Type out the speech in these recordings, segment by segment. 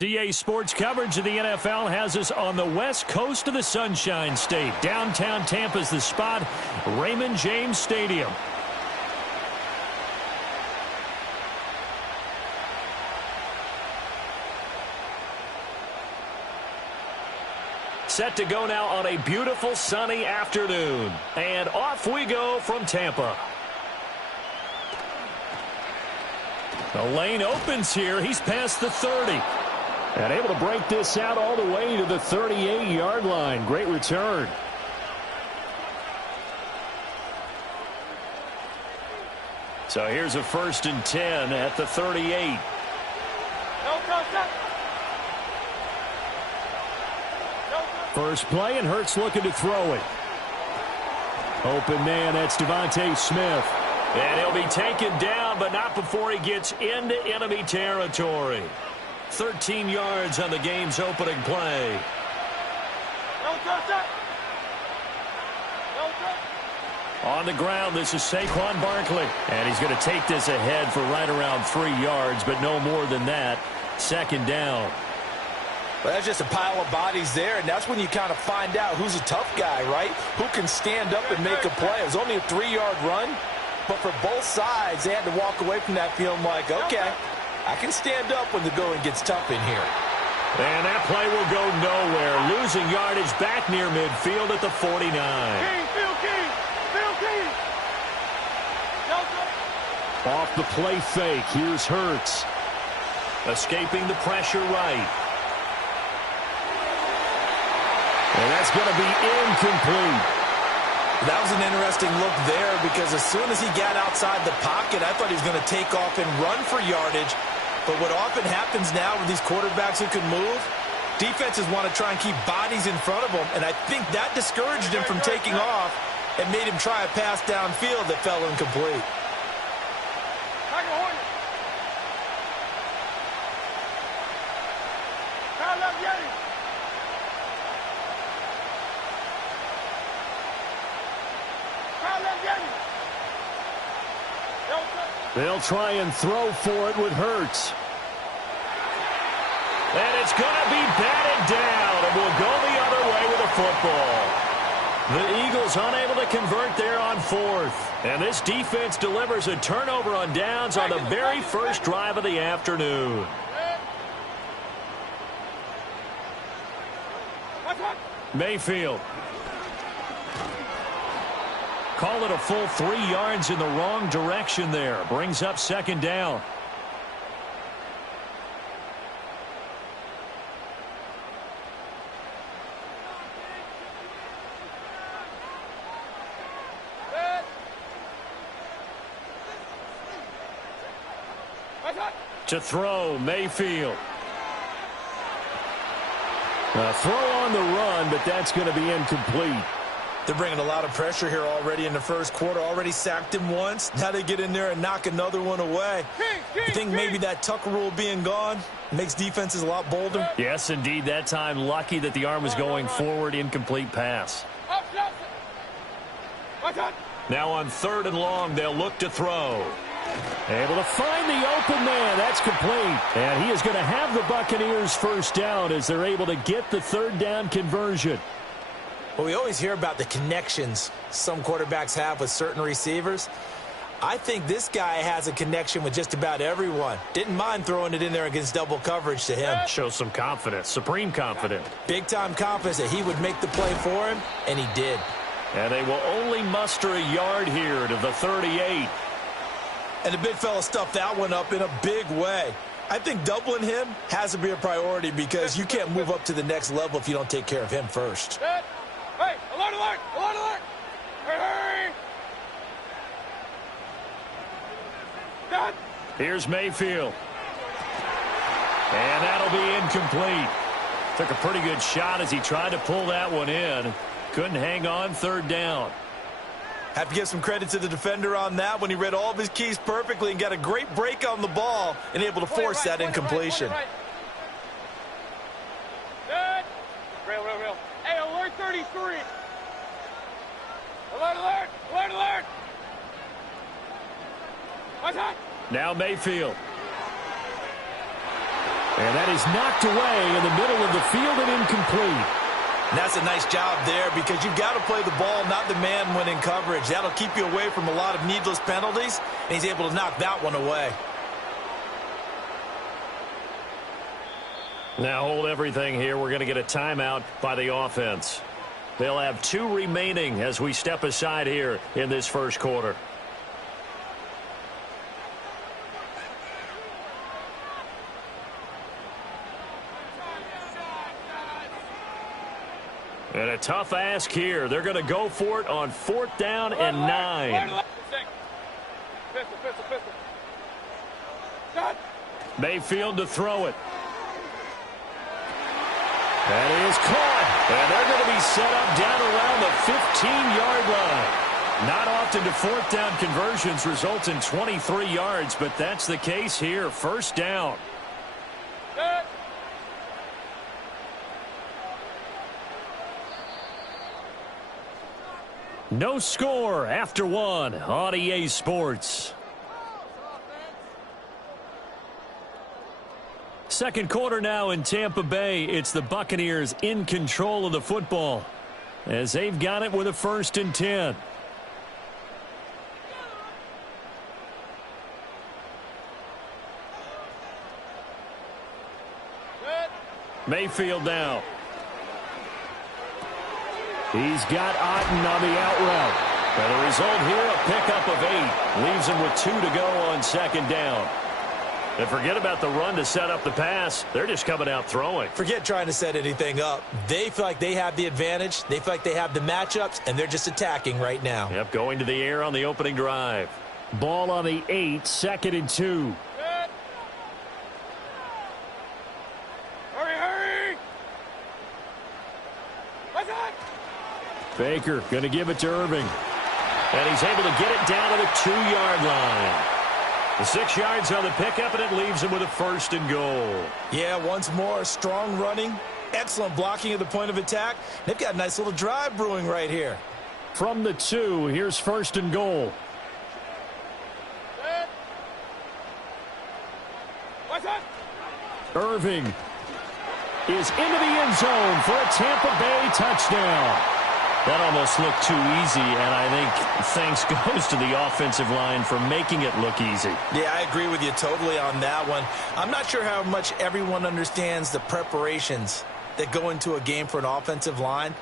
DA Sports coverage of the NFL has us on the west coast of the Sunshine State. Downtown Tampa's the spot, Raymond James Stadium. Set to go now on a beautiful sunny afternoon. And off we go from Tampa. The lane opens here. He's past the 30. And able to break this out all the way to the 38-yard line. Great return. So here's a 1st and 10 at the 38. First play, and Hurts looking to throw it. Open man, that's Devontae Smith. And he'll be taken down, but not before he gets into enemy territory. 13 yards on the game's opening play. On the ground, this is Saquon Barkley. And he's going to take this ahead for right around 3 yards, but no more than that. 2nd down. Well, that's just a pile of bodies there, and that's when you kind of find out who's a tough guy, right? Who can stand up and make a play. It was only a 3-yard run, but for both sides, they had to walk away from that feeling like, okay, I can stand up when the going gets tough in here. And that play will go nowhere. Losing yardage back near midfield at the 49. Off the play fake, here's Hurts. Escaping the pressure right. And that's going to be incomplete. That was an interesting look there because as soon as he got outside the pocket, I thought he was going to take off and run for yardage. But what often happens now with these quarterbacks who can move, defenses want to try and keep bodies in front of them. And I think that discouraged him from taking off and made him try a pass downfield that fell incomplete. They'll try and throw for it with Hurts. And it's going to be batted down, and will go the other way with the football. The Eagles unable to convert there on 4th. And this defense delivers a turnover on downs on the very first drive of the afternoon. Mayfield. Call it a full 3 yards in the wrong direction there. Brings up 2nd down. To throw, Mayfield. A throw on the run, but that's going to be incomplete. They're bringing a lot of pressure here already in the first quarter. Already sacked him once. Now they get in there and knock another one away. I think maybe that Tucker rule being gone makes defenses a lot bolder. Yes, indeed. That time lucky that the arm was going forward. Incomplete pass. Now on 3rd and long, they'll look to throw. Able to find the open man. That's complete. And he is going to have the Buccaneers first down as they're able to get the 3rd down conversion. Well, we always hear about the connections some quarterbacks have with certain receivers. I think this guy has a connection with just about everyone. Didn't mind throwing it in there against double coverage to him. Shows some confidence, supreme confidence. Big-time confidence that he would make the play for him, and he did. And they will only muster a yard here to the 38. And the big fella stuffed that one up in a big way. I think doubling him has to be a priority because you can't move up to the next level if you don't take care of him first. Hey, alert, alert, alert, alert! Hey, hey! Here's Mayfield. And that'll be incomplete. Took a pretty good shot as he tried to pull that one in. Couldn't hang on 3rd down. Have to give some credit to the defender on that when he read all of his keys perfectly and got a great break on the ball and able to force that incompletion. Good. Real. Hey, alert 33. Alert, alert, alert, alert. What's that? Now Mayfield. And that is knocked away in the middle of the field and incomplete. And that's a nice job there because you've got to play the ball, not the man when in coverage. That'll keep you away from a lot of needless penalties, and he's able to knock that one away. Now hold everything here. We're going to get a timeout by the offense. They'll have 2 remaining as we step aside here in this first quarter. And a tough ask here. They're going to go for it on 4th down and 9. Mayfield to throw it. That is caught. And they're going to be set up down around the 15-yard line. Not often do 4th down conversions result in 23 yards, but that's the case here. 1st down. No score after 1 on EA Sports. Second quarter now in Tampa Bay. It's the Buccaneers in control of the football as they've got it with a 1st and 10. Mayfield now. He's got Otten on the out route. And the result here, a pickup of 8. Leaves him with 2 to go on 2nd down. And forget about the run to set up the pass. They're just coming out throwing. Forget trying to set anything up. They feel like they have the advantage. They feel like they have the matchups, and they're just attacking right now. Yep, going to the air on the opening drive. Ball on the 8, 2nd and 2. Hurry! Baker going to give it to Irving. And he's able to get it down to the 2-yard line. The 6 yards on the pickup, and it leaves him with a 1st and goal. Yeah, once more, strong running, excellent blocking at the point of attack. They've got a nice little drive brewing right here. From the 2, here's 1st and goal. Irving is into the end zone for a Tampa Bay touchdown. That almost looked too easy, and I think thanks goes to the offensive line for making it look easy. Yeah, I agree with you totally on that one. I'm not sure how much everyone understands the preparations that go into a game for an offensive line,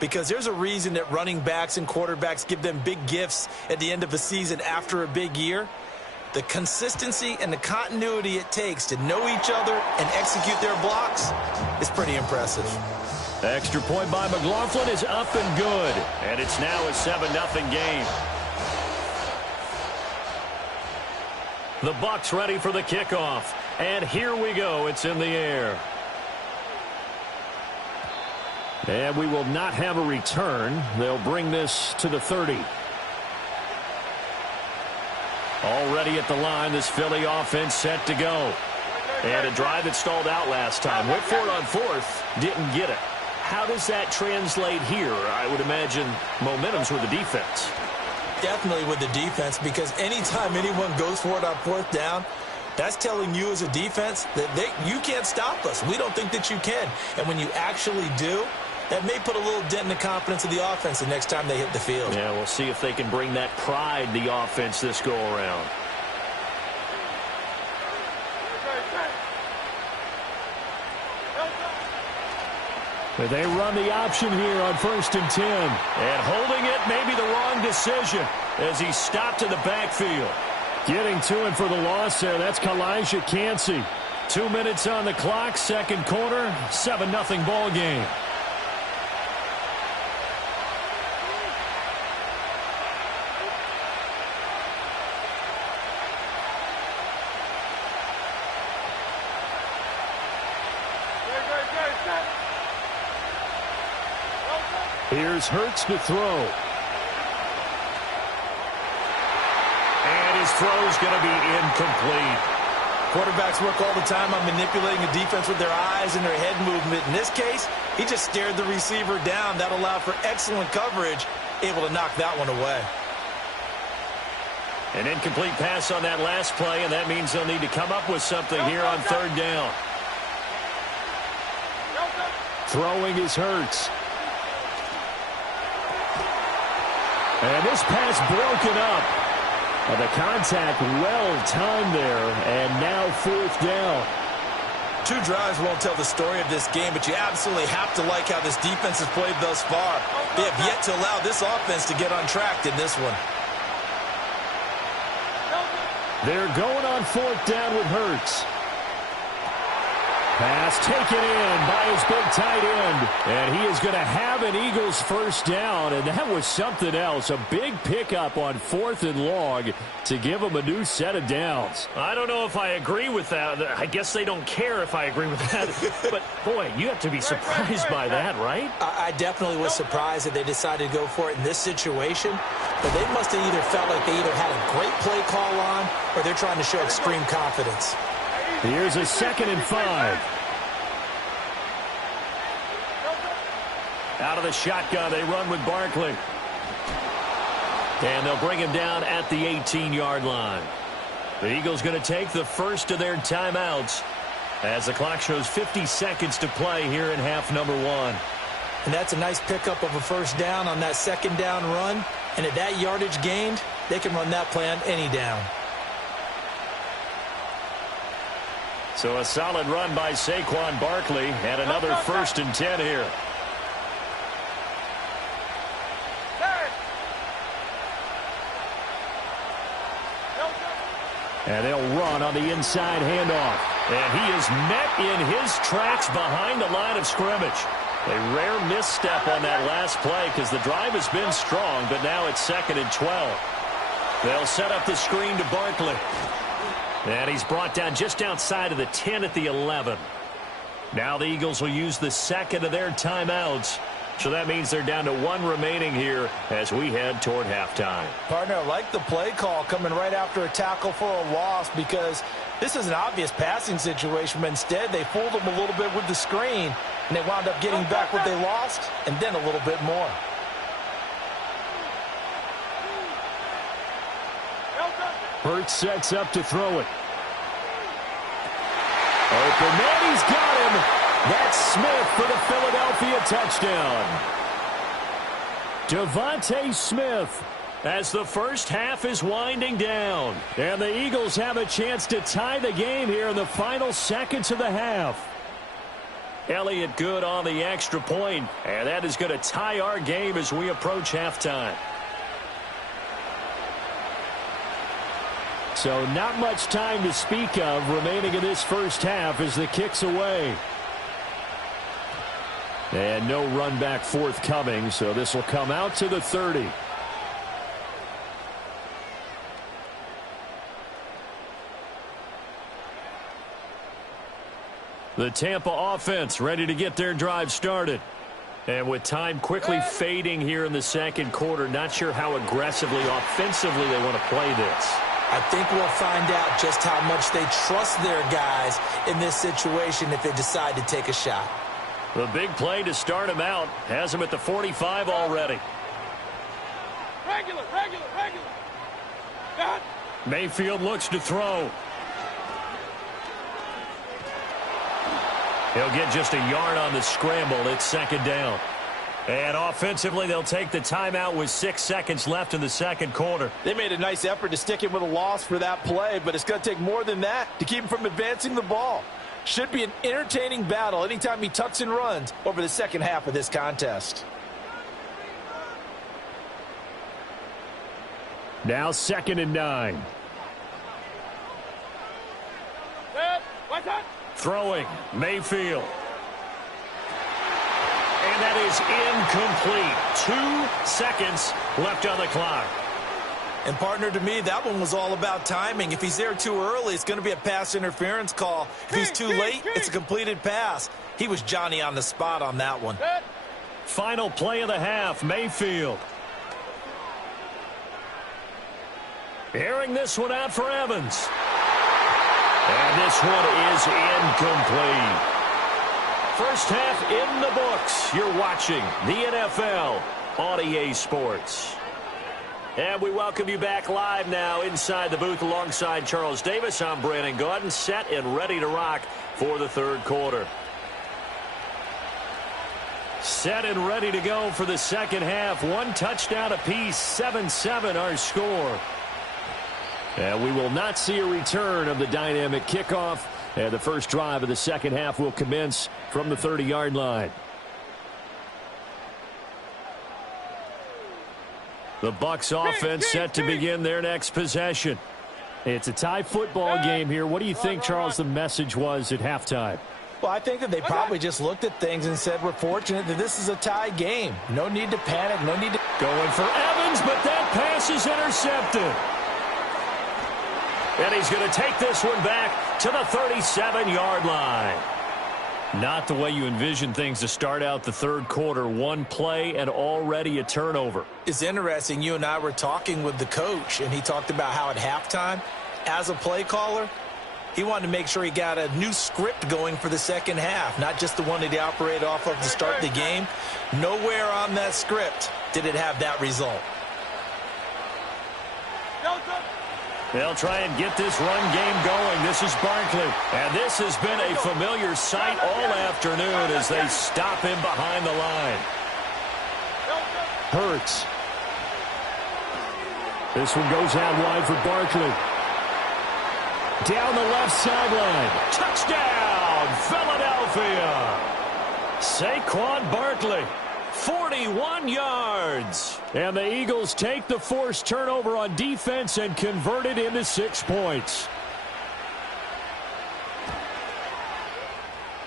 because there's a reason that running backs and quarterbacks give them big gifts at the end of a season after a big year. The consistency and the continuity it takes to know each other and execute their blocks is pretty impressive. Extra point by McLaughlin is up and good. And it's now a 7-0 game. The Bucs ready for the kickoff. And here we go. It's in the air. And we will not have a return. They'll bring this to the 30. Already at the line, this Philly offense set to go. And a drive that stalled out last time. Went for it on 4th. Didn't get it. How does that translate here? I would imagine momentum's with the defense. Definitely with the defense, because anytime anyone goes for it on 4th down, that's telling you as a defense that you can't stop us. We don't think that you can. And when you actually do, that may put a little dent in the confidence of the offense the next time they hit the field. Yeah, we'll see if they can bring that pride the offense this go-around. But they run the option here on 1st and 10. And holding it may be the wrong decision as he's stopped in the backfield. Getting to him for the loss there, that's Kalijah Cansey. 2 minutes on the clock, 2nd quarter, 7-0 ball game. Here's Hurts to throw. And his throw's going to be incomplete. Quarterbacks work all the time on manipulating the defense with their eyes and their head movement. In this case, he just stared the receiver down. That allowed for excellent coverage, able to knock that one away. An incomplete pass on that last play, and that means they'll need to come up with something here on 3rd down. Throwing is Hurts. And this pass broken up. The contact well-timed there, and now 4th down. 2 drives won't tell the story of this game, but you absolutely have to like how this defense has played thus far. They have yet to allow this offense to get untracked in this one. They're going on 4th down with Hurts. Pass taken in by his big tight end. And he is going to have an Eagles first down. And that was something else. A big pickup on 4th and long to give them a new set of downs. I don't know if I agree with that. I guess they don't care if I agree with that. But, boy, you have to be surprised by that, right? I definitely was surprised that they decided to go for it in this situation. But they must have either felt like they either had a great play call on or they're trying to show extreme confidence. Here's a 2nd and 5. Out of the shotgun, they run with Barkley. And they'll bring him down at the 18-yard line. The Eagles going to take the first of their timeouts as the clock shows 50 seconds to play here in half number 1. And that's a nice pickup of a first down on that 2nd down run. And at that yardage gained, they can run that play on any down. So a solid run by Saquon Barkley and another 1st and 10 here. And they'll run on the inside handoff. And he is met in his tracks behind the line of scrimmage. A rare misstep on that last play because the drive has been strong, but now it's 2nd and 12. They'll set up the screen to Barkley. And he's brought down just outside of the 10 at the 11. Now the Eagles will use the 2nd of their timeouts. So that means they're down to 1 remaining here as we head toward halftime. Partner, I like the play call coming right after a tackle for a loss because this is an obvious passing situation, but instead they fooled them a little bit with the screen, and they wound up getting back what they lost and then a little bit more. Hurts sets up to throw it. Open man, he's got him. That's Smith for the Philadelphia touchdown. Devontae Smith as the first half is winding down. And the Eagles have a chance to tie the game here in the final seconds of the half. Elliott good on the extra point, and that is going to tie our game as we approach halftime. So not much time to speak of remaining in this first half as the kick's away. And no run back forthcoming, so this will come out to the 30. The Tampa offense ready to get their drive started. And with time quickly fading here in the second quarter, not sure how aggressively, offensively they want to play this. I think we'll find out just how much they trust their guys in this situation if they decide to take a shot. The big play to start him out has him at the 45 already. Regular. Got. Mayfield looks to throw. He'll get just a yard on the scramble. It's 2nd down. And offensively, they'll take the timeout with 6 seconds left in the second quarter. They made a nice effort to stick him with a loss for that play, but it's going to take more than that to keep him from advancing the ball. Should be an entertaining battle anytime he tucks and runs over the second half of this contest. Now 2nd and 9. Throwing, Mayfield. And that is incomplete. 2 seconds left on the clock. And, partner, to me, that one was all about timing. If he's there too early, it's going to be a pass interference call. If he's too late, it's a completed pass. He was Johnny on the spot on that one. Final play of the half, Mayfield. Airing this one out for Evans. And this one is incomplete. First half in the books. You're watching the NFL on EA Sports. And we welcome you back live now inside the booth alongside Charles Davis. I'm Brandon Gaudin, set and ready to rock for the third quarter. Set and ready to go for the second half. One touchdown apiece, 7-7 our score. And we will not see a return of the dynamic kickoff. And the first drive of the second half will commence from the 30-yard line. The Bucs offense set to begin their next possession. It's a tie football game here. What do you think, Charles, the message was at halftime? Well, I think that they probably just looked at things and said, we're fortunate that this is a tie game. No need to panic. No need to... Going for Evans, but that pass is intercepted. And he's going to take this one back to the 37-yard line. Not the way you envision things to start out the third quarter. One play and already a turnover. It's interesting. You and I were talking with the coach, and he talked about how at halftime, as a play caller, he wanted to make sure he got a new script going for the second half, not just the one that he operated off of to start the game. Nowhere on that script did it have that result. They'll try and get this run game going. This is Barkley. And this has been a familiar sight all afternoon as they stop him behind the line. Hurts. This one goes out wide for Barkley. Down the left sideline. Touchdown, Philadelphia. Saquon Barkley, 41 yards. And the Eagles take the forced turnover on defense and convert it into 6 points.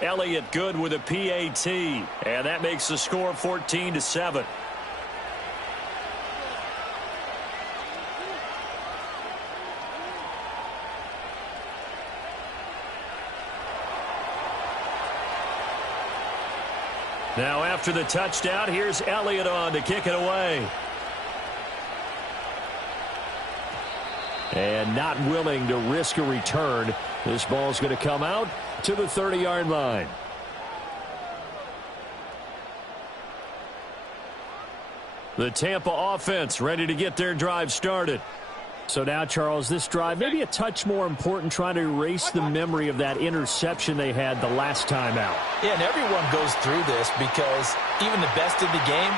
Elliott good with a PAT. And that makes the score 14-7. Now after the touchdown, here's Elliott on to kick it away. And not willing to risk a return. This ball's going to come out to the 30-yard line. The Tampa offense ready to get their drive started. So now, Charles, this drive maybe a touch more important, trying to erase the memory of that interception they had the last time out. Yeah, and everyone goes through this because even the best of the game,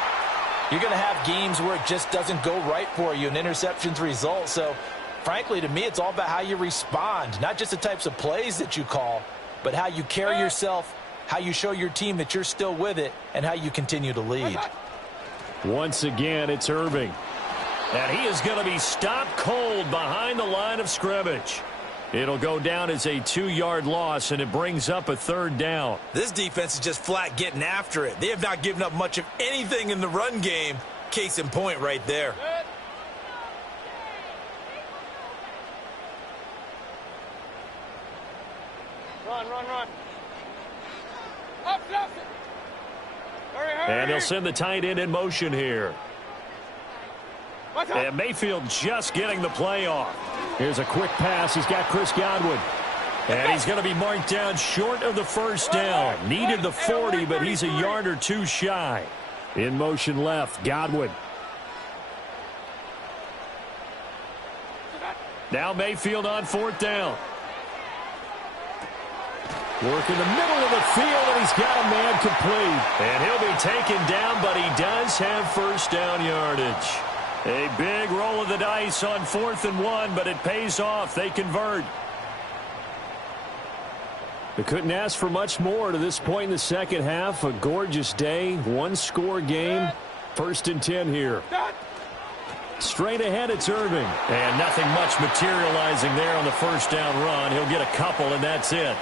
you're going to have games where it just doesn't go right for you, and interceptions result. So, frankly, to me, it's all about how you respond, not just the types of plays that you call, but how you carry yourself, how you show your team that you're still with it, and how you continue to lead. Once again, it's Irving. And he is going to be stopped cold behind the line of scrimmage. It'll go down as a 2-yard loss, and it brings up a third down. This defense is just flat getting after it. They have not given up much of anything in the run game. Case in point right there. Run. Up, hurry. And they'll send the tight end in motion here. And Mayfield just getting the play off. Here's a quick pass. He's got Chris Godwin. And he's going to be marked down short of the first down. Needed the 40, but he's a yard or two shy. In motion left, Godwin. Now Mayfield on fourth down. Work in the middle of the field, and he's got a man complete. And he'll be taken down, but he does have first down yardage. A big roll of the dice on 4th and 1, but it pays off. They convert. They couldn't ask for much more to this point in the second half. A gorgeous day, one-score game. 1st and 10 here. Straight ahead, it's Irving. And nothing much materializing there on the first down run. He'll get a couple, and that's it.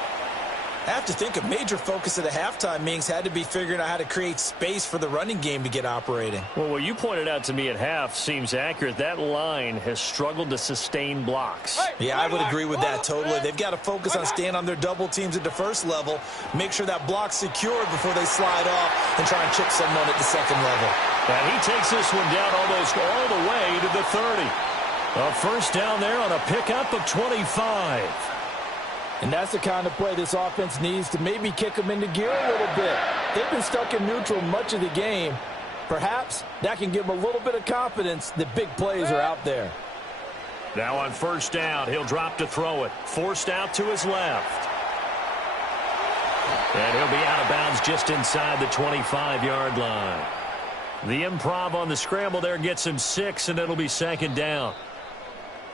I have to think a major focus of the halftime meetings had to be figuring out how to create space for the running game to get operating. Well, what you pointed out to me at half seems accurate. That line has struggled to sustain blocks. Yeah, I would agree with that totally. They've got to focus on staying on their double teams at the first level, make sure that block's secured before they slide off and try and chip someone at the second level. And he takes this one down almost all the way to the 30. A first down there on a pickup of 25. And that's the kind of play this offense needs to maybe kick them into gear a little bit. They've been stuck in neutral much of the game. Perhaps that can give them a little bit of confidence that big plays are out there. Now on first down, he'll drop to throw it. Forced out to his left. And he'll be out of bounds just inside the 25-yard line. The improv on the scramble there gets him 6, and it'll be second down.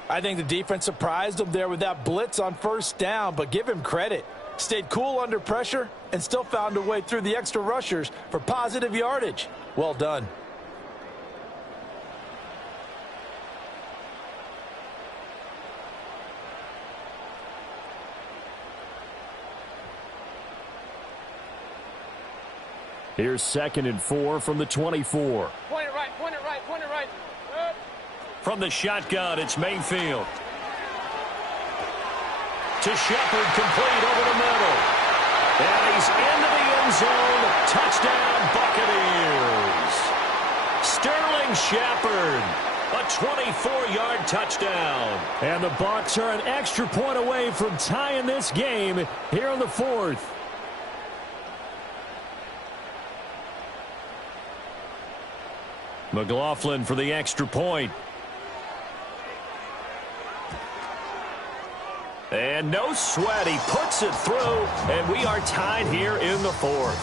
I think the defense surprised him there with that blitz on first down, but give him credit. Stayed cool under pressure and still found a way through the extra rushers for positive yardage. Well done. Here's 2nd and 4 from the 24. Point it right, point it right, point it right. From the shotgun, it's Mayfield. To Shepard, complete over the middle. And he's into the end zone. Touchdown, Buccaneers. Sterling Shepard, a 24-yard touchdown. And the Bucs are an extra point away from tying this game here in the 4th. McLaughlin for the extra point. And no sweat. He puts it through, and we are tied here in the 4th.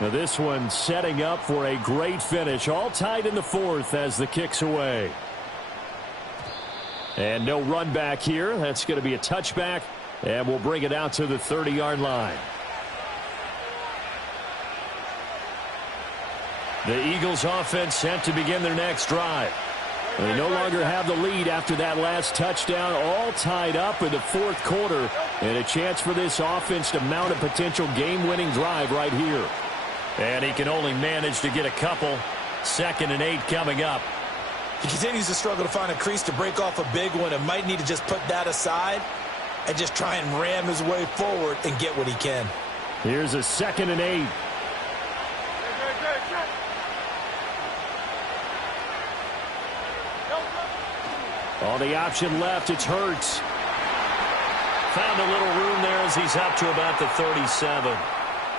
Now this one setting up for a great finish. All tied in the 4th as the kick's away. And no run back here. That's going to be a touchback. And we'll bring it out to the 30-yard line. The Eagles offense set to begin their next drive. They no longer have the lead after that last touchdown. All tied up in the 4th quarter. And a chance for this offense to mount a potential game-winning drive right here. And he can only manage to get a couple. 2nd and 8 coming up. He continues to struggle to find a crease to break off a big one and might need to just put that aside and just try and ram his way forward and get what he can. Here's a 2nd and 8. On the option left, it's Hurts. Found a little room there as he's up to about the 37.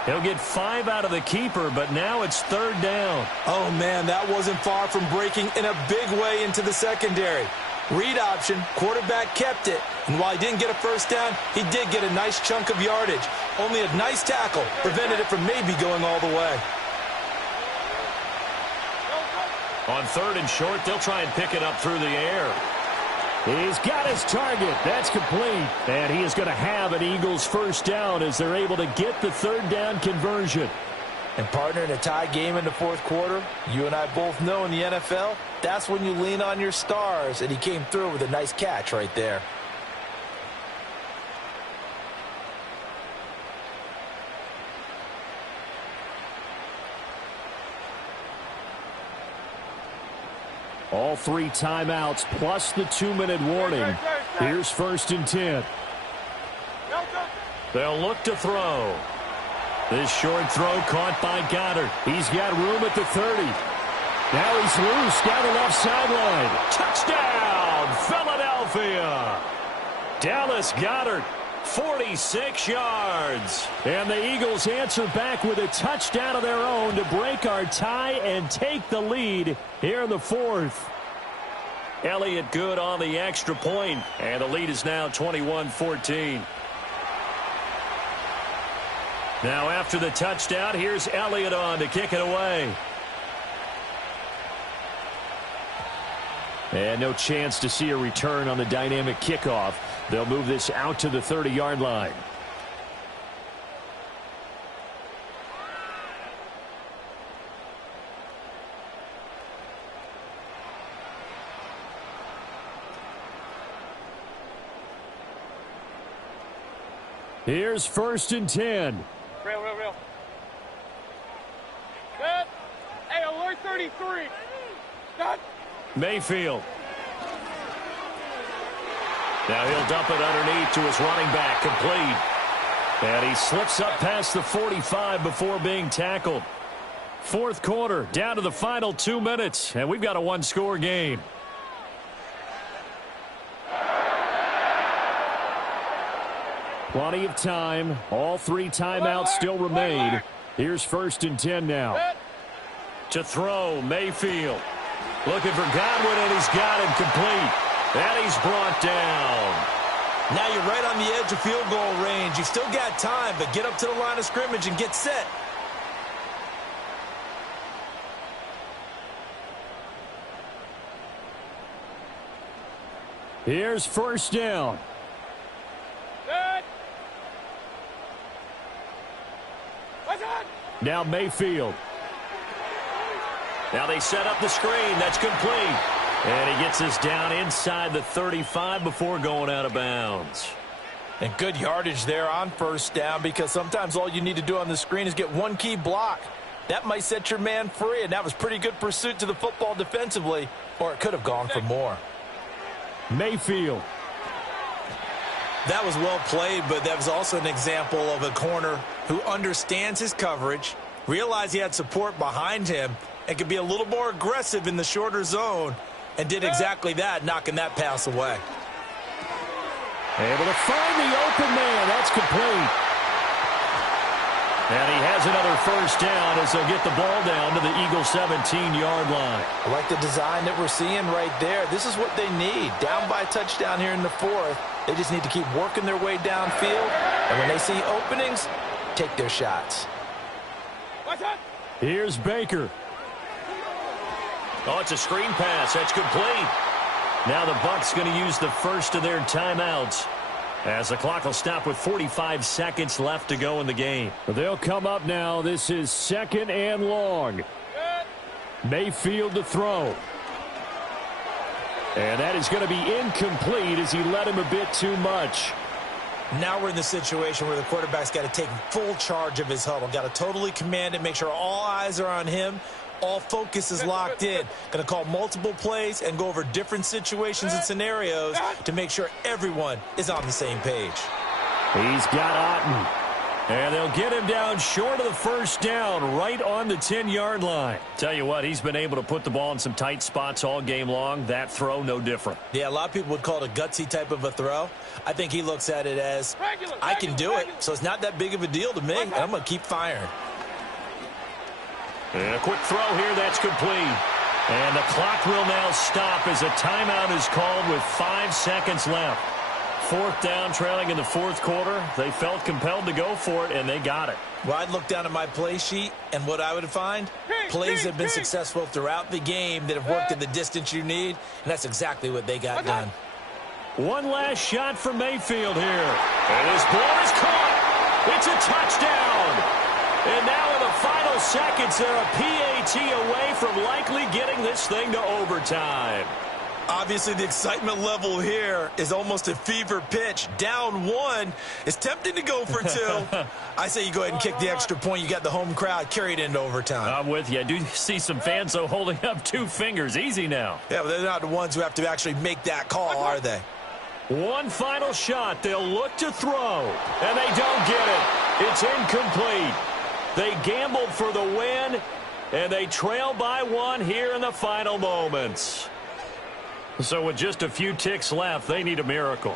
He'll get 5 out of the keeper, but now it's 3rd down. Oh, man, that wasn't far from breaking in a big way into the secondary. Read option, quarterback kept it, and while he didn't get a first down, he did get a nice chunk of yardage. Only a nice tackle prevented it from maybe going all the way. On 3rd and short, they'll try and pick it up through the air. He's got his target. That's complete. And he is going to have an Eagles first down as they're able to get the 3rd down conversion. And partner, in a tie game in the 4th quarter, you and I both know in the NFL, that's when you lean on your stars, and he came through with a nice catch right there. All 3 timeouts plus the 2-minute warning. Here's 1st and 10. They'll look to throw. This short throw caught by Goddard. He's got room at the 30. Now he's loose down the left sideline. Touchdown, Philadelphia. Dallas Goedert, 46 yards. And the Eagles answer back with a touchdown of their own to break our tie and take the lead here in the 4th. Elliott good on the extra point, and the lead is now 21-14. Now after the touchdown, here's Elliott on to kick it away. And no chance to see a return on the dynamic kickoff. They'll move this out to the 30-yard line. Here's 1st and 10. Real. Good. Hey, alert 33. Done. Mayfield. Now he'll dump it underneath to his running back, complete. And he slips up past the 45 before being tackled. 4th quarter, down to the final 2 minutes, and we've got a 1-score game. Plenty of time. All 3 timeouts still remain. Here's 1st and 10 now. To throw, Mayfield. Looking for Godwin, and he's got him complete. And he's brought down. Now you're right on the edge of field goal range. You've still got time, but get up to the line of scrimmage and get set. Here's first down. Good. What's on? Now Mayfield. Now they set up the screen. That's complete. And he gets us down inside the 35 before going out of bounds. And good yardage there on first down, because sometimes all you need to do on the screen is get one key block. That might set your man free, and that was pretty good pursuit to the football defensively, or it could have gone for more. Mayfield. That was well played, but that was also an example of a corner who understands his coverage, realized he had support behind him, and could be a little more aggressive in the shorter zone, and did exactly that, knocking that pass away. Able to find the open man. That's complete. And he has another first down as they'll get the ball down to the Eagles' 17-yard line. I like the design that we're seeing right there. This is what they need. Down by a touchdown here in the fourth. They just need to keep working their way downfield. And when they see openings, take their shots. What's on? Here's Baker. Oh, it's a screen pass. That's complete. Now the Bucs going to use the first of their timeouts, as the clock will stop with 45 seconds left to go in the game. They'll come up now. This is 2nd and long. Mayfield to throw. And that is going to be incomplete as he led him a bit too much. Now we're in the situation where the quarterback's got to take full charge of his huddle. Got to totally command it, make sure all eyes are on him. All focus is locked in. Going to call multiple plays and go over different situations and scenarios to make sure everyone is on the same page. He's got Otten. And they'll get him down short of the first down, right on the 10-yard line. Tell you what, he's been able to put the ball in some tight spots all game long. That throw, no different. Yeah, a lot of people would call it a gutsy type of a throw. I think he looks at it as, I can do it, so it's not that big of a deal to me, and I'm going to keep firing. And a quick throw here, that's complete. And the clock will now stop as a timeout is called with 5 seconds left. 4th down, trailing in the fourth quarter. They felt compelled to go for it, and they got it. Well, I'd look down at my play sheet, and what I would find, plays have been successful throughout the game that have worked at the distance you need, and that's exactly what they got done. One last shot for Mayfield here. And his ball is caught. It's a touchdown. And now in the final seconds, they're a PAT away from likely getting this thing to overtime. Obviously, the excitement level here is almost a fever pitch. Down 1. It's tempting to go for 2. I say you go ahead and kick the extra point. You got the home crowd carried into overtime. I'm with you. I do see some fans, though, holding up 2 fingers. Easy now. Yeah, but they're not the ones who have to actually make that call, are they? One final shot. They'll look to throw. And they don't get it. It's incomplete. They gambled for the win, and they trail by 1 here in the final moments. So with just a few ticks left, they need a miracle.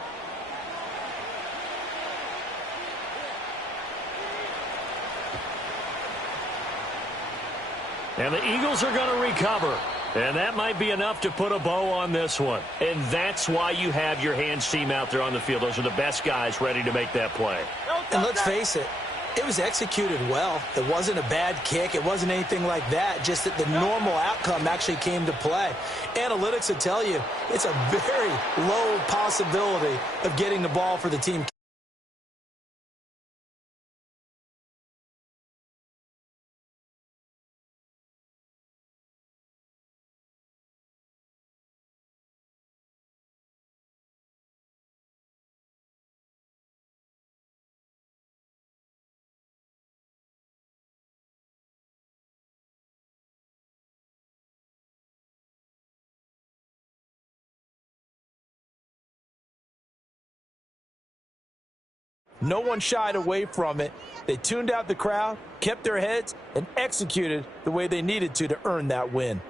And the Eagles are going to recover. And that might be enough to put a bow on this one. And that's why you have your hands team out there on the field. Those are the best guys ready to make that play. And let's face it, it was executed well. It wasn't a bad kick. It wasn't anything like that. Just that the normal outcome actually came to play. Analytics will tell you it's a very low possibility of getting the ball for the team. No one shied away from it. They tuned out the crowd, kept their heads, and executed the way they needed to earn that win.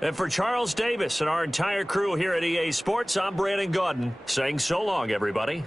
And for Charles Davis and our entire crew here at EA Sports, I'm Brandon Gaudin saying so long, everybody.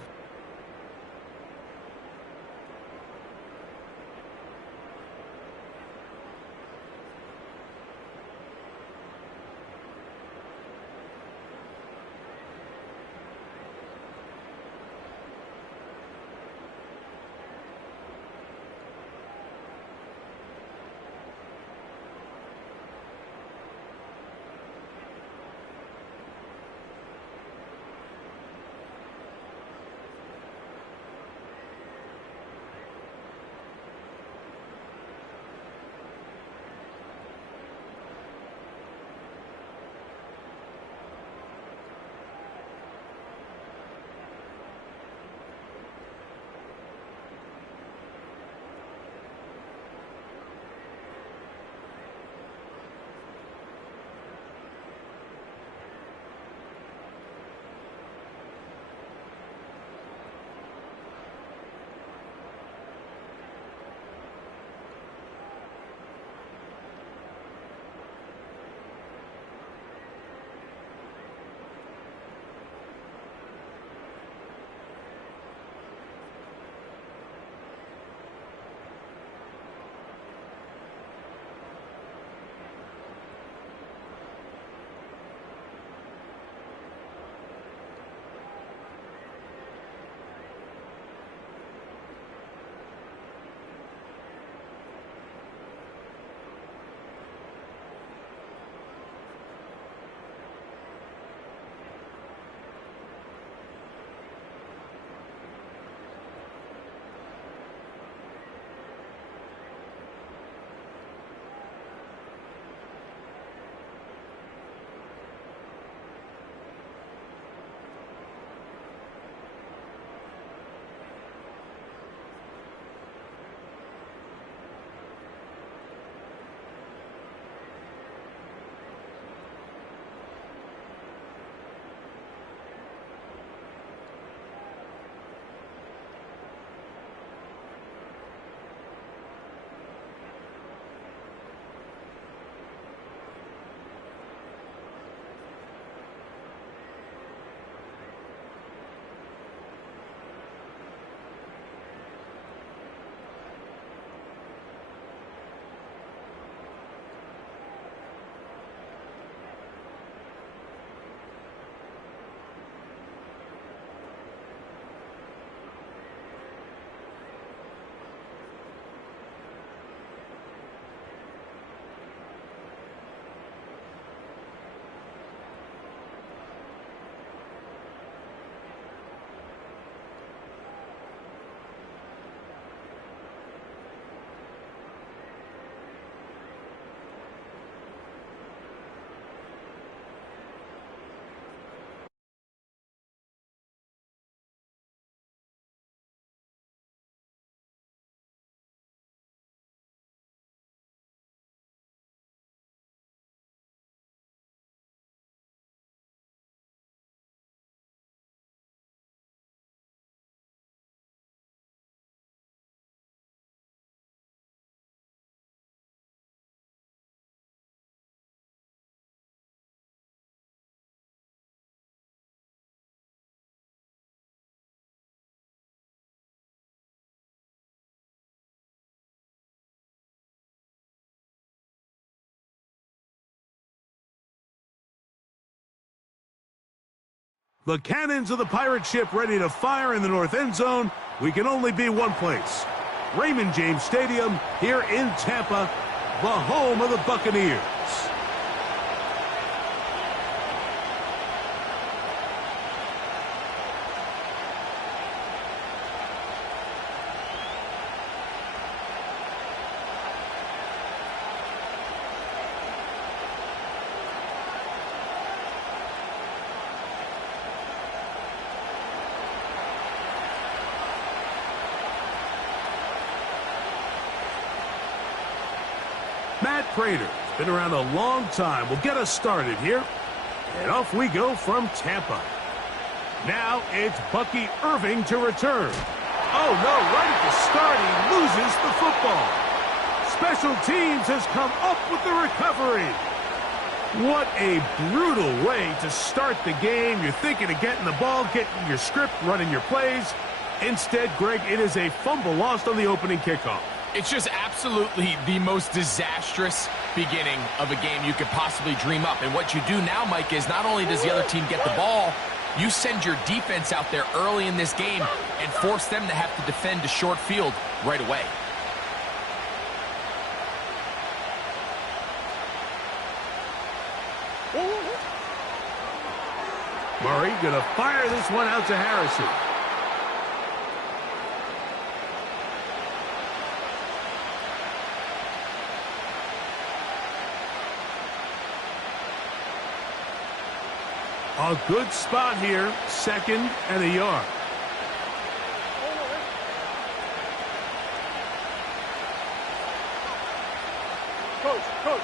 The cannons of the pirate ship ready to fire in the north end zone. We can only be one place. Raymond James Stadium here in Tampa, the home of the Buccaneers. Matt Prater's been around a long time. Will get us started here. And off we go from Tampa. Now it's Bucky Irving to return. Oh no, right at the start he loses the football. Special teams has come up with the recovery. What a brutal way to start the game. You're thinking of getting the ball, getting your script, running your plays. Instead, Greg, it is a fumble lost on the opening kickoff. It's just absolutely the most disastrous beginning of a game you could possibly dream up. And what you do now, Mike, is not only does the other team get the ball, you send your defense out there early in this game and force them to have to defend a short field right away. Murray going to fire this one out to Harrison. A good spot here, 2nd and a yard. Coach.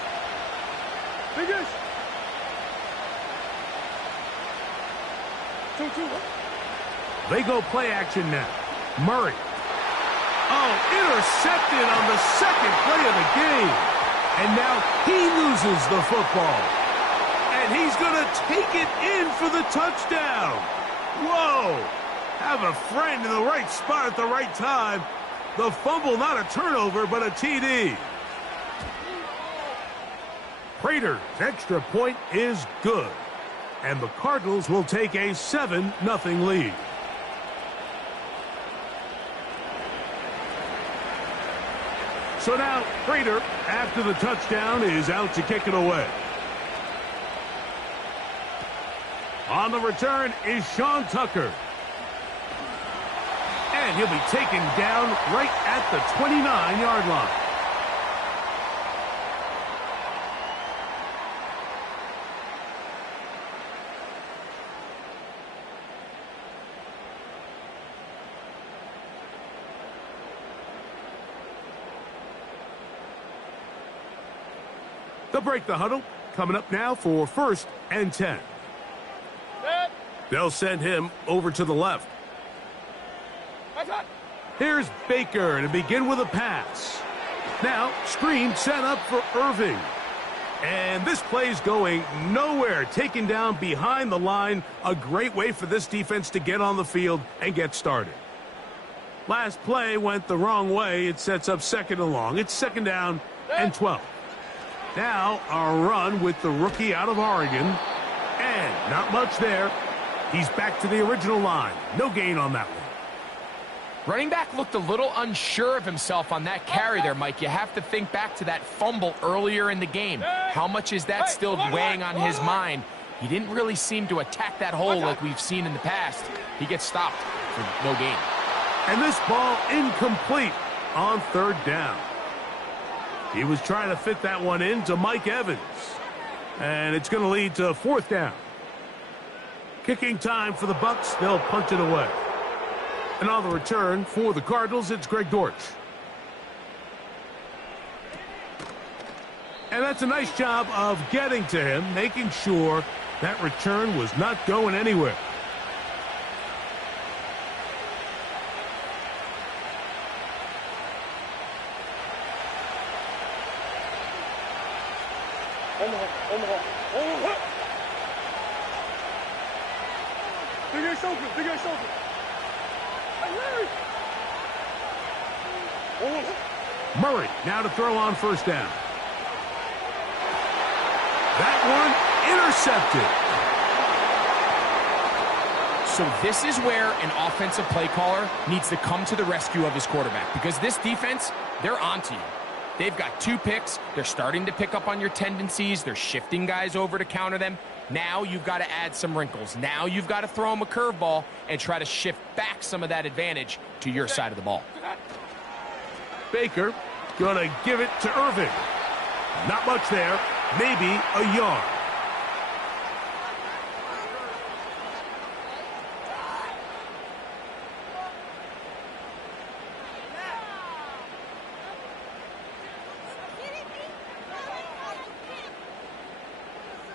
Biggest. 2-2. They go play action now. Murray. Oh, intercepted on the second play of the game. And now he loses the football. And he's going to take it in for the touchdown. Whoa. Have a friend in the right spot at the right time. The fumble, not a turnover, but a TD. Prater's extra point is good. And the Cardinals will take a 7-0 lead. So now Prater, after the touchdown, is out to kick it away. On the return is Sean Tucker. And he'll be taken down right at the 29-yard line. They'll break the huddle. Coming up now for 1st and 10. They'll send him over to the left. Here's Baker to begin with a pass. Now, screen set up for Irving. And this play's going nowhere. Taken down behind the line. A great way for this defense to get on the field and get started. Last play went the wrong way. It sets up 2nd and long. It's 2nd down and 12. Now, a run with the rookie out of Oregon. And not much there. He's back to the original line. No gain on that one. Running back looked a little unsure of himself on that carry there, Mike. You have to think back to that fumble earlier in the game. How much is that still weighing on his mind? He didn't really seem to attack that hole like we've seen in the past. He gets stopped for no gain. And this ball incomplete on 3rd down. He was trying to fit that one into Mike Evans. And it's going to lead to 4th down. Kicking time for the Bucs. They'll punt it away. And on the return for the Cardinals, it's Greg Dortch. And that's a nice job of getting to him, making sure that return was not going anywhere. Murray now to throw on 1st down. That one intercepted. So this is where an offensive play caller needs to come to the rescue of his quarterback, because this defense, they're onto you. They've got 2 picks. They're starting to pick up on your tendencies. They're shifting guys over to counter them. Now you've got to add some wrinkles. Now you've got to throw them a curveball and try to shift back some of that advantage to your side of the ball. Baker gonna give it to Irving. Not much there, maybe a yard.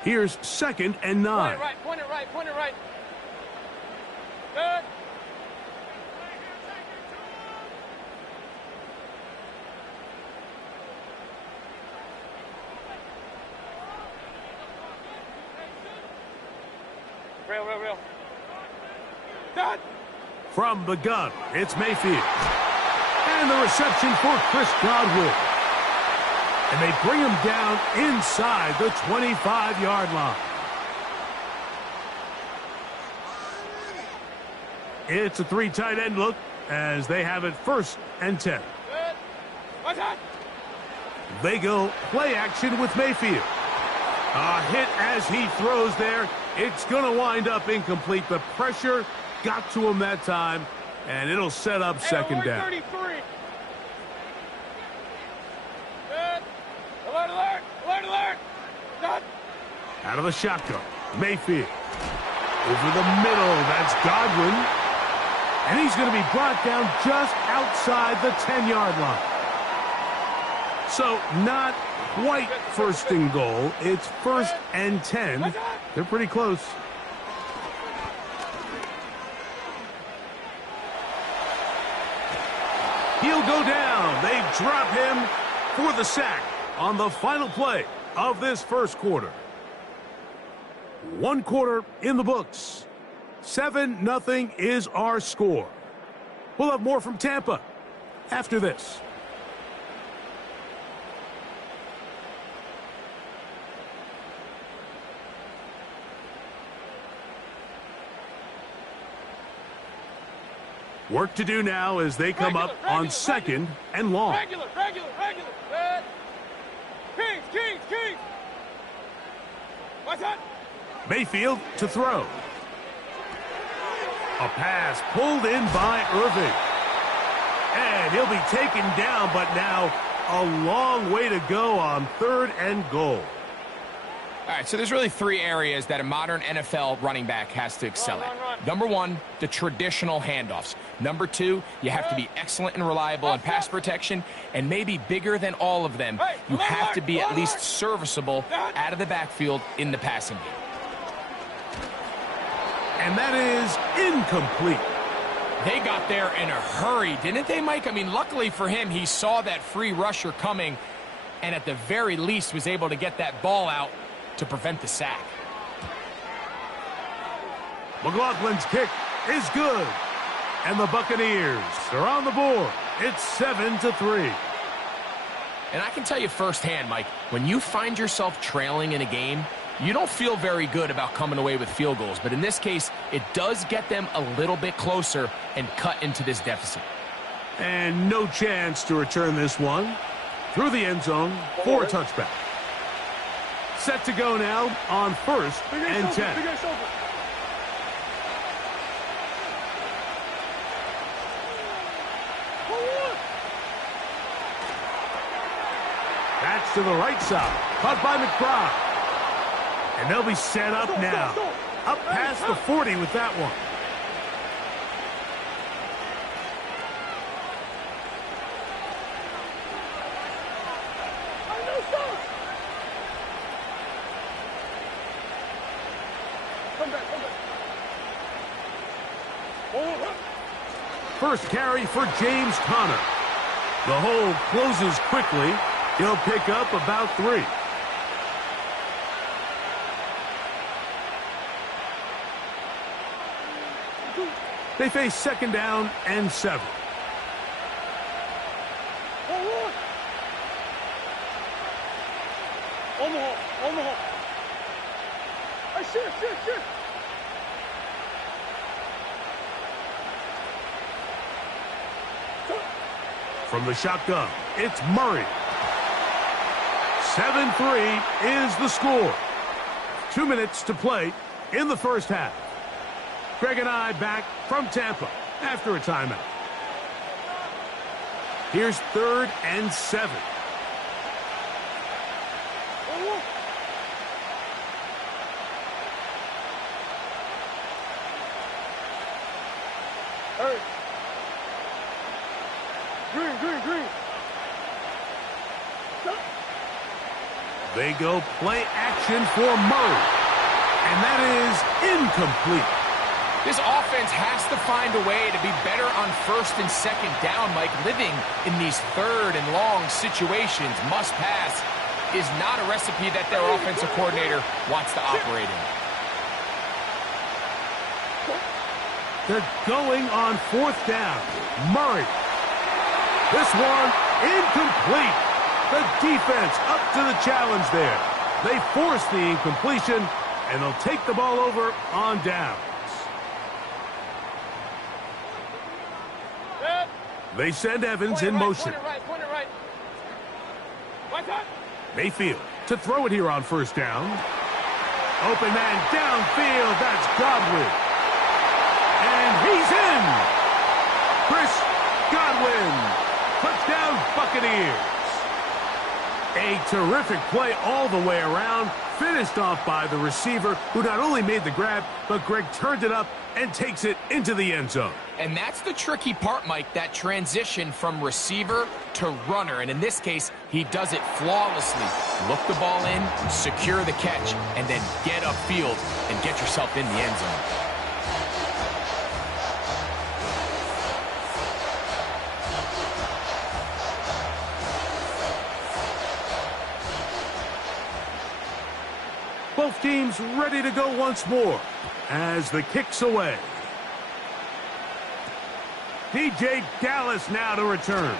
Here's 2nd and 9. Point it right. Good. Real. Done. From the gun, it's Mayfield. And the reception for Chris Godwin. And they bring him down inside the 25-yard line. It's a 3 tight end look as they have it 1st and 10. Good. What's that? They go play action with Mayfield. A hit as he throws there. It's going to wind up incomplete. The pressure got to him that time, and it'll set up 2nd down. 33. Good. Alert. Done. Out of the shotgun, Mayfield. Over the middle, that's Godwin. And he's going to be brought down just outside the 10-yard line. So not quite 1st and goal. It's 1st and 10. They're pretty close. He'll go down. They drop him for the sack on the final play of this 1st quarter. 1 quarter in the books. 7-0 is our score. We'll have more from Tampa after this. Work to do now as they come up on 2nd and long. Regular. Good. Kings. What's that? Mayfield to throw. A pass pulled in by Irving. And he'll be taken down, but now a long way to go on 3rd and goal. All right, so there's really 3 areas that a modern NFL running back has to excel at. Number 1, the traditional handoffs. Number 2, you have to be excellent and reliable in pass protection. And maybe bigger than all of them, you have to be at least serviceable out of the backfield in the passing game. And that is incomplete. They got there in a hurry, didn't they, Mike? I mean, luckily for him, he saw that free rusher coming and at the very least was able to get that ball out to prevent the sack. McLaughlin's kick is good. And the Buccaneers are on the board. It's 7-3. And I can tell you firsthand, Mike, when you find yourself trailing in a game, you don't feel very good about coming away with field goals. But in this case, it does get them a little bit closer and cut into this deficit. And no chance to return this one through the end zone for a touchback. Set to go now on 1st and 10. That's to the right side. Caught by McBride. And they'll be set up now. Up past the 40 with that one. First carry for James Conner. The hole closes quickly. He'll pick up about 3. They face 2nd down and 7. Omaha. Hey, shit. From the shotgun, it's Murray. 7-3 is the score. 2 minutes to play in the first half. Greg and I back from Tampa after a timeout. Here's 3rd and 7. Hey. Green, green, green. They go play action for Murray. And that is incomplete. This offense has to find a way to be better on 1st and 2nd down, Mike. Living in these 3rd and long situations, must pass, is not a recipe that their offensive coordinator wants to operate in. They're going on 4th down. Murray. This one incomplete. The defense up to the challenge there. They force the incompletion, and they'll take the ball over on downs. They send Evans in motion. Point it right. Right time. Mayfield to throw it here on 1st down. Open man downfield. That's Godwin. And he's in. Chris Godwin. Touchdown Buccaneers. A terrific play all the way around. Finished off by the receiver, who not only made the grab, but Greg turned it up and takes it into the end zone. And that's the tricky part, Mike, that transition from receiver to runner. And in this case, he does it flawlessly. Look the ball in, secure the catch, and then get upfield and get yourself in the end zone. Both teams ready to go once more as the kick's away. DJ Dallas now to return.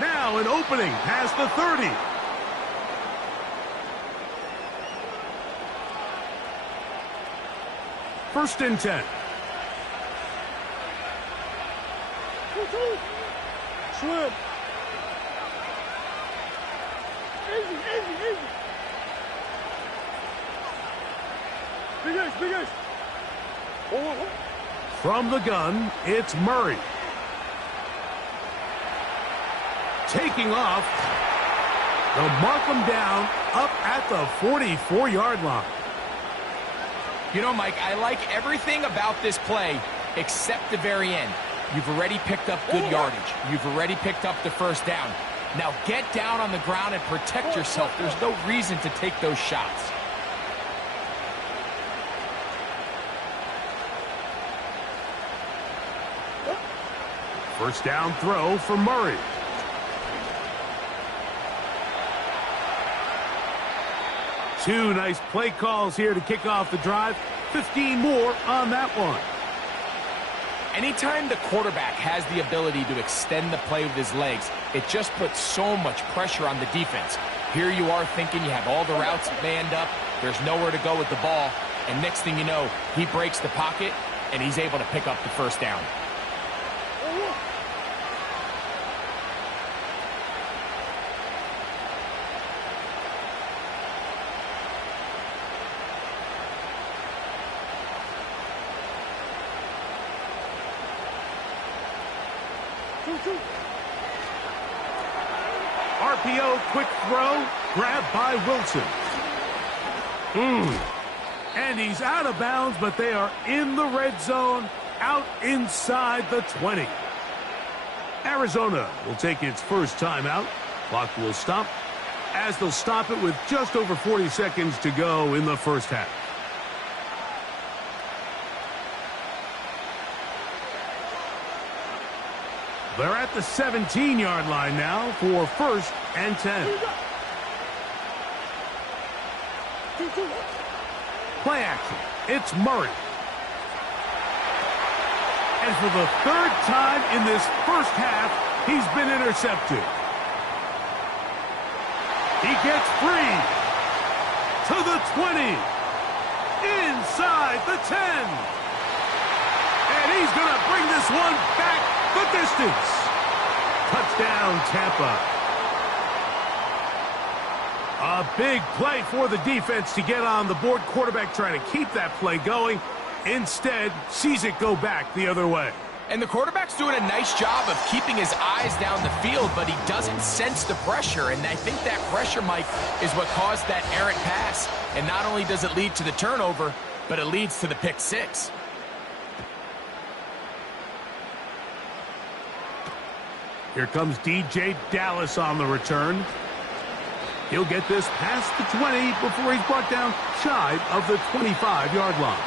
Now an opening past the 30. First and 10. Swim. Easy. Big ace. From the gun, it's Murray. Taking off. They'll mark him down up at the 44-yard line. You know, Mike, I like everything about this play except the very end. You've already picked up good yardage. You've already picked up the 1st down. Now get down on the ground and protect yourself. There's no reason to take those shots. First down throw for Murray. Two nice play calls here to kick off the drive. 15 more on that one. Anytime the quarterback has the ability to extend the play with his legs, it just puts so much pressure on the defense. Here you are thinking you have all the routes manned up, there's nowhere to go with the ball, and next thing you know, he breaks the pocket, and he's able to pick up the 1st down. RPO, quick throw, grabbed by Wilson. And he's out of bounds, but they are in the red zone, out inside the 20. Arizona will take its first timeout. Clock will stop as they'll stop it with just over 40 seconds to go in the first half. They're at the 17-yard line now for 1st and 10. Play action. It's Murray. And for the 3rd time in this first half, he's been intercepted. He gets free to the 20. Inside the 10. And he's going to bring this one back the distance. Touchdown, Tampa. A big play for the defense to get on the board. Quarterback trying to keep that play going. Instead, sees it go back the other way. And the quarterback's doing a nice job of keeping his eyes down the field, but he doesn't sense the pressure. And I think that pressure, Mike, is what caused that errant pass. And not only does it lead to the turnover, but it leads to the pick six. Here comes DJ Dallas on the return. He'll get this past the 20 before he's brought down shy of the 25-yard line.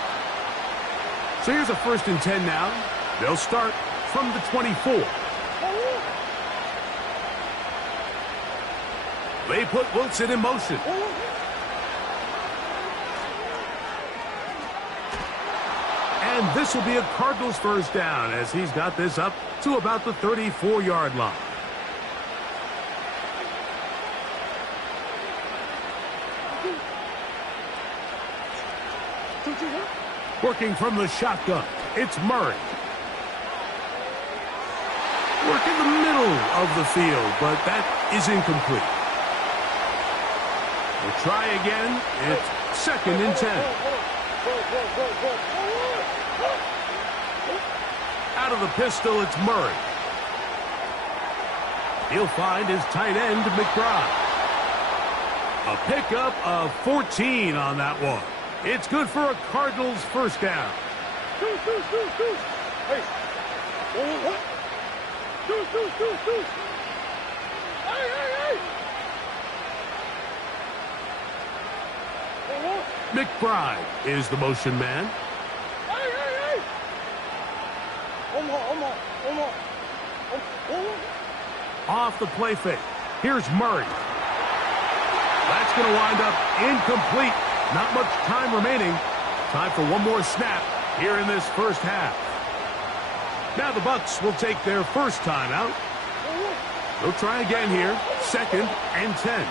So here's a 1st and 10 now. They'll start from the 24. They put Wilson in motion. And this will be a Cardinals 1st down as he's got this up to about the 34-yard line. Working from the shotgun, it's Murray. Work in the middle of the field, but that is incomplete. We'll try again. It's 2nd and 10. Out of the pistol, it's Murray. He'll find his tight end, McBride. A pickup of 14 on that one. It's good for a Cardinals 1st down. McBride is the motion man. Off the play fake. Here's Murray. That's going to wind up incomplete. Not much time remaining. Time for one more snap here in this 1st half. Now the Bucs will take their 1st timeout. They'll try again here. 2nd and 10.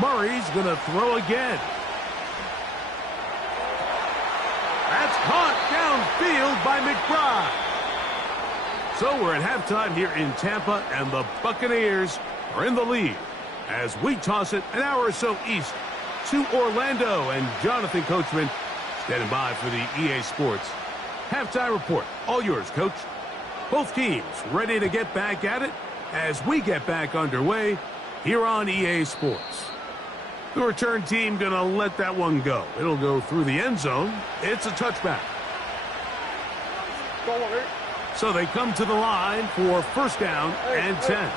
Murray's going to throw again. That's caught downfield by McBride. So we're at halftime here in Tampa, and the Buccaneers are in the lead as we toss it an hour or so east to Orlando. And Jonathan Coachman standing by for the EA Sports halftime report. All yours, Coach. Both teams ready to get back at it as we get back underway here on EA Sports. The return team going to let that one go. It'll go through the end zone. It's a touchback. So they come to the line for 1st down and 10.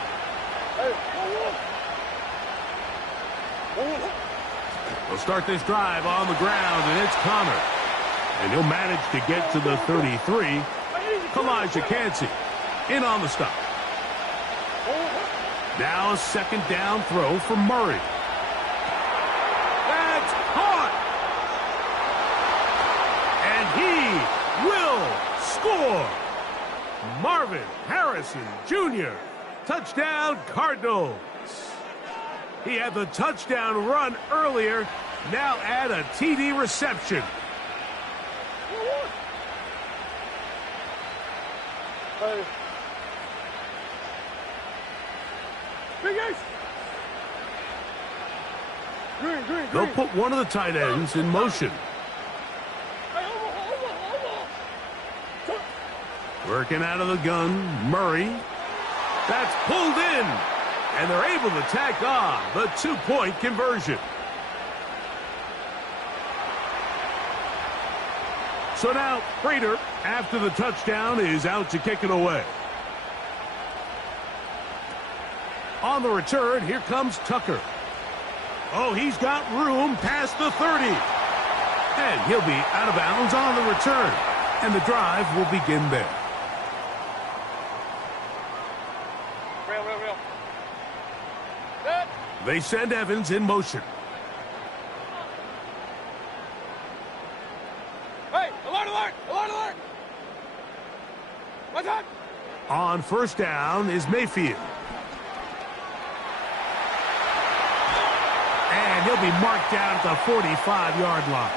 They'll start this drive on the ground, and it's Connor. And he'll manage to get to the 33. Elijah Cansey in on the stop. Now a 2nd down throw for Murray. That's caught! And he will score! Marvin Harrison Jr. Touchdown Cardinals. He had the touchdown run earlier. Now add a TD reception. They'll put one of the tight ends in motion. Working out of the gun, Murray. That's pulled in, and they're able to tack on the 2-point conversion. So now Prater, after the touchdown, is out to kick it away. On the return, here comes Tucker. Oh, he's got room past the 30. And he'll be out of bounds on the return. And the drive will begin there. They send Evans in motion. Hey, alert, alert, alert, alert. What's up? On 1st down is Mayfield. he'll be marked down at the 45-yard line.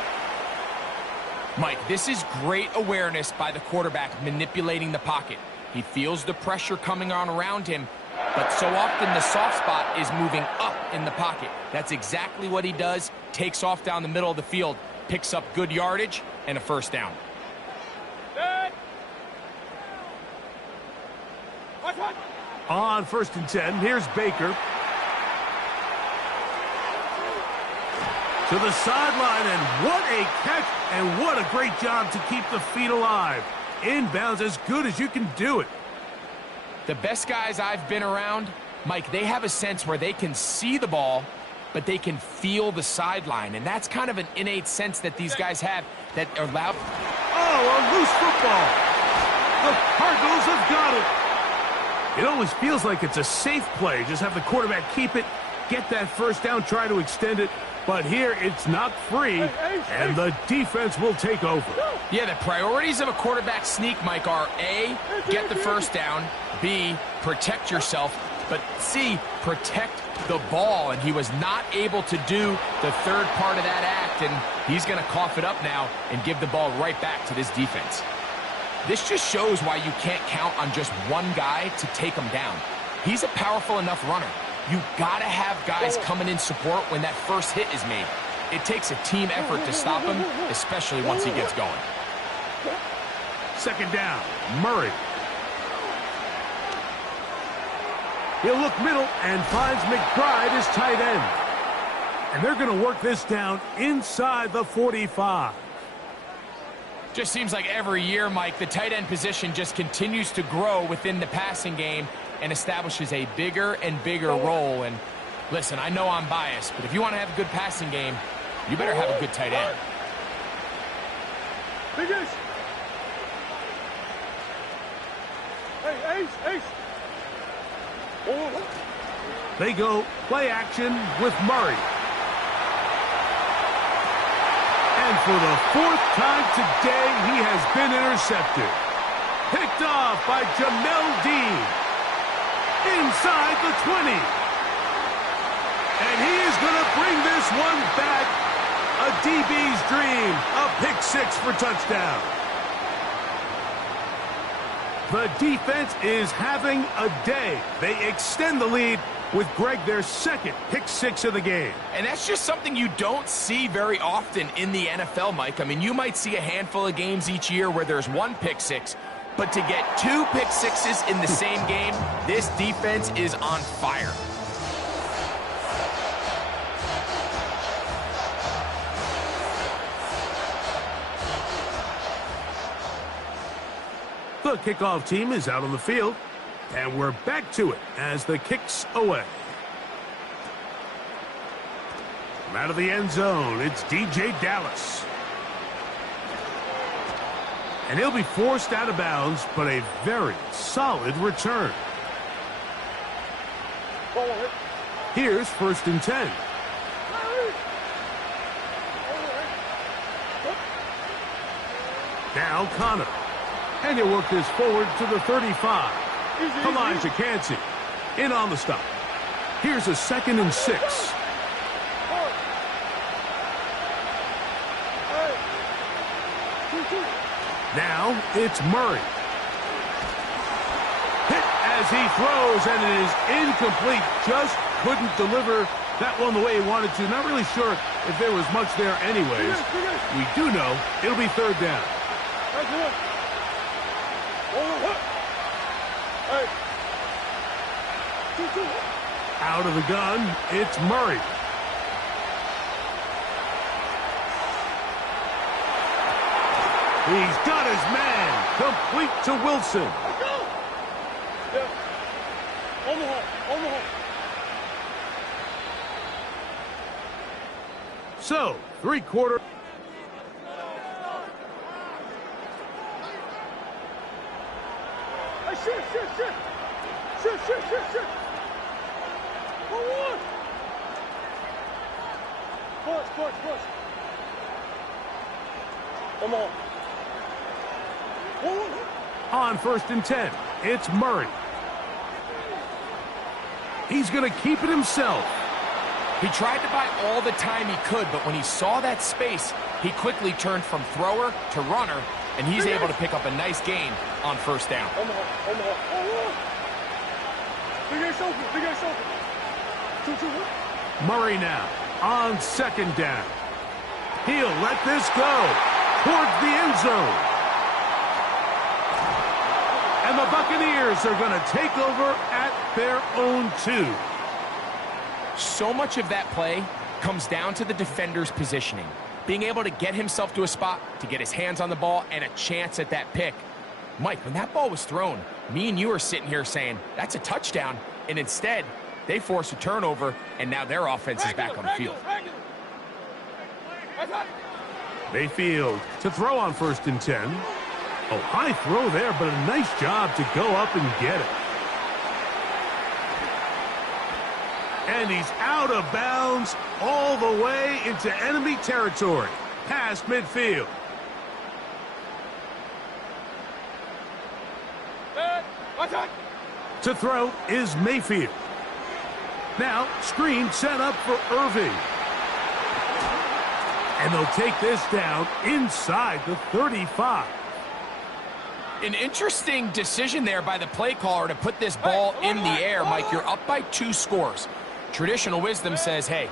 Mike, this is great awareness by the quarterback manipulating the pocket. He feels the pressure coming on around him, but so often the soft spot is moving up in the pocket. That's exactly what he does. Takes off down the middle of the field, picks up good yardage, and a first down. On 1st and 10, here's Baker. To the sideline, and what a catch, and what a great job to keep the feet alive. Inbounds as good as you can do it. The best guys I've been around, Mike, they have a sense where they can see the ball, but they can feel the sideline, and that's kind of an innate sense that these guys have that are loud. Oh, a loose football. The Cardinals have got it. It always feels like it's a safe play. Just have the quarterback keep it, get that first down, try to extend it. But here, it's not free, and the defense will take over. Yeah, the priorities of a quarterback sneak, Mike, are A, get the first down, B, protect yourself, but C, protect the ball. And he was not able to do the third part of that act, and he's going to cough it up now and give the ball right back to this defense. This just shows why you can't count on just one guy to take him down. He's a powerful enough runner. You gotta have guys coming in support when that first hit is made. It takes a team effort to stop him, especially once he gets going. 2nd down, Murray. He'll look middle and finds McBride as tight end. And they're going to work this down inside the 45. Just seems like every year, Mike, the tight end position just continues to grow within the passing game and establishes a bigger and bigger role. And listen, I know I'm biased, but if you want to have a good passing game, you better have a good tight end. Big Ace. Hey, Ace. They go play action with Murray. And for the 4th time today, he has been intercepted. Picked off by Jamel Dean. Inside the 20. And he is going to bring this one back. A DB's dream. A pick 6 for touchdown. The defense is having a day. They extend the lead with Greg their 2nd pick 6 of the game. And that's just something you don't see very often in the NFL, Mike. I mean, you might see a handful of games each year where there's 1 pick 6, but to get 2 pick 6s in the same game, this defense is on fire. The kickoff team is out on the field, and we're back to it as the kick's away. From out of the end zone, it's DJ Dallas. And he'll be forced out of bounds, but a very solid return. Here's 1st and 10. Now Connor. And he'll work this forward to the 35. Elijah Cansey in on the stop. Here's a 2nd and 6. Now it's Murray. Hit as he throws, and it is incomplete. Just couldn't deliver that one the way he wanted to. Not really sure if there was much there anyways. We do know it'll be 3rd down. Out of the gun, it's Murray. He's got his man. Complete to Wilson. So, 3/4. Shit. Push. Come on. On 1st and 10, it's Murray. He's going to keep it himself. He tried to buy all the time he could, but when he saw that space, he quickly turned from thrower to runner, and he's able to pick up a nice gain on first down. Murray now on second down. He'll let this go towards the end zone. And the Buccaneers are going to take over at their own 2. So much of that play comes down to the defender's positioning. Being able to get himself to a spot, to get his hands on the ball, and a chance at that pick. Mike, when that ball was thrown, me and you are sitting here saying, that's a touchdown. And instead, they force a turnover, and now their offense is back on the field. Mayfield to throw on 1st and 10. Oh, high throw there, but a nice job to go up and get it. And he's out of bounds all the way into enemy territory, past midfield. To throw is Mayfield. Now, screen set up for Irving. And they'll take this down inside the 35. An interesting decision there by the play caller to put this ball in the air. Mike, you're up by 2 scores. Traditional wisdom says, hey,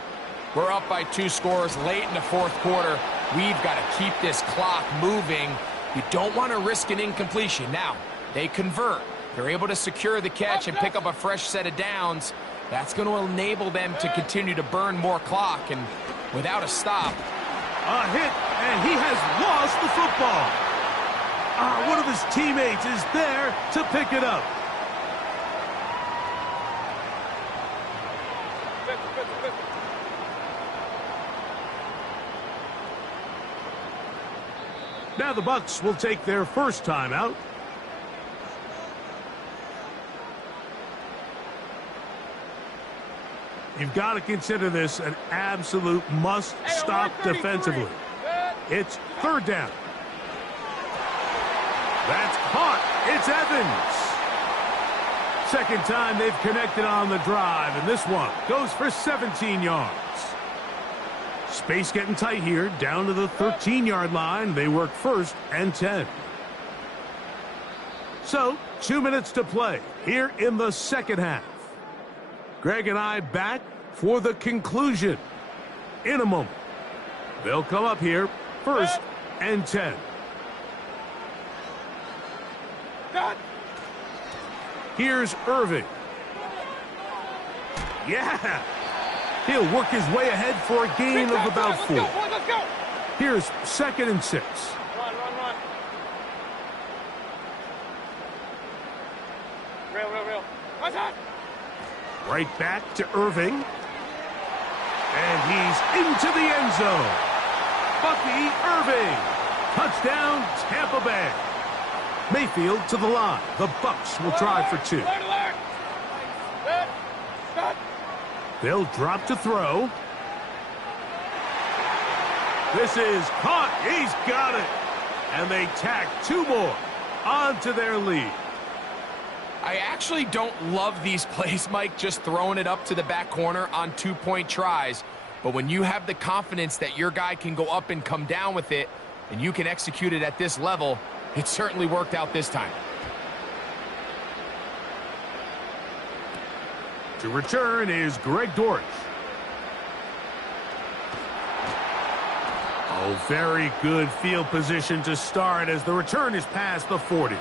we're up by 2 scores late in the 4th quarter. We've got to keep this clock moving. You don't want to risk an incompletion. Now, they convert. They're able to secure the catch and pick up a fresh set of downs. That's going to enable them to continue to burn more clock, and without a stop. A hit, and he has lost the football. One of his teammates is there to pick it up. Now the Bucs will take their first timeout. You've got to consider this an absolute must-stop defensively. It's 3rd down. That's caught. It's Evans. Second time they've connected on the drive, and this one goes for 17 yards. Space getting tight here, down to the 13-yard line. They work 1st and 10. So, 2 minutes to play here in the second half. Greg and I back for the conclusion in a moment. They'll come up here 1st and 10. Here's Irving. Yeah. He'll work his way ahead for a gain of about 4. Here's 2nd and 6. Run. Real. Right back to Irving. And he's into the end zone. Bucky Irving. Touchdown, Tampa Bay. Mayfield to the line. The Bucs will try for 2. They'll drop to throw. This is caught. He's got it. And they tack 2 more onto their lead. I actually don't love these plays, Mike, just throwing it up to the back corner on 2-point tries. But when you have the confidence that your guy can go up and come down with it, and you can execute it at this level, it certainly worked out this time. To return is Greg Dortch. Oh, very good field position to start as the return is past the 40.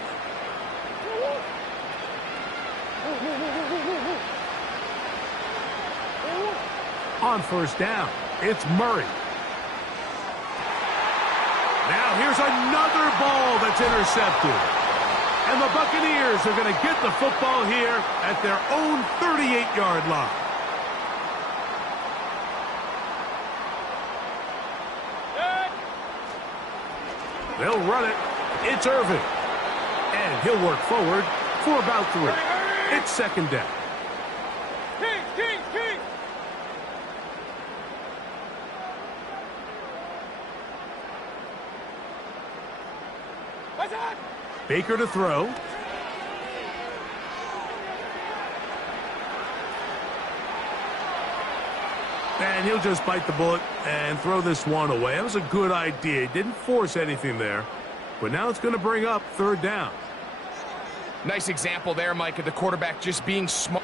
On 1st down, it's Murray. Now here's another ball that's intercepted. And the Buccaneers are going to get the football here at their own 38-yard line. They'll run it. It's Irving. And he'll work forward for about 3. It's 2nd down. King. Baker to throw. And he'll just bite the bullet and throw this one away. That was a good idea. He didn't force anything there. But now it's going to bring up third down. Nice example there, Mike, of the quarterback just being smart.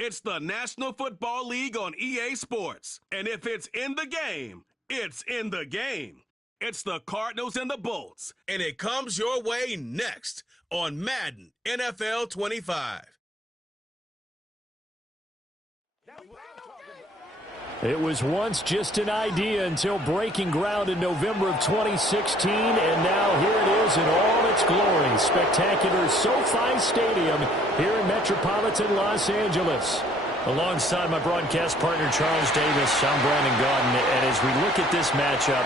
It's the National Football League on EA Sports. And if it's in the game, it's in the game. It's the Cardinals and the Bolts. And it comes your way next on Madden NFL 25. It was once just an idea until breaking ground in November of 2016, and now here it is in all its glory. Spectacular SoFi Stadium here in metropolitan Los Angeles. Alongside my broadcast partner, Charles Davis, I'm Brandon Gaudin, and as we look at this matchup,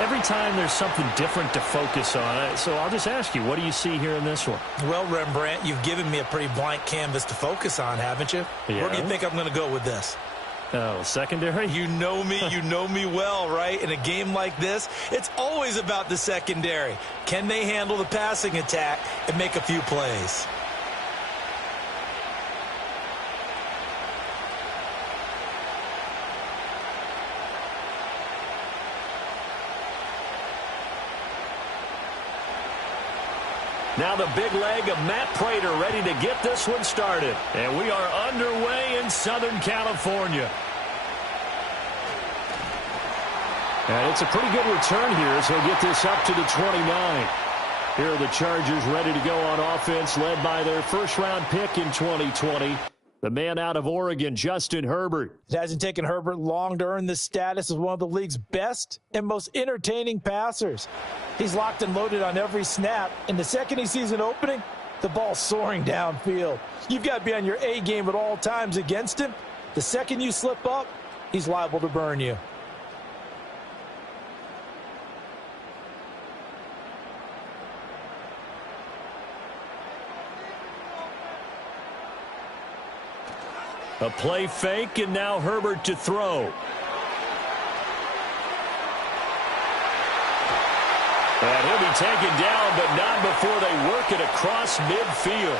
every time there's something different to focus on. So I'll just ask you, what do you see here in this one? Well, Rembrandt, you've given me a pretty blank canvas to focus on, haven't you? Yeah. Where do you think I'm going to go with this? Oh, secondary? You know me well, right? In a game like this, it's always about the secondary. Can they handle the passing attack and make a few plays? Now the big leg of Matt Prater ready to get this one started. And we are underway in Southern California. And it's a pretty good return here, so he'll get this up to the 29. Here are the Chargers ready to go on offense, led by their first-round pick in 2020. The man out of Oregon, Justin Herbert. It hasn't taken Herbert long to earn this status as one of the league's best and most entertaining passers. He's locked and loaded on every snap, and the second he sees an opening, the ball's soaring downfield. You've got to be on your A game at all times against him. The second you slip up, he's liable to burn you. A play fake, and now Herbert to throw. And he'll be taken down, but not before they work it across midfield.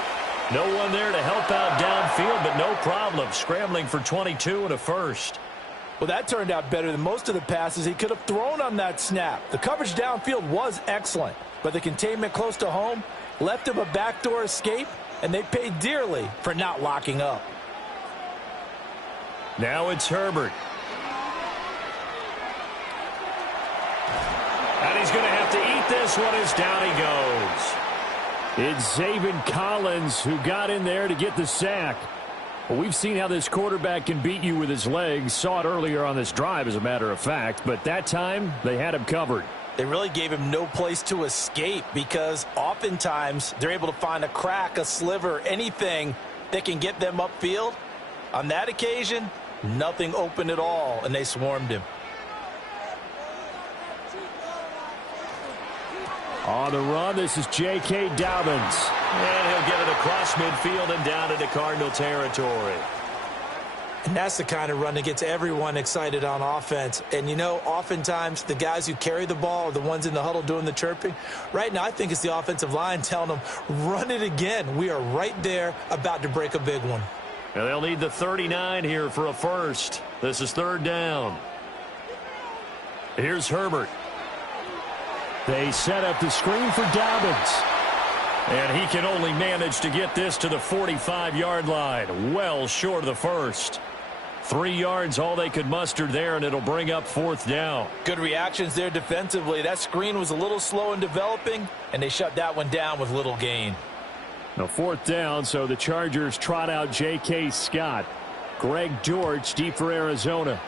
No one there to help out downfield, but no problem. Scrambling for 22 and a first. Well, that turned out better than most of the passes he could have thrown on that snap. The coverage downfield was excellent, but the containment close to home left him a backdoor escape, and they paid dearly for not locking up. Now it's Herbert. And he's going to have to eat this one as down he goes. It's Zaven Collins who got in there to get the sack. Well, we've seen how this quarterback can beat you with his legs. Saw it earlier on this drive, as a matter of fact. But that time, they had him covered. They really gave him no place to escape because oftentimes they're able to find a crack, a sliver, anything that can get them upfield. On that occasion, nothing open at all, and they swarmed him. On the run, this is J.K. Dobbins. And he'll get it across midfield and down into Cardinal territory. And that's the kind of run that gets everyone excited on offense. And, you know, oftentimes the guys who carry the ball are the ones in the huddle doing the chirping. Right now, I think it's the offensive line telling them, run it again. We are right there about to break a big one. And they'll need the 39 here for a first. This is third down. Here's Herbert. They set up the screen for Dobbins. And he can only manage to get this to the 45-yard line. Well short of the first. 3 yards, all they could muster there, and it'll bring up fourth down. Good reactions there defensively. That screen was a little slow in developing, and they shut that one down with little gain. Now fourth down, so the Chargers trot out J.K. Scott. Greg Dortch deep for Arizona.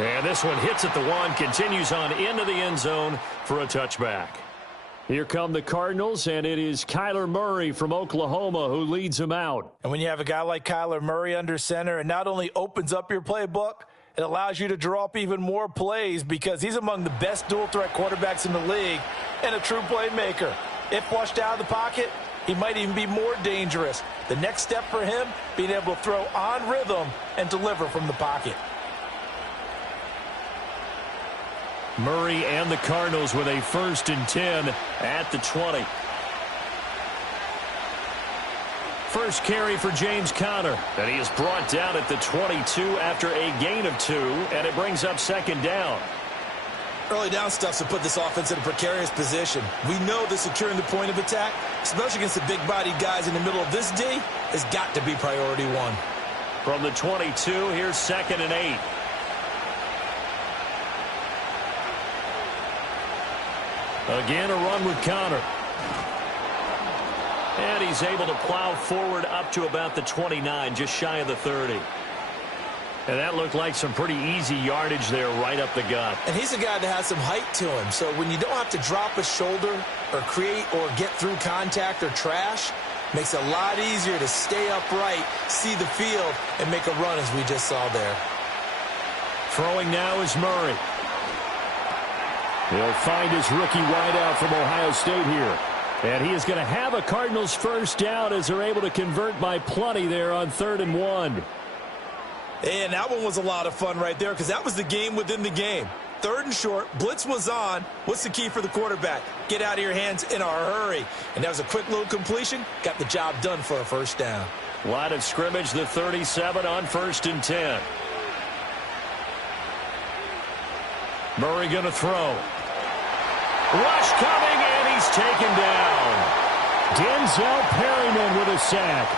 And this one hits at the 1, continues on into the end zone for a touchback. Here come the Cardinals, and it is Kyler Murray from Oklahoma who leads them out. And when you have a guy like Kyler Murray under center, it not only opens up your playbook, it allows you to draw up even more plays because he's among the best dual-threat quarterbacks in the league and a true playmaker. If flushed out of the pocket, he might even be more dangerous. The next step for him, being able to throw on rhythm and deliver from the pocket. Murray and the Cardinals with a 1st and 10 at the 20. First carry for James Conner, and he is brought down at the 22 after a gain of 2, and it brings up second down. Early down stuff's to put this offense in a precarious position. We know that securing the point of attack, especially against the big-bodied guys in the middle of this D, has got to be priority 1. From the 22, here's 2nd and 8. Again, a run with Conner. And he's able to plow forward up to about the 29, just shy of the 30. And that looked like some pretty easy yardage there right up the gut. And he's a guy that has some height to him. So when you don't have to drop a shoulder or create or get through contact or trash, makes it a lot easier to stay upright, see the field, and make a run as we just saw there. Throwing now is Murray. He'll find his rookie wideout from Ohio State here. And he is going to have a Cardinals first down as they're able to convert by plenty there on 3rd and 1. And that one was a lot of fun right there because that was the game within the game. 3rd and short, blitz was on. What's the key for the quarterback? Get out of your hands in a hurry. And that was a quick little completion. Got the job done for a first down. Line of scrimmage, the 37 on 1st and 10. Murray going to throw. Rush coming, and he's taken down. Denzel Perryman with a sack.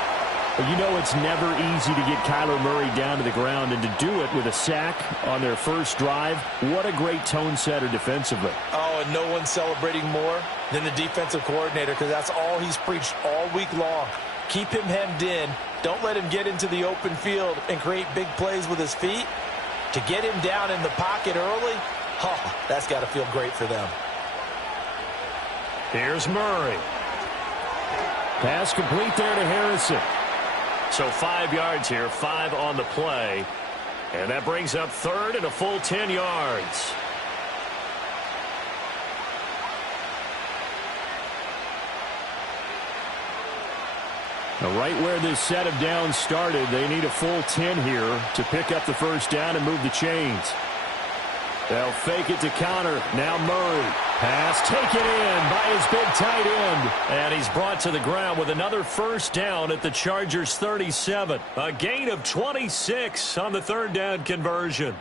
But you know it's never easy to get Kyler Murray down to the ground, and to do it with a sack on their first drive, what a great tone setter defensively. Oh, and no one's celebrating more than the defensive coordinator because that's all he's preached all week long. Keep him hemmed in. Don't let him get into the open field and create big plays with his feet. To get him down in the pocket early, that's got to feel great for them. Here's Murray. Pass complete there to Harrison. So 5 yards here, 5 on the play. And that brings up 3rd and a full 10 yards. Now right where this set of downs started, they need a full 10 here to pick up the first down and move the chains. They'll fake it to Conner. Now Murray. Pass taken in by his big tight end. And he's brought to the ground with another first down at the Chargers' 37. A gain of 26 on the 3rd down conversion.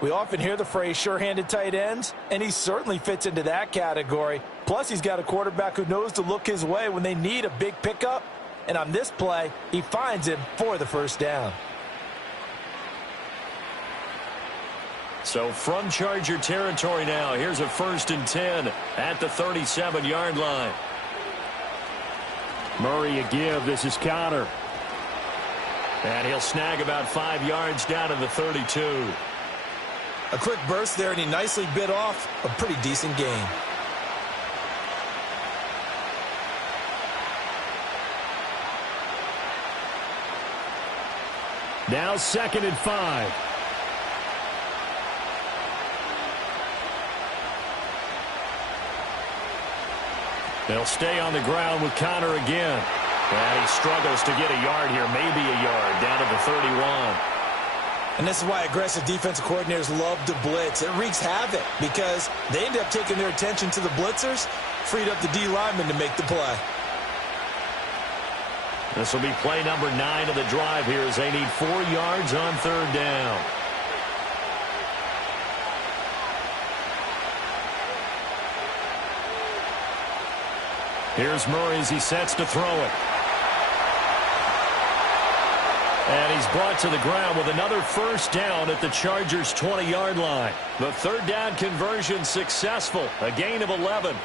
We often hear the phrase sure-handed tight ends, and he certainly fits into that category. Plus, he's got a quarterback who knows to look his way when they need a big pickup. And on this play, he finds him for the first down. So from Charger territory now, here's a 1st and 10 at the 37-yard line. Murray a give. This is Conner. And he'll snag about 5 yards down to the 32. A quick burst there, and he nicely bit off a pretty decent gain. Now 2nd and 5. They'll stay on the ground with Connor again. And he struggles to get a yard here, maybe a yard, down to the 31. And this is why aggressive defensive coordinators love to blitz. It wreaks havoc because they end up taking their attention to the blitzers, freed up the D lineman to make the play. This will be play number 9 of the drive here as they need 4 yards on 3rd down. Here's Murray as he sets to throw it. And he's brought to the ground with another first down at the Chargers' 20-yard line. The 3rd down conversion successful, a gain of 11.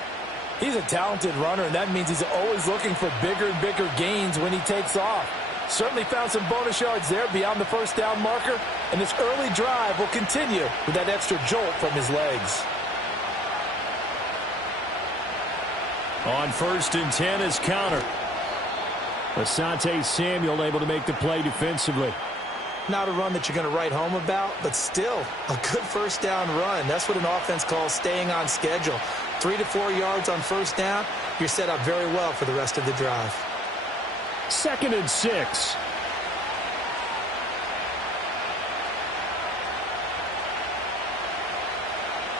He's a talented runner, and that means he's always looking for bigger and bigger gains when he takes off. Certainly found some bonus yards there beyond the first down marker, and this early drive will continue with that extra jolt from his legs. On 1st and 10 is Connor. Asante Samuel able to make the play defensively. Not a run that you're going to write home about, but still a good first down run. That's what an offense calls staying on schedule. 3 to 4 yards on first down, you're set up very well for the rest of the drive. 2nd and 6.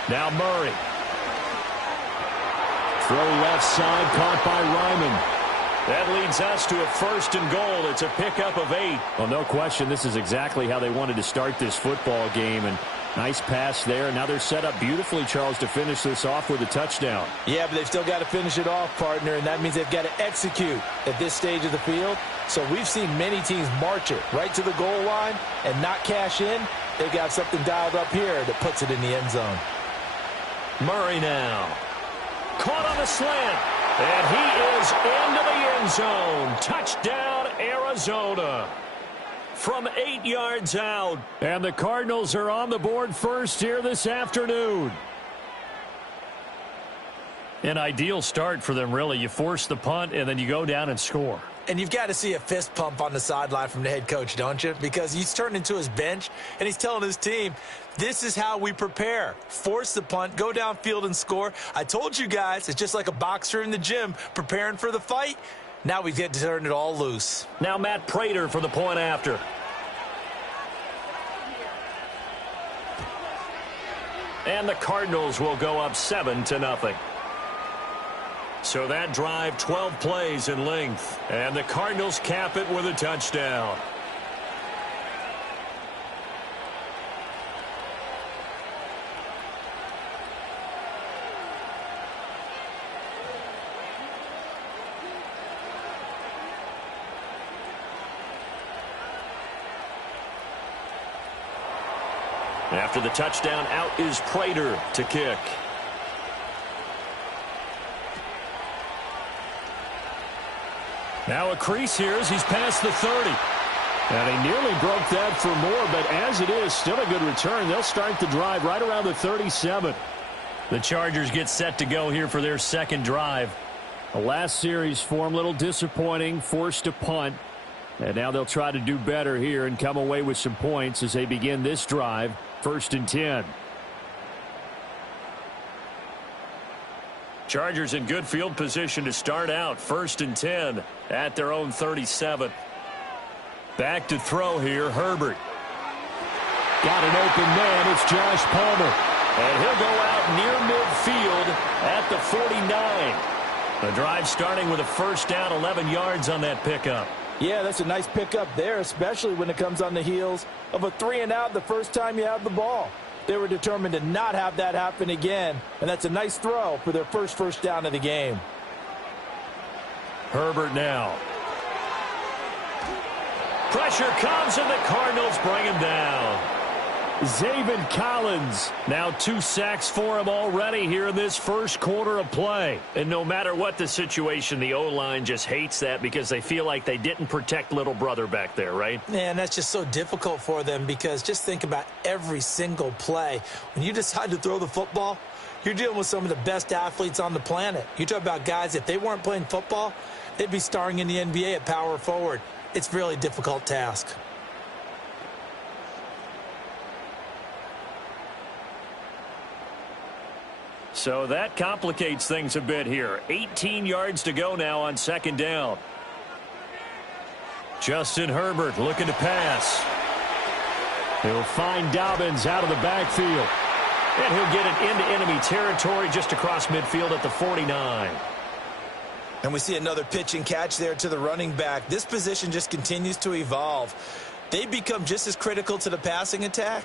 Now Murray. Throw left side, caught by Ryman. That leads us to a 1st and goal. It's a pickup of 8. Well, no question, this is exactly how they wanted to start this football game. And nice pass there. Now they're set up beautifully, Charles, to finish this off with a touchdown. Yeah, but they've still got to finish it off, partner, and that means they've got to execute at this stage of the field. So we've seen many teams march it right to the goal line and not cash in. They've got something dialed up here that puts it in the end zone. Murray now. Caught on the slant. And he is into the end zone. Touchdown, Arizona. From 8 yards out. And the Cardinals are on the board first here this afternoon. An ideal start for them, really. You force the punt, and then you go down and score. And you've got to see a fist pump on the sideline from the head coach, don't you? Because he's turned into his bench, and he's telling his team, this is how we prepare. Force the punt, go downfield and score. I told you guys, it's just like a boxer in the gym preparing for the fight. Now we get to turn it all loose. Now Matt Prater for the point after. And the Cardinals will go up 7-0. So that drive, 12 plays in length. And the Cardinals cap it with a touchdown. After the touchdown, out is Prater to kick. Now a crease here as he's past the 30. And he nearly broke that for more, but as it is, still a good return. They'll start the drive right around the 37. The Chargers get set to go here for their second drive. The last series for them, a little disappointing, forced a punt. And now they'll try to do better here and come away with some points as they begin this drive, 1st and 10. Chargers in good field position to start out, 1st and 10 at their own 37. Back to throw here, Herbert. Got an open man, it's Josh Palmer. And he'll go out near midfield at the 49. The drive starting with a first down, 11 yards on that pickup. Yeah, that's a nice pickup there, especially when it comes on the heels of a 3-and-out the first time you have the ball. They were determined to not have that happen again, and that's a nice throw for their first down of the game. Herbert now. Pressure comes, and the Cardinals bring him down. Zaven Collins, now 2 sacks for him already here in this first quarter of play. And no matter what the situation, the O-line just hates that because they feel like they didn't protect little brother back there, right? Man, that's just so difficult for them because just think about every single play. When you decide to throw the football, you're dealing with some of the best athletes on the planet. You talk about guys, if they weren't playing football, they'd be starring in the NBA at power forward. It's a really difficult task. So that complicates things a bit here. 18 yards to go now on second down. Justin Herbert looking to pass. He'll find Dobbins out of the backfield. And he'll get it into enemy territory just across midfield at the 49. And we see another pitch and catch there to the running back. This position just continues to evolve. They become just as critical to the passing attack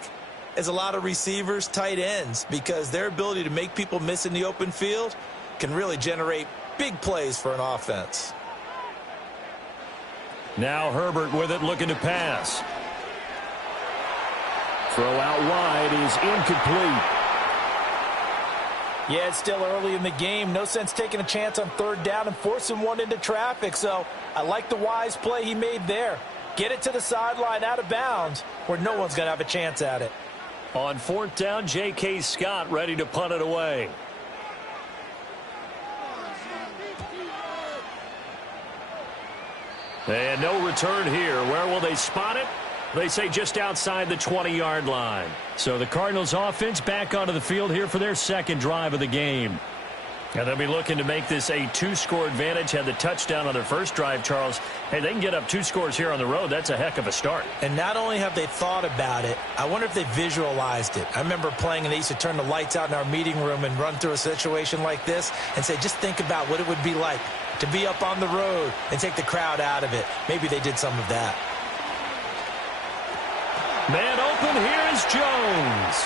as a lot of receivers, tight ends, because their ability to make people miss in the open field can really generate big plays for an offense. Now Herbert with it, looking to pass. Throw out wide is incomplete. Yeah, it's still early in the game. No sense taking a chance on third down and forcing one into traffic. So I like the wise play he made there. Get it to the sideline out of bounds where no one's going to have a chance at it. On fourth down, J.K. Scott ready to punt it away. And no return here. Where will they spot it? They say just outside the 20-yard line. So the Cardinals offense back onto the field here for their second drive of the game. And they'll be looking to make this a two-score advantage. Had the touchdown on their first drive, Charles. Hey, they can get up 2 scores here on the road. That's a heck of a start. And not only have they thought about it, I wonder if they visualized it. I remember playing and they used to turn the lights out in our meeting room and run through a situation like this and say, just think about what it would be like to be up on the road and take the crowd out of it. Maybe they did some of that. Man open, here is Jones.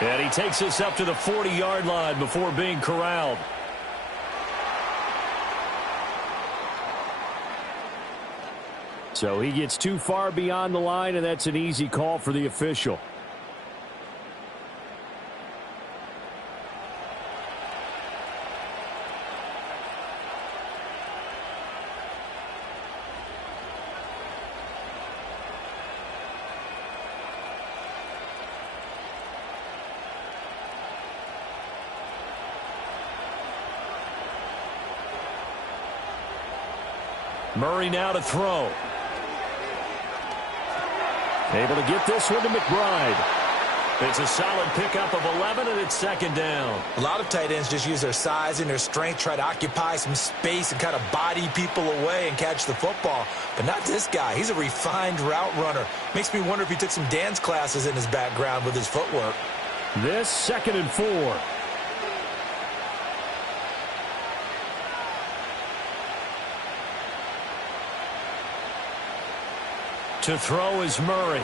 And he takes us up to the 40-yard line before being corralled. So he gets too far beyond the line, and that's an easy call for the official. Murray now to throw. Able to get this one to McBride. It's a solid pickup of 11, and it's second down. A lot of tight ends just use their size and their strength, try to occupy some space and kind of body people away and catch the football. But not this guy. He's a refined route runner. Makes me wonder if he took some dance classes in his background with his footwork. This 2nd and 4. To throw is Murray.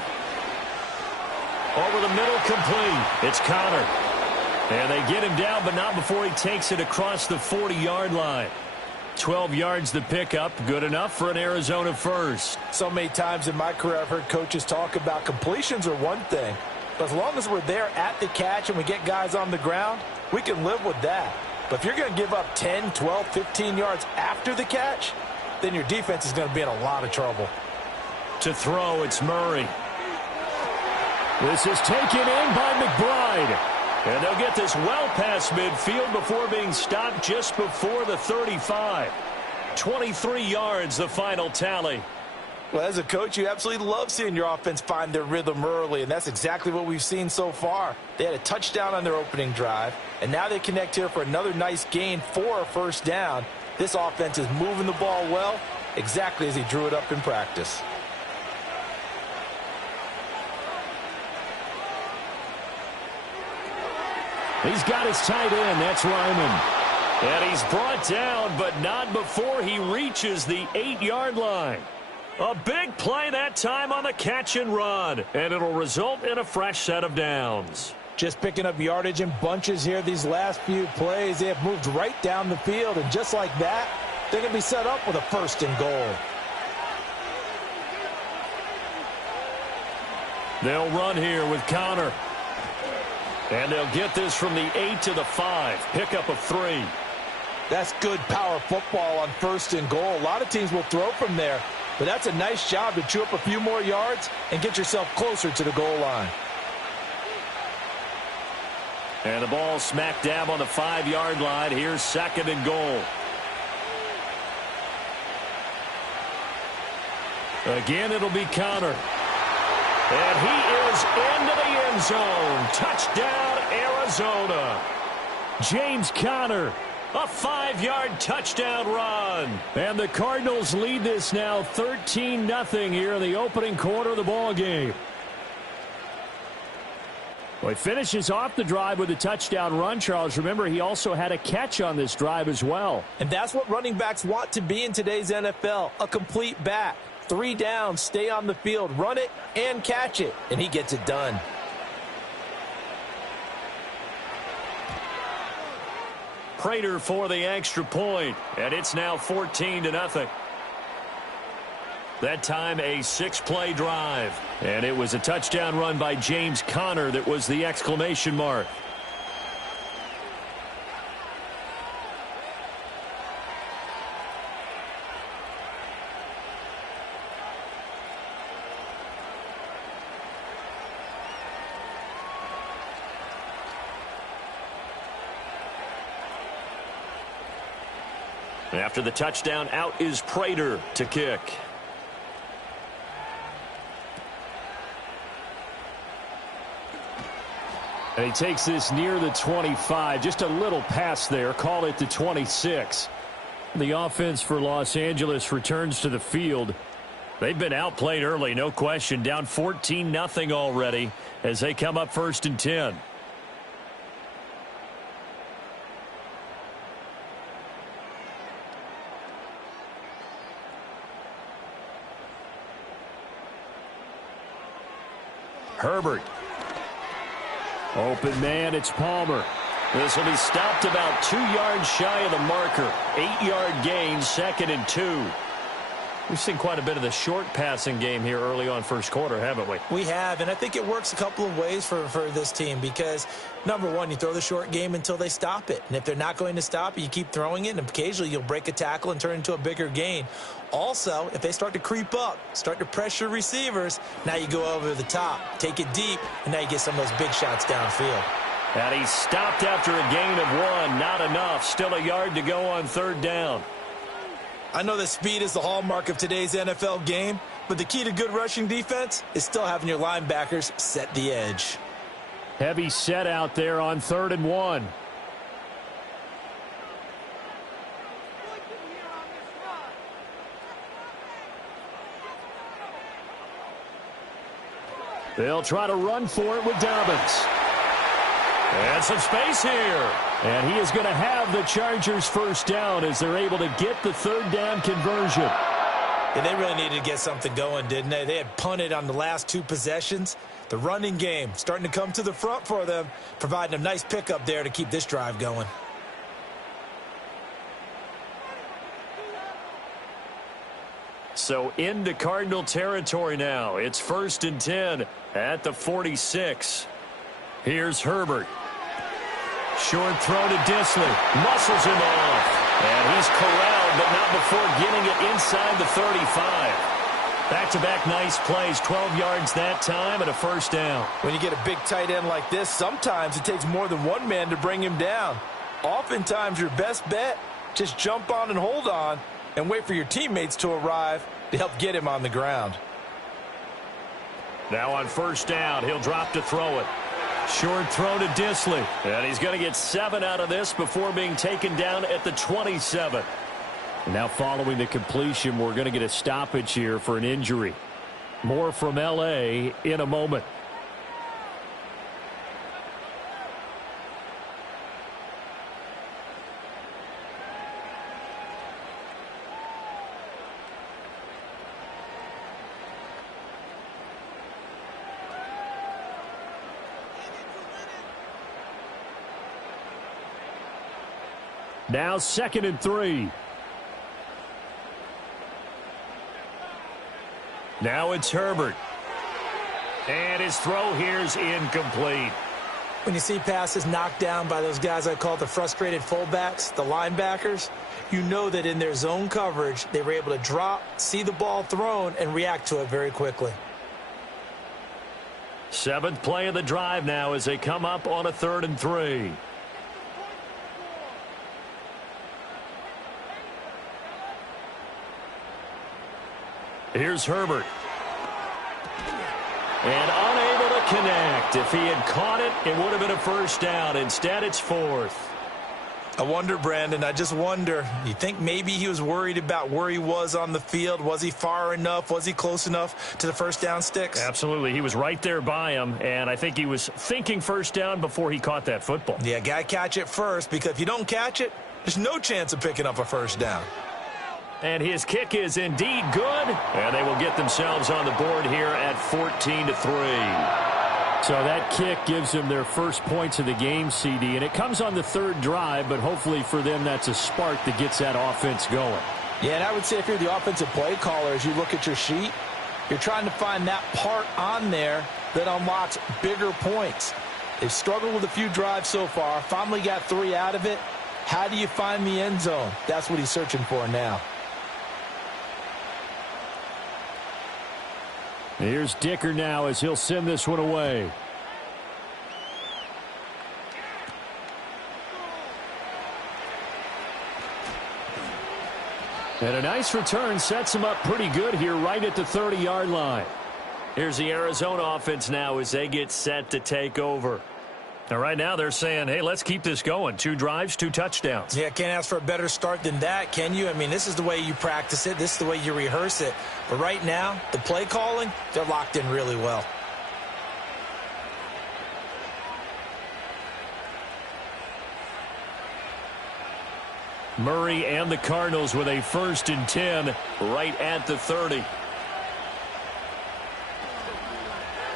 Over the middle, complete. It's Connor. And they get him down, but not before he takes it across the 40-yard line. 12 yards the pickup. Good enough for an Arizona first. So many times in my career I've heard coaches talk about completions are one thing. But as long as we're there at the catch and we get guys on the ground, we can live with that. But if you're going to give up 10, 12, 15 yards after the catch, then your defense is going to be in a lot of trouble. To throw, it's Murray. This is taken in by McBride. And they'll get this well past midfield before being stopped just before the 35. 23 yards, the final tally. Well, as a coach, you absolutely love seeing your offense find their rhythm early, and that's exactly what we've seen so far. They had a touchdown on their opening drive, and now they connect here for another nice gain for a first down. This offense is moving the ball well, exactly as he drew it up in practice. He's got his tight end. That's Ryman. And he's brought down, but not before he reaches the 8-yard line. A big play that time on the catch and run. And it'll result in a fresh set of downs. Just picking up yardage in bunches here these last few plays. They have moved right down the field. And just like that, they're going to be set up with a 1st and goal. They'll run here with Connor. And they'll get this from the 8 to the 5. Pickup of 3. That's good power football on 1st and goal. A lot of teams will throw from there, but that's a nice job to chew up a few more yards and get yourself closer to the goal line. And the ball smack dab on the 5-yard line. Here's 2nd and goal. Again, it'll be Connor. And he is into the end zone. Touchdown, Arizona. James Conner, a 5-yard touchdown run. And the Cardinals lead this now 13-0 here in the opening quarter of the ball game. Well, he finishes off the drive with a touchdown run, Charles. Remember, he also had a catch on this drive as well. And that's what running backs want to be in today's NFL, a complete back. 3 downs, stay on the field, run it, and catch it. And he gets it done. Prater for the extra point, and it's now 14-0. That time a 6-play drive, and it was a touchdown run by James Conner that was the exclamation mark. After the touchdown, out is Prater to kick. And he takes this near the 25. Just a little pass there. Call it the 26. The offense for Los Angeles returns to the field. They've been outplayed early, no question. Down 14-0 already as they come up 1st and 10. Herbert. Open man, it's Palmer. This will be stopped about 2 yards shy of the marker. 8-yard gain, 2nd and 2. We've seen quite a bit of the short passing game here early on first quarter, haven't we? We have, and I think it works a couple of ways for this team because, number one, you throw the short game until they stop it. And if they're not going to stop it, you keep throwing it, and occasionally you'll break a tackle and turn it into a bigger gain. Also, if they start to creep up, start to pressure receivers, now you go over the top, take it deep, and now you get some of those big shots downfield. And he stopped after a gain of 1. Not enough. Still a yard to go on 3rd down. I know that speed is the hallmark of today's NFL game, but the key to good rushing defense is still having your linebackers set the edge. Heavy set out there on 3rd and 1. They'll try to run for it with Dobbins. And some space here. And he is going to have the Chargers 1st down as they're able to get the 3rd down conversion. Yeah, they really needed to get something going, didn't they? They had punted on the last 2 possessions. The running game starting to come to the front for them, providing a nice pickup there to keep this drive going. So into Cardinal territory now. It's 1st and 10 at the 46. Here's Herbert. Short throw to Disley. Muscles him off. And he's corralled, but not before getting it inside the 35. Back-to-back nice plays. 12 yards that time and a 1st down. When you get a big tight end like this, sometimes it takes more than one man to bring him down. Oftentimes, your best bet, just jump on and hold on and wait for your teammates to arrive to help get him on the ground. Now on 1st down, he'll drop to throw it. Short throw to Disley. And he's going to get 7 out of this before being taken down at the 27. Now following the completion, we're going to get a stoppage here for an injury. More from L.A. in a moment. Now 2nd and 3. Now it's Herbert. And his throw here's incomplete. When you see passes knocked down by those guys I call the frustrated fullbacks, the linebackers, you know that in their zone coverage, they were able to drop, see the ball thrown, and react to it very quickly. 7th play of the drive now as they come up on a 3rd and 3. Here's Herbert. And unable to connect. If he had caught it, it would have been a 1st down. Instead, it's 4th. I wonder, Brandon, I just wonder. You think maybe he was worried about where he was on the field? Was he far enough? Was he close enough to the first down sticks? Absolutely. He was right there by him, and I think he was thinking first down before he caught that football. Yeah, got to catch it first, because if you don't catch it, there's no chance of picking up a first down. And his kick is indeed good, and they will get themselves on the board here at 14-3. So that kick gives them their first points of the game, CD, and it comes on the third drive, but hopefully for them that's a spark that gets that offense going. Yeah, and I would say if you're the offensive play caller, as you look at your sheet, you're trying to find that part on there that unlocks bigger points. They've struggled with a few drives so far, finally got 3 out of it. How do you find the end zone? That's what he's searching for now. Here's Dicker now as he'll send this one away. And a nice return sets him up pretty good here right at the 30-yard line. Here's the Arizona offense now as they get set to take over. Now, right now they're saying, hey, let's keep this going. 2 drives, 2 touchdowns. Yeah, can't ask for a better start than that, can you? I mean, this is the way you practice it. This is the way you rehearse it. But right now, the play calling, they're locked in really well. Murray and the Cardinals with a 1st and 10 right at the 30.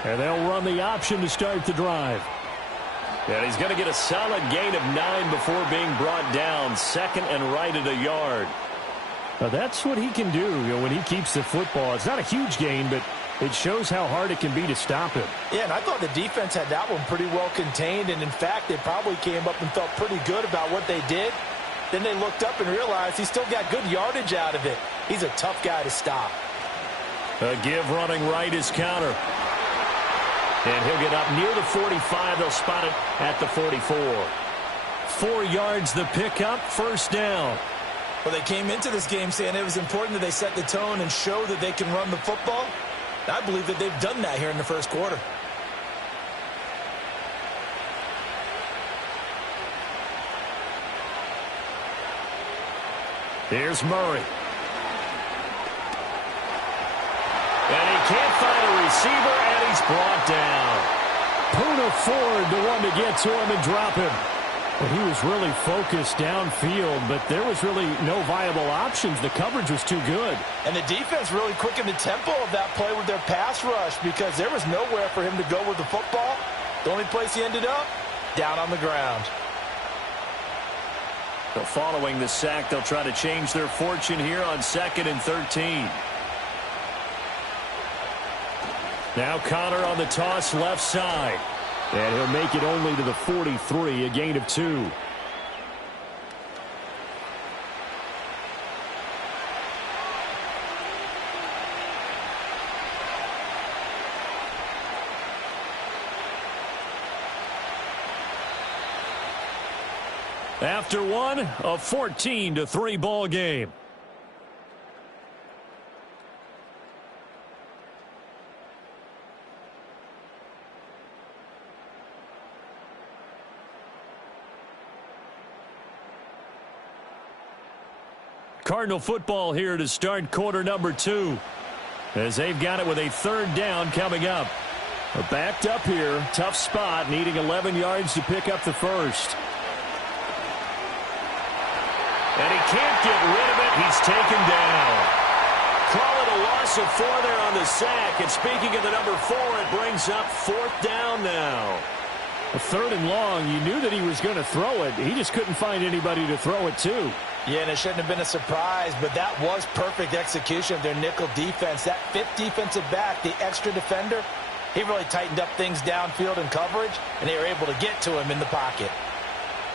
And they'll run the option to start the drive. And he's going to get a solid gain of 9 before being brought down. 2nd and right at a yard. Now that's what he can do, when he keeps the football. It's not a huge gain, but it shows how hard it can be to stop him. Yeah, and I thought the defense had that one pretty well contained. And, in fact, they probably came up and felt pretty good about what they did. Then they looked up and realized he still got good yardage out of it. He's a tough guy to stop. A give running right is counter. And he'll get up near the 45. They'll spot it at the 44. 4 yards the pickup, 1st down. Well, they came into this game saying it was important that they set the tone and show that they can run the football. I believe that they've done that here in the first quarter. Here's Murray. And he can't find a receiver, and he's brought down. Poona Ford, the one to get to him and drop him. But he was really focused downfield, but there was really no viable options. The coverage was too good. And the defense really quickened the tempo of that play with their pass rush because there was nowhere for him to go with the football. The only place he ended up, down on the ground. So following the sack, they'll try to change their fortune here on 2nd and 13. Now Connor on the toss left side. And he'll make it only to the 43, a gain of 2. After one, a 14-3 ball game. Cardinal football here to start quarter number 2. As they've got it with a 3rd down coming up. They're backed up here. Tough spot, needing 11 yards to pick up the 1st. And he can't get rid of it. He's taken down. Call it a loss of 4 there on the sack. And speaking of the number 4, it brings up 4th down now. A 3rd and long. You knew that he was going to throw it. He just couldn't find anybody to throw it to. Yeah, and it shouldn't have been a surprise, but that was perfect execution of their nickel defense. That 5th defensive back, the extra defender, he really tightened up things downfield in coverage, and they were able to get to him in the pocket.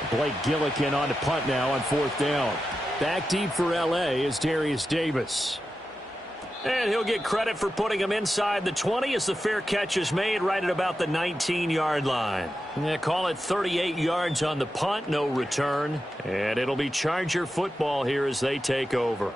Blake Gillikin on to punt now on 4th down. Back deep for L.A. is Darius Davis. And he'll get credit for putting him inside the 20 as the fair catch is made right at about the 19-yard line. They call it 38 yards on the punt, no return. And it'll be Charger football here as they take over.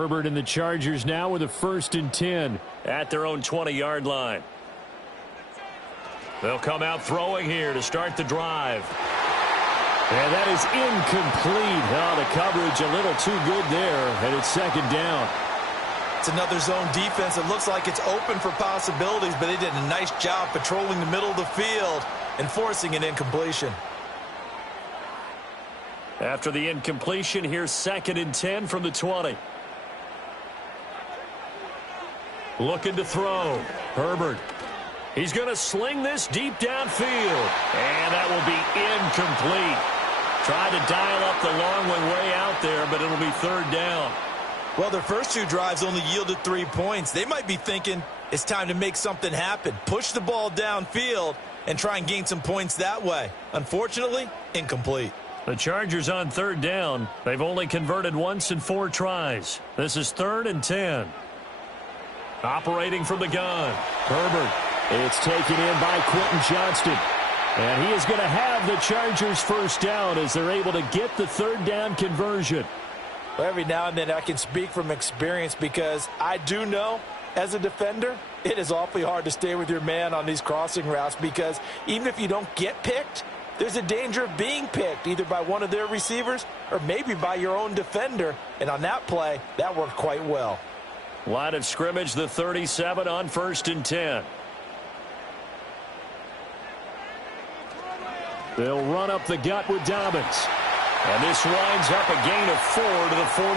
Herbert and the Chargers now with a 1st and 10. At their own 20-yard line. They'll come out throwing here to start the drive. And that is incomplete. Oh, the coverage a little too good there, and it's 2nd down. It's another zone defense. It looks like it's open for possibilities, but they did a nice job patrolling the middle of the field and forcing an incompletion. After the incompletion, here's 2nd and 10 from the 20. Looking to throw. Herbert. He's going to sling this deep downfield. And that will be incomplete. Tried to dial up the long way out there, but it'll be 3rd down. Well, their first 2 drives only yielded 3 points. They might be thinking it's time to make something happen. Push the ball downfield and try and gain some points that way. Unfortunately, incomplete. The Chargers on 3rd down. They've only converted once in 4 tries. This is 3rd and 10. Operating from the gun. Herbert. It's taken in by Quentin Johnston. And he is going to have the Chargers 1st down as they're able to get the 3rd down conversion. Well, every now and then I can speak from experience because I do know as a defender it is awfully hard to stay with your man on these crossing routes because even if you don't get picked, there's a danger of being picked either by one of their receivers or maybe by your own defender. And on that play, that worked quite well. Line of scrimmage, the 37 on 1st and 10. They'll run up the gut with Dobbins. And this winds up a gain of 4 to the 41.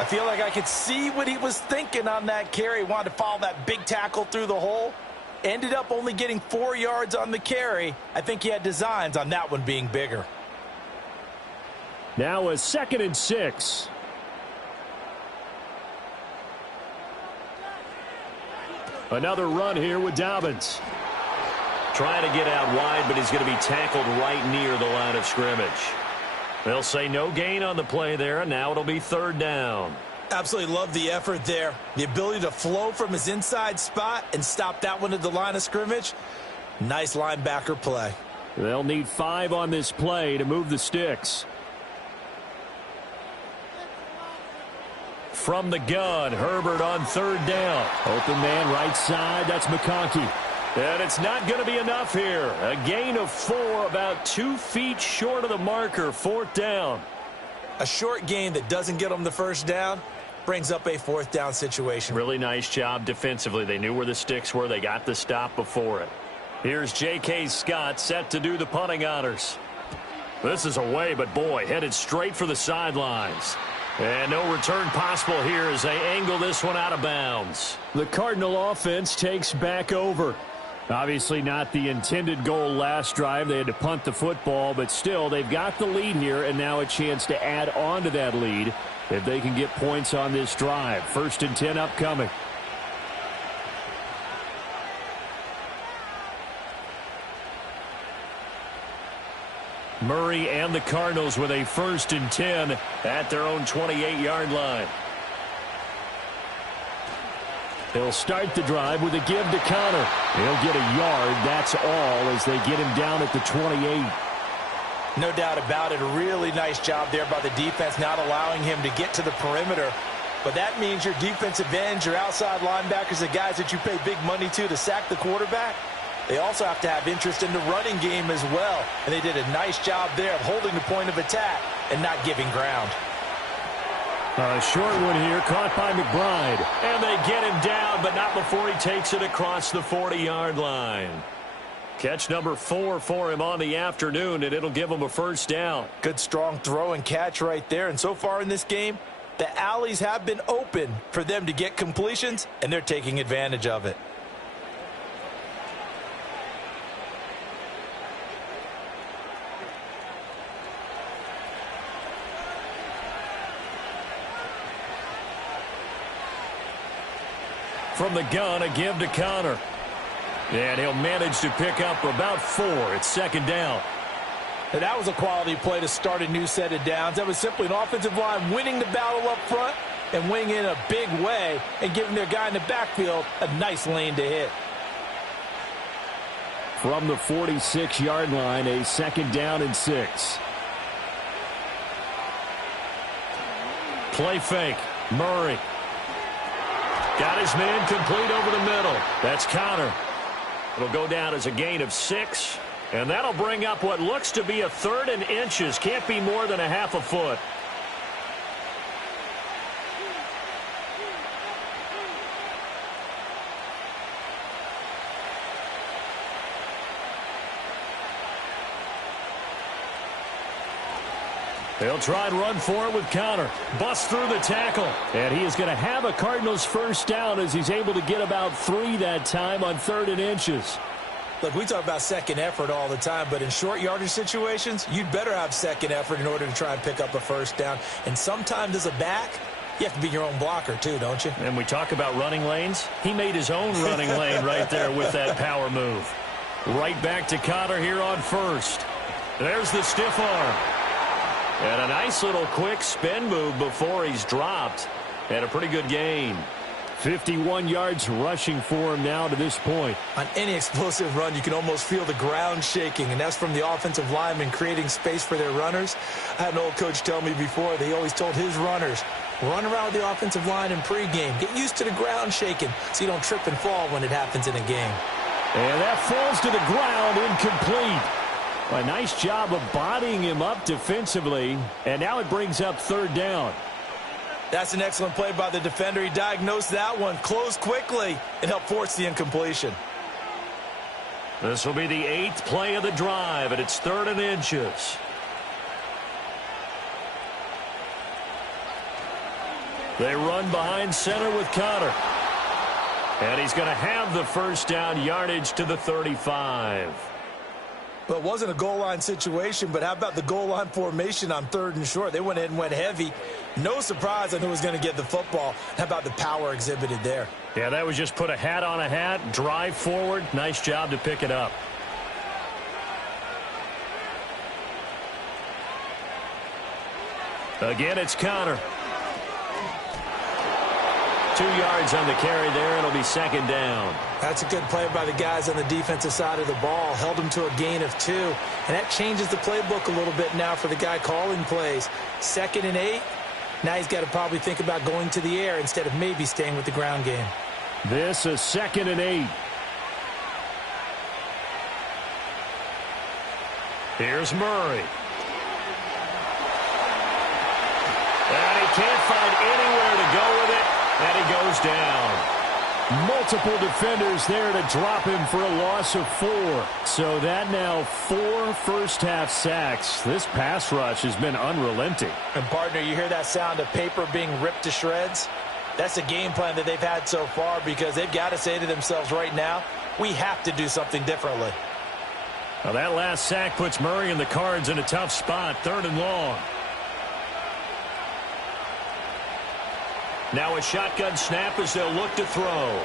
I feel like I could see what he was thinking on that carry. He wanted to follow that big tackle through the hole. Ended up only getting 4 yards on the carry. I think he had designs on that one being bigger. Now a 2nd and 6. Another run here with Dobbins. Trying to get out wide, but he's going to be tackled right near the line of scrimmage. They'll say no gain on the play there, and now it'll be 3rd down. Absolutely love the effort there. The ability to flow from his inside spot and stop that one at the line of scrimmage. Nice linebacker play. They'll need 5 on this play to move the sticks. From the gun, Herbert on 3rd down. Open man right side, that's McConkey. And it's not going to be enough here. A gain of 4, about 2 feet short of the marker, 4th down. A short gain that doesn't get them the 1st down brings up a 4th down situation. Really nice job defensively. They knew where the sticks were. They got the stop before it. Here's J.K. Scott set to do the punting honors. This is away, but boy, headed straight for the sidelines. And no return possible here as they angle this one out of bounds. The Cardinal offense takes back over. Obviously not the intended goal last drive. They had to punt the football, but still they've got the lead here and now a chance to add on to that lead if they can get points on this drive. 1st and 10 upcoming. Murray and the Cardinals with a 1st and 10 at their own 28-yard line. They'll start the drive with a give to Connor. He'll get a yard, that's all, as they get him down at the 28. No doubt about it. A really nice job there by the defense, not allowing him to get to the perimeter. But that means your defensive ends, your outside linebackers, the guys that you pay big money to sack the quarterback, they also have to have interest in the running game as well. And they did a nice job there of holding the point of attack and not giving ground. A short one here, caught by McBride. And they get him down, but not before he takes it across the 40-yard line. Catch number 4 for him on the afternoon, and it'll give him a 1st down. Good, strong throw and catch right there. And so far in this game, the alleys have been open for them to get completions, and they're taking advantage of it. From the gun, a give to Connor. And he'll manage to pick up about 4. It's 2nd down. And that was a quality play to start a new set of downs. That was simply an offensive line winning the battle up front and winning in a big way and giving their guy in the backfield a nice lane to hit. From the 46-yard line, a 2nd down and 6. Play fake. Murray. Got his man complete over the middle. That's Connor. It'll go down as a gain of 6. And that'll bring up what looks to be a 3rd and inches. Can't be more than a half a foot. They'll try and run for it with Connor. Busts through the tackle. And he is going to have a Cardinals first down as he's able to get about 3 that time on 3rd and inches. Look, we talk about second effort all the time, but in short yardage situations, you'd better have second effort in order to try and pick up a first down. And sometimes as a back, you have to be your own blocker too, don't you? And we talk about running lanes. He made his own running lane right there with that power move. Right back to Connor here on first. There's the stiff arm. And a nice little quick spin move before he's dropped. And a pretty good gain. 51 yards rushing for him now to this point. On any explosive run, you can almost feel the ground shaking, and that's from the offensive linemen creating space for their runners. I had an old coach tell me before, they always told his runners, run around with the offensive line in pregame. Get used to the ground shaking so you don't trip and fall when it happens in a game. And that falls to the ground, incomplete. A nice job of bodying him up defensively, and now it brings up 3rd down. That's an excellent play by the defender. He diagnosed that one, closed quickly, and helped force the incompletion. This will be the 8th play of the drive, and it's 3rd and inches. They run behind center with Connor. And he's going to have the first down, yardage to the 35. Well, it wasn't a goal line situation, but how about the goal line formation on 3rd and short? They went in and went heavy. No surprise on who was going to get the football. How about the power exhibited there? Yeah, that was just put a hat on a hat, drive forward. Nice job to pick it up. Again, it's Connor. 2 yards on the carry there. It'll be 2nd down. That's a good play by the guys on the defensive side of the ball. Held him to a gain of 2. And that changes the playbook a little bit now for the guy calling plays. 2nd and 8. Now he's got to probably think about going to the air instead of maybe staying with the ground game. This is 2nd and 8. Here's Murray. And he can't find anywhere to go with it. And he goes down. Multiple defenders there to drop him for a loss of 4. So that now 4 first-half sacks. This pass rush has been unrelenting. And, partner, you hear that sound of paper being ripped to shreds? That's the game plan that they've had so far because they've got to say to themselves right now, we have to do something differently. Now that last sack puts Murray and the Cards in a tough spot, 3rd and long. Now a shotgun snap as they'll look to throw.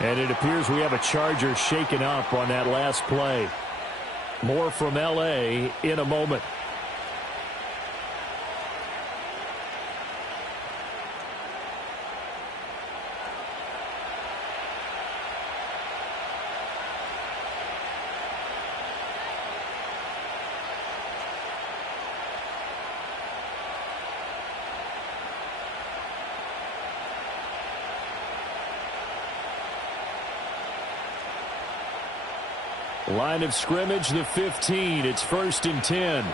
And it appears we have a Charger shaken up on that last play. More from L.A. in a moment. Line of scrimmage, the 15. It's 1st and 10.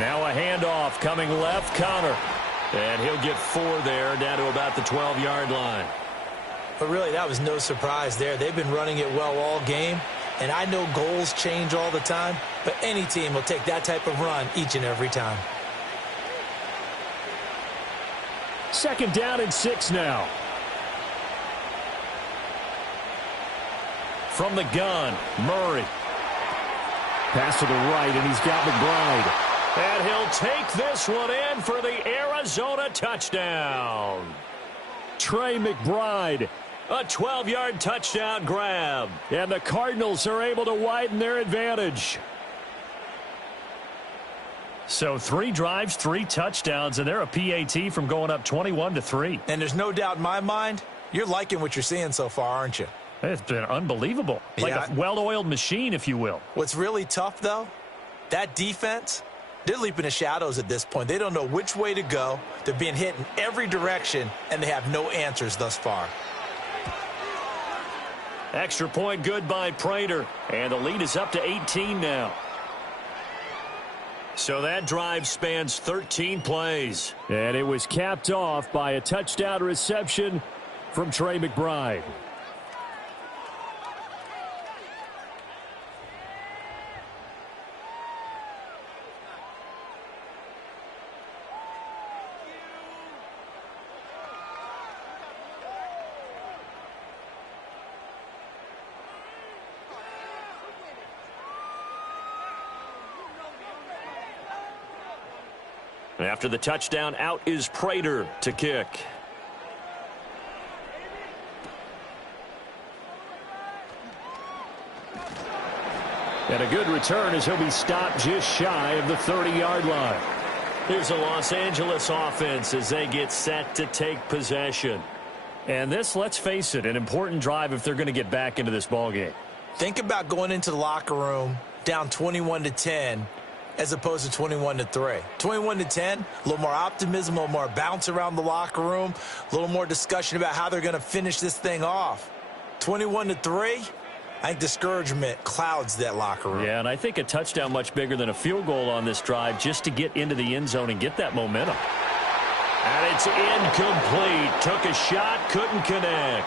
Now a handoff coming left, Connor. And he'll get 4 there, down to about the 12-yard line. But really, that was no surprise there. They've been running it well all game. And I know goals change all the time, but any team will take that type of run each and every time. 2nd down and 6 now. From the gun, Murray. Pass to the right, and he's got McBride. And he'll take this one in for the Arizona touchdown. Trey McBride, a 12-yard touchdown grab. And the Cardinals are able to widen their advantage. So 3 drives, 3 touchdowns, and they're a PAT from going up 21-3. And there's no doubt in my mind, you're liking what you're seeing so far, aren't you? It's been unbelievable. Like a well-oiled machine, if you will. What's really tough, though, that defense, they're leaping the shadows at this point. They don't know which way to go. They're being hit in every direction, and they have no answers thus far. Extra point good by Prater. And the lead is up to 18 now. So that drive spans 13 plays. And it was capped off by a touchdown reception from Trey McBride. After the touchdown, out is Prater to kick. And a good return as he'll be stopped just shy of the 30-yard line. Here's a Los Angeles offense as they get set to take possession. And this, let's face it, an important drive if they're going to get back into this ballgame. Think about going into the locker room down 21-10 as opposed to 21-3. 21-10, a little more optimism, a little more bounce around the locker room, a little more discussion about how they're going to finish this thing off. 21-3, I think discouragement clouds that locker room. Yeah, and I think a touchdown much bigger than a field goal on this drive just to get into the end zone and get that momentum. And it's incomplete. Took a shot, couldn't connect.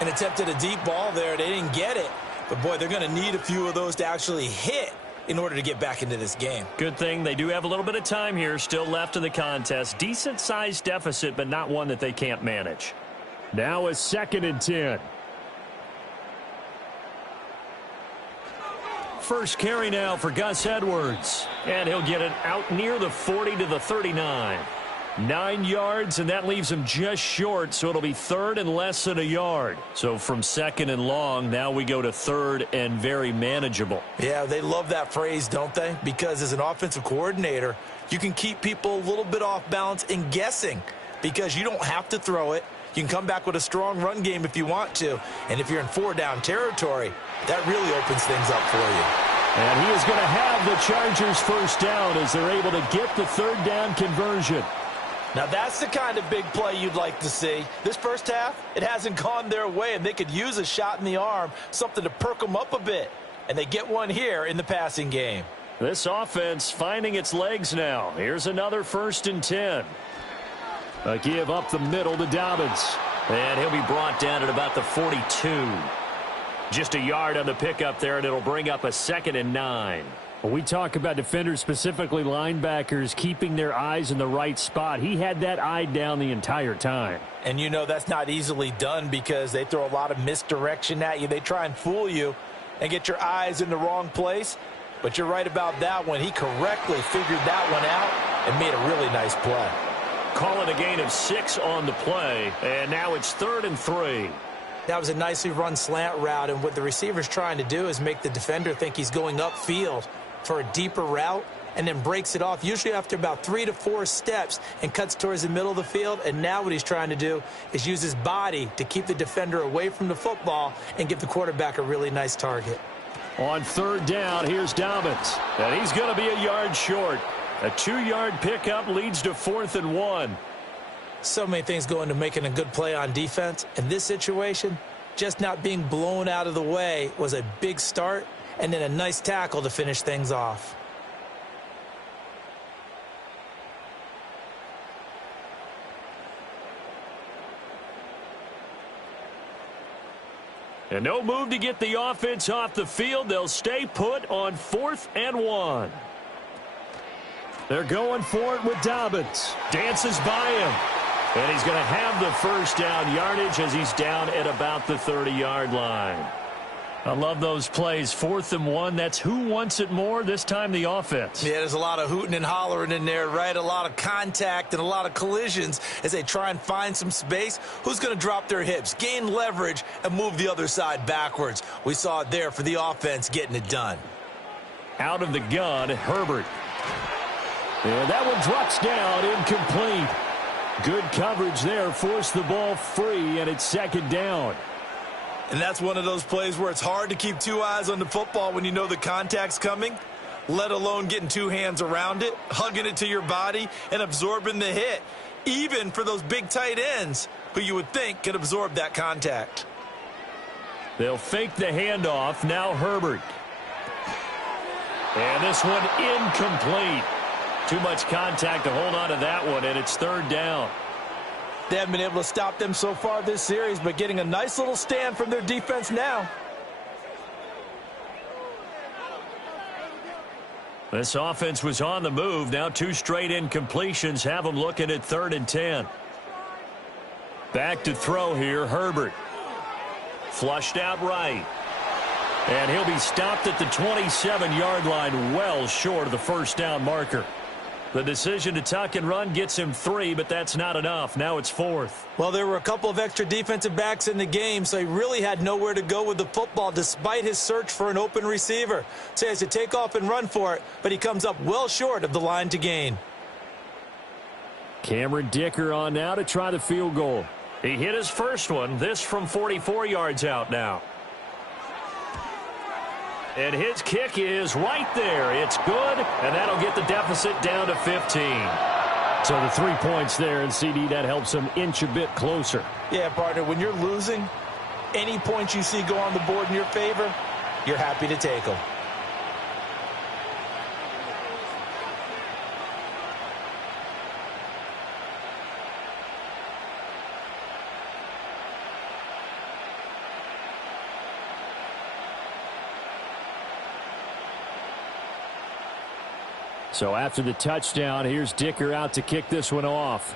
And attempted a deep ball there. They didn't get it. But, boy, they're going to need a few of those to actually hit in order to get back into this game. Good thing they do have a little bit of time here still left in the contest. Decent-sized deficit, but not one that they can't manage. Now a 2nd and 10. First carry now for Gus Edwards. And he'll get it out near the 40 to the 39. 9 yards, and that leaves him just short, so it'll be 3rd and less than a yard. So from 2nd and long, now we go to 3rd and very manageable. Yeah, they love that phrase, don't they? Because as an offensive coordinator, you can keep people a little bit off balance and guessing because you don't have to throw it. You can come back with a strong run game if you want to. And if you're in 4-down territory, that really opens things up for you. And he is going to have the Chargers first down as they're able to get the 3rd down conversion. Now, that's the kind of big play you'd like to see. This first half, it hasn't gone their way, and they could use a shot in the arm, something to perk them up a bit. And they get one here in the passing game. This offense finding its legs now. Here's another 1st and 10. A give up the middle to Dobbins. And he'll be brought down at about the 42. Just a yard on the pickup there, and it'll bring up a 2nd and 9. When we talk about defenders, specifically linebackers, keeping their eyes in the right spot, he had that eye down the entire time. And you know that's not easily done because they throw a lot of misdirection at you. They try and fool you and get your eyes in the wrong place. But you're right about that one. He correctly figured that one out and made a really nice play. Call it a gain of 6 on the play, and now it's 3rd and 3. That was a nicely run slant route, and what the receiver's trying to do is make the defender think he's going upfield for a deeper route and then breaks it off, usually after about 3 to 4 steps, and cuts towards the middle of the field. And now what he's trying to do is use his body to keep the defender away from the football and give the quarterback a really nice target. On 3rd down, here's Dobbins, and he's going to be a yard short. A 2-yard pickup leads to 4th and 1. So many things go into making a good play on defense. In this situation, just not being blown out of the way was a big start, and then a nice tackle to finish things off. And no move to get the offense off the field. They'll stay put on 4th and 1. They're going for it with Dobbins. Dances by him. And he's going to have the first down yardage as he's down at about the 30-yard line. I love those plays. 4th and 1. That's who wants it more, this time the offense. Yeah, there's a lot of hooting and hollering in there, right? A lot of contact and a lot of collisions as they try and find some space. Who's going to drop their hips, gain leverage, and move the other side backwards? We saw it there for the offense getting it done. Out of the gun, Herbert. And that one drops down, incomplete. Good coverage there, forced the ball free, and it's 2nd down. And that's one of those plays where it's hard to keep two eyes on the football when you know the contact's coming, let alone getting two hands around it, hugging it to your body, and absorbing the hit, even for those big tight ends who you would think could absorb that contact. They'll fake the handoff. Now Herbert. And this one incomplete. Too much contact to hold on to that one, and it's third down. They haven't been able to stop them so far this series, but getting a nice little stand from their defense now. This offense was on the move. Now two straight incompletions have them looking at 3rd and 10. Back to throw here, Herbert. Flushed out right. And he'll be stopped at the 27-yard line, well short of the first down marker. The decision to tuck and run gets him 3, but that's not enough. Now it's 4th. Well, there were a couple of extra defensive backs in the game, so he really had nowhere to go with the football despite his search for an open receiver. So he has to take off and run for it, but he comes up well short of the line to gain. Cameron Dicker on now to try the field goal. He hit his first one, this from 44 yards out now. And his kick is right there. It's good, and that'll get the deficit down to 15. So the 3 points there, and CD, that helps him inch a bit closer. Yeah, partner, when you're losing, any points you see go on the board in your favor, you're happy to take them. So after the touchdown, here's Dicker out to kick this one off.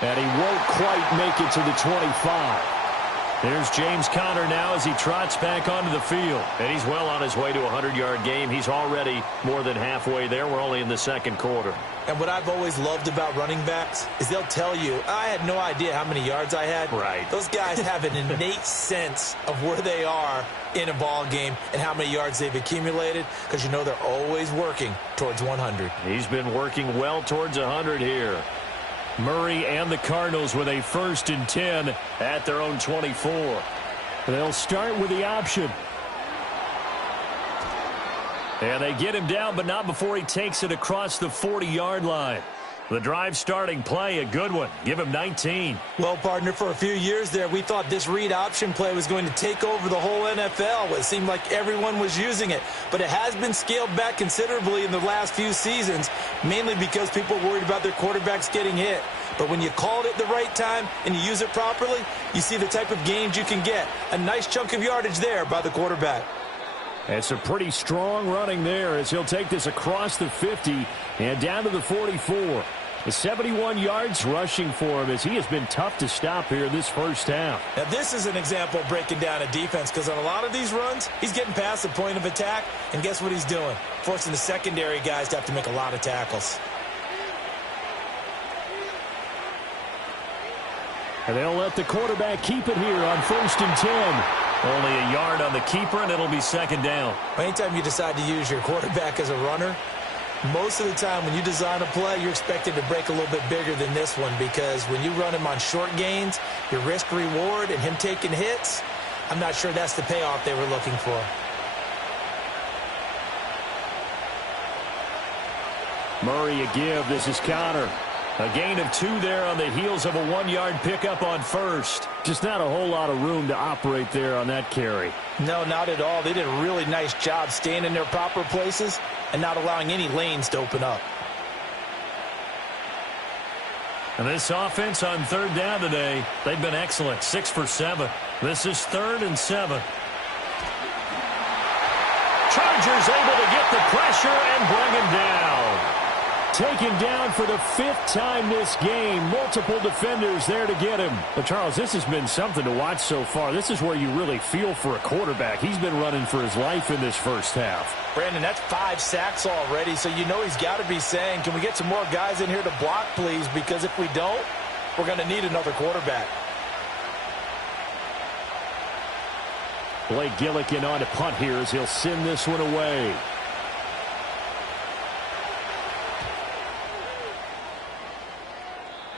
And he won't quite make it to the 25. There's James Conner now as he trots back onto the field. And he's well on his way to a 100-yard game. He's already more than halfway there. We're only in the second quarter. And what I've always loved about running backs is they'll tell you, I had no idea how many yards I had. Right. Those guys have an innate sense of where they are in a ball game and how many yards they've accumulated, because you know they're always working towards 100. He's been working well towards 100 here. Murray and the Cardinals with a 1st and 10 at their own 24. They'll start with the option. And they get him down, but not before he takes it across the 40-yard line. The drive starting play, a good one. Give him 19. Well, partner, for a few years there, we thought this read option play was going to take over the whole NFL. It seemed like everyone was using it. But it has been scaled back considerably in the last few seasons, mainly because people are worried about their quarterbacks getting hit. But when you call it at the right time and you use it properly, you see the type of gains you can get. A nice chunk of yardage there by the quarterback. It's a pretty strong running there as he'll take this across the 50 and down to the 44. The 71 yards rushing for him as he has been tough to stop here this first half. Now, this is an example of breaking down a defense, because on a lot of these runs, he's getting past the point of attack, and guess what he's doing? Forcing the secondary guys to have to make a lot of tackles. And they'll let the quarterback keep it here on 1st and 10. Only a yard on the keeper, and it'll be 2nd down. Anytime you decide to use your quarterback as a runner, most of the time when you design a play, you're expected to break a little bit bigger than this one, because when you run him on short gains, your risk-reward and him taking hits, I'm not sure that's the payoff they were looking for. Murray a give. This is Conner. A gain of 2 there on the heels of a 1-yard pickup on 1st. Just not a whole lot of room to operate there on that carry. No, not at all. They did a really nice job staying in their proper places and not allowing any lanes to open up. And this offense on 3rd down today, they've been excellent. 6 for 7. This is 3rd and 7. Chargers able to get the pressure and bring him down. Taken down for the 5th time this game. Multiple defenders there to get him. But, Charles, this has been something to watch so far. This is where you really feel for a quarterback. He's been running for his life in this first half. Brandon, that's 5 sacks already, so you know he's got to be saying, can we get some more guys in here to block, please? Because if we don't, we're going to need another quarterback. Blake Gillikin on to punt here as he'll send this one away.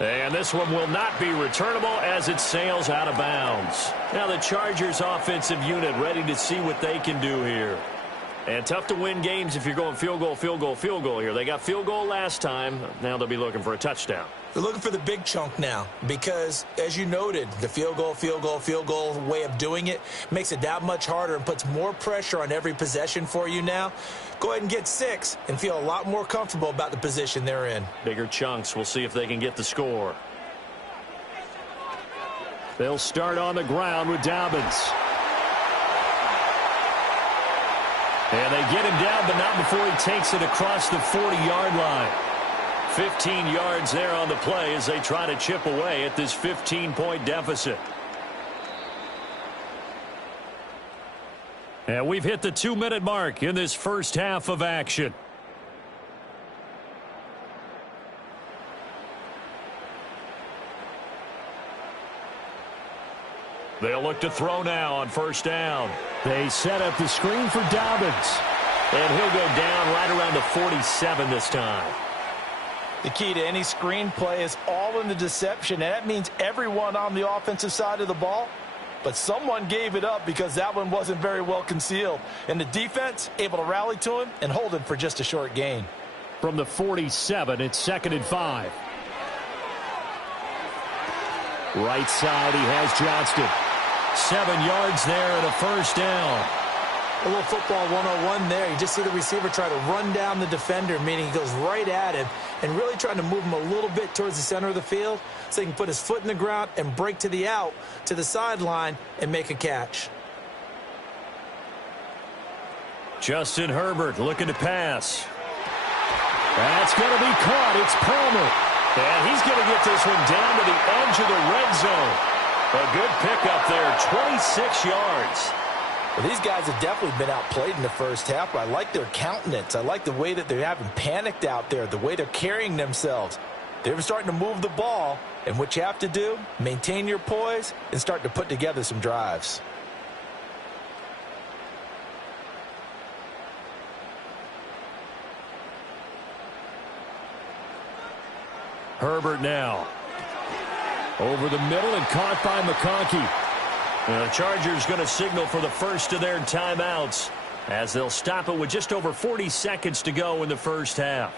And this one will not be returnable as it sails out of bounds. Now the Chargers offensive unit ready to see what they can do here. And tough to win games if you're going field goal, field goal, field goal here. They got field goal last time. Now they'll be looking for a touchdown. They're looking for the big chunk now because, as you noted, the field goal way of doing it makes it that much harder and puts more pressure on every possession for you now. Go ahead and get 6 and feel a lot more comfortable about the position they're in. Bigger chunks. We'll see if they can get the score. They'll start on the ground with Dobbins. And they get him down, but not before he takes it across the 40-yard line. 15 yards there on the play as they try to chip away at this 15-point deficit. And we've hit the 2-minute mark in this first half of action. They'll look to throw now on first down. They set up the screen for Dobbins. And he'll go down right around the 47 this time. The key to any screen play is all in the deception, and that means everyone on the offensive side of the ball. But someone gave it up because that one wasn't very well concealed. And the defense able to rally to him and hold him for just a short gain. From the 47, it's 2nd and 5. Right side, he has Johnston. 7 yards there and a first down. A little football 101 there. You just see the receiver try to run down the defender, meaning he goes right at him and really trying to move him a little bit towards the center of the field so he can put his foot in the ground and break to the out, to the sideline, and make a catch. Justin Herbert looking to pass. That's going to be caught. It's Palmer. And he's going to get this one down to the edge of the red zone. A good pickup there, 26 yards. Well, these guys have definitely been outplayed in the first half, but I like their countenance. I like the way that they haven't panicked out there, the way they're carrying themselves. They're starting to move the ball, and what you have to do, maintain your poise and start to put together some drives. Herbert now. Over the middle and caught by McConkey. The Chargers going to signal for the first of their timeouts as they'll stop it with just over 40 seconds to go in the first half.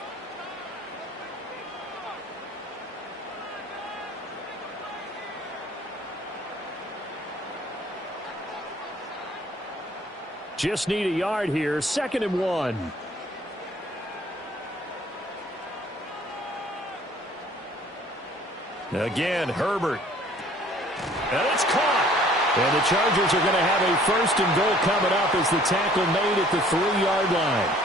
Just need a yard here, 2nd and 1. Again, Herbert. And it's caught. And the Chargers are going to have a 1st and goal coming up as the tackle made at the 3-yard line.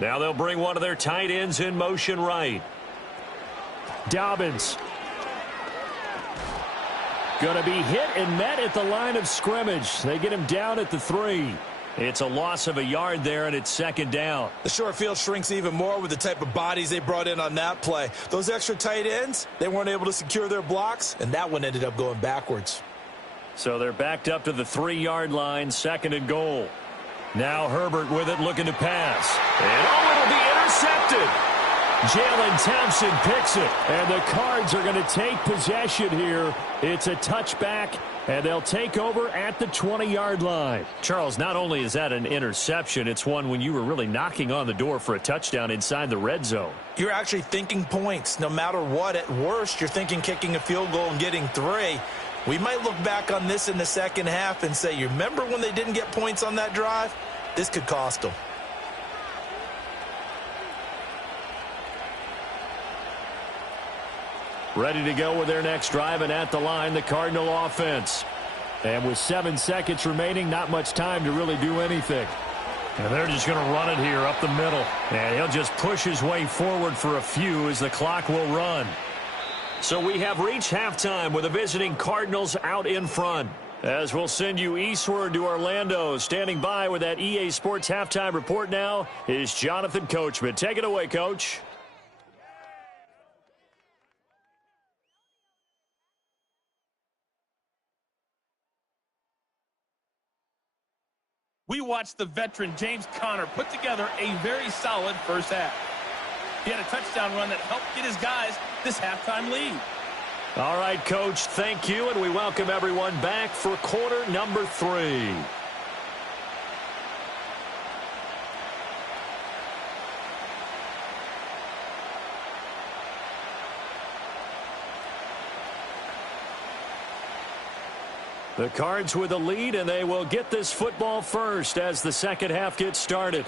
Now they'll bring one of their tight ends in motion right. Dobbins. Going to be hit and met at the line of scrimmage. They get him down at the 3. It's a loss of a yard there, and it's 2nd down. The short field shrinks even more with the type of bodies they brought in on that play. Those extra tight ends, they weren't able to secure their blocks, and that one ended up going backwards. So they're backed up to the 3-yard line, 2nd and goal. Now Herbert with it, looking to pass. And it'll be intercepted. Jalen Thompson picks it. And the Cards are going to take possession here. It's a touchback, and they'll take over at the 20-yard line. Charles, not only is that an interception, it's one when you were really knocking on the door for a touchdown inside the red zone. You're actually thinking points. No matter what, at worst, you're thinking kicking a field goal and getting 3. We might look back on this in the second half and say, you remember when they didn't get points on that drive? This could cost them. Ready to go with their next drive, and at the line, the Cardinal offense. And with 7 seconds remaining, not much time to really do anything. And they're just going to run it here up the middle. And he'll just push his way forward for a few as the clock will run. So we have reached halftime with the visiting Cardinals out in front. As we'll send you eastward to Orlando. Standing by with that EA Sports halftime report now is Jonathan Coachman. Take it away, Coach. We watched the veteran James Conner put together a very solid first half. He had a touchdown run that helped get his guys this halftime lead. All right, Coach, thank you, and we welcome everyone back for quarter number 3. The Cards with the lead, and they will get this football first as the second half gets started.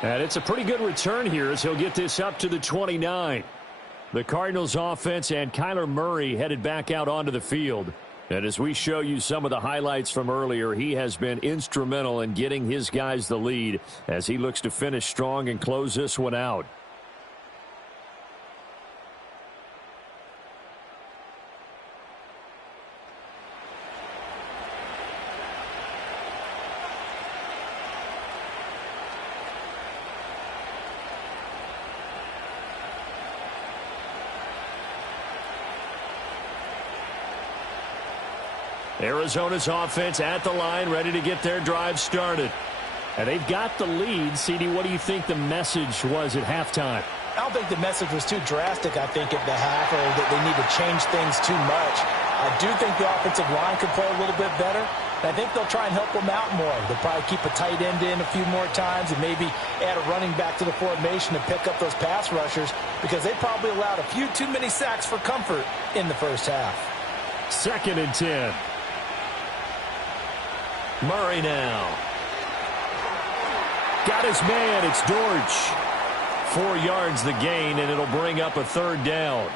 And it's a pretty good return here as he'll get this up to the 29. The Cardinals offense and Kyler Murray headed back out onto the field. And as we show you some of the highlights from earlier, he has been instrumental in getting his guys the lead as he looks to finish strong and close this one out. Arizona's offense at the line, ready to get their drive started. And they've got the lead. CD, what do you think the message was at halftime? I don't think the message was too drastic, I think, at the half, or that they need to change things too much. I do think the offensive line could play a little bit better. And I think they'll try and help them out more. They'll probably keep a tight end in a few more times and maybe add a running back to the formation to pick up those pass rushers, because they probably allowed a few too many sacks for comfort in the first half. 2nd and 10. Murray now. Got his man. It's Dortch. 4 yards the gain, and it'll bring up a 3rd down.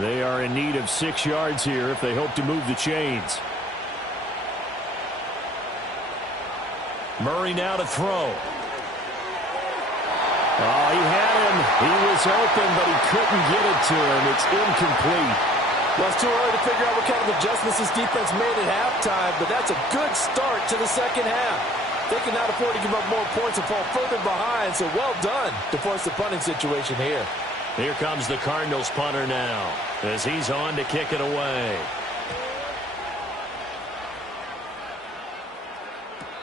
They are in need of 6 yards here if they hope to move the chains. Murray now to throw. Oh, he had him. He was open, but he couldn't get it to him. It's incomplete. Well, it's too early to figure out what kind of adjustments this defense made at halftime, but that's a good start to the second half. They cannot afford to give up more points and fall further behind, so well done to force the punting situation here. Here comes the Cardinals punter now as he's on to kick it away.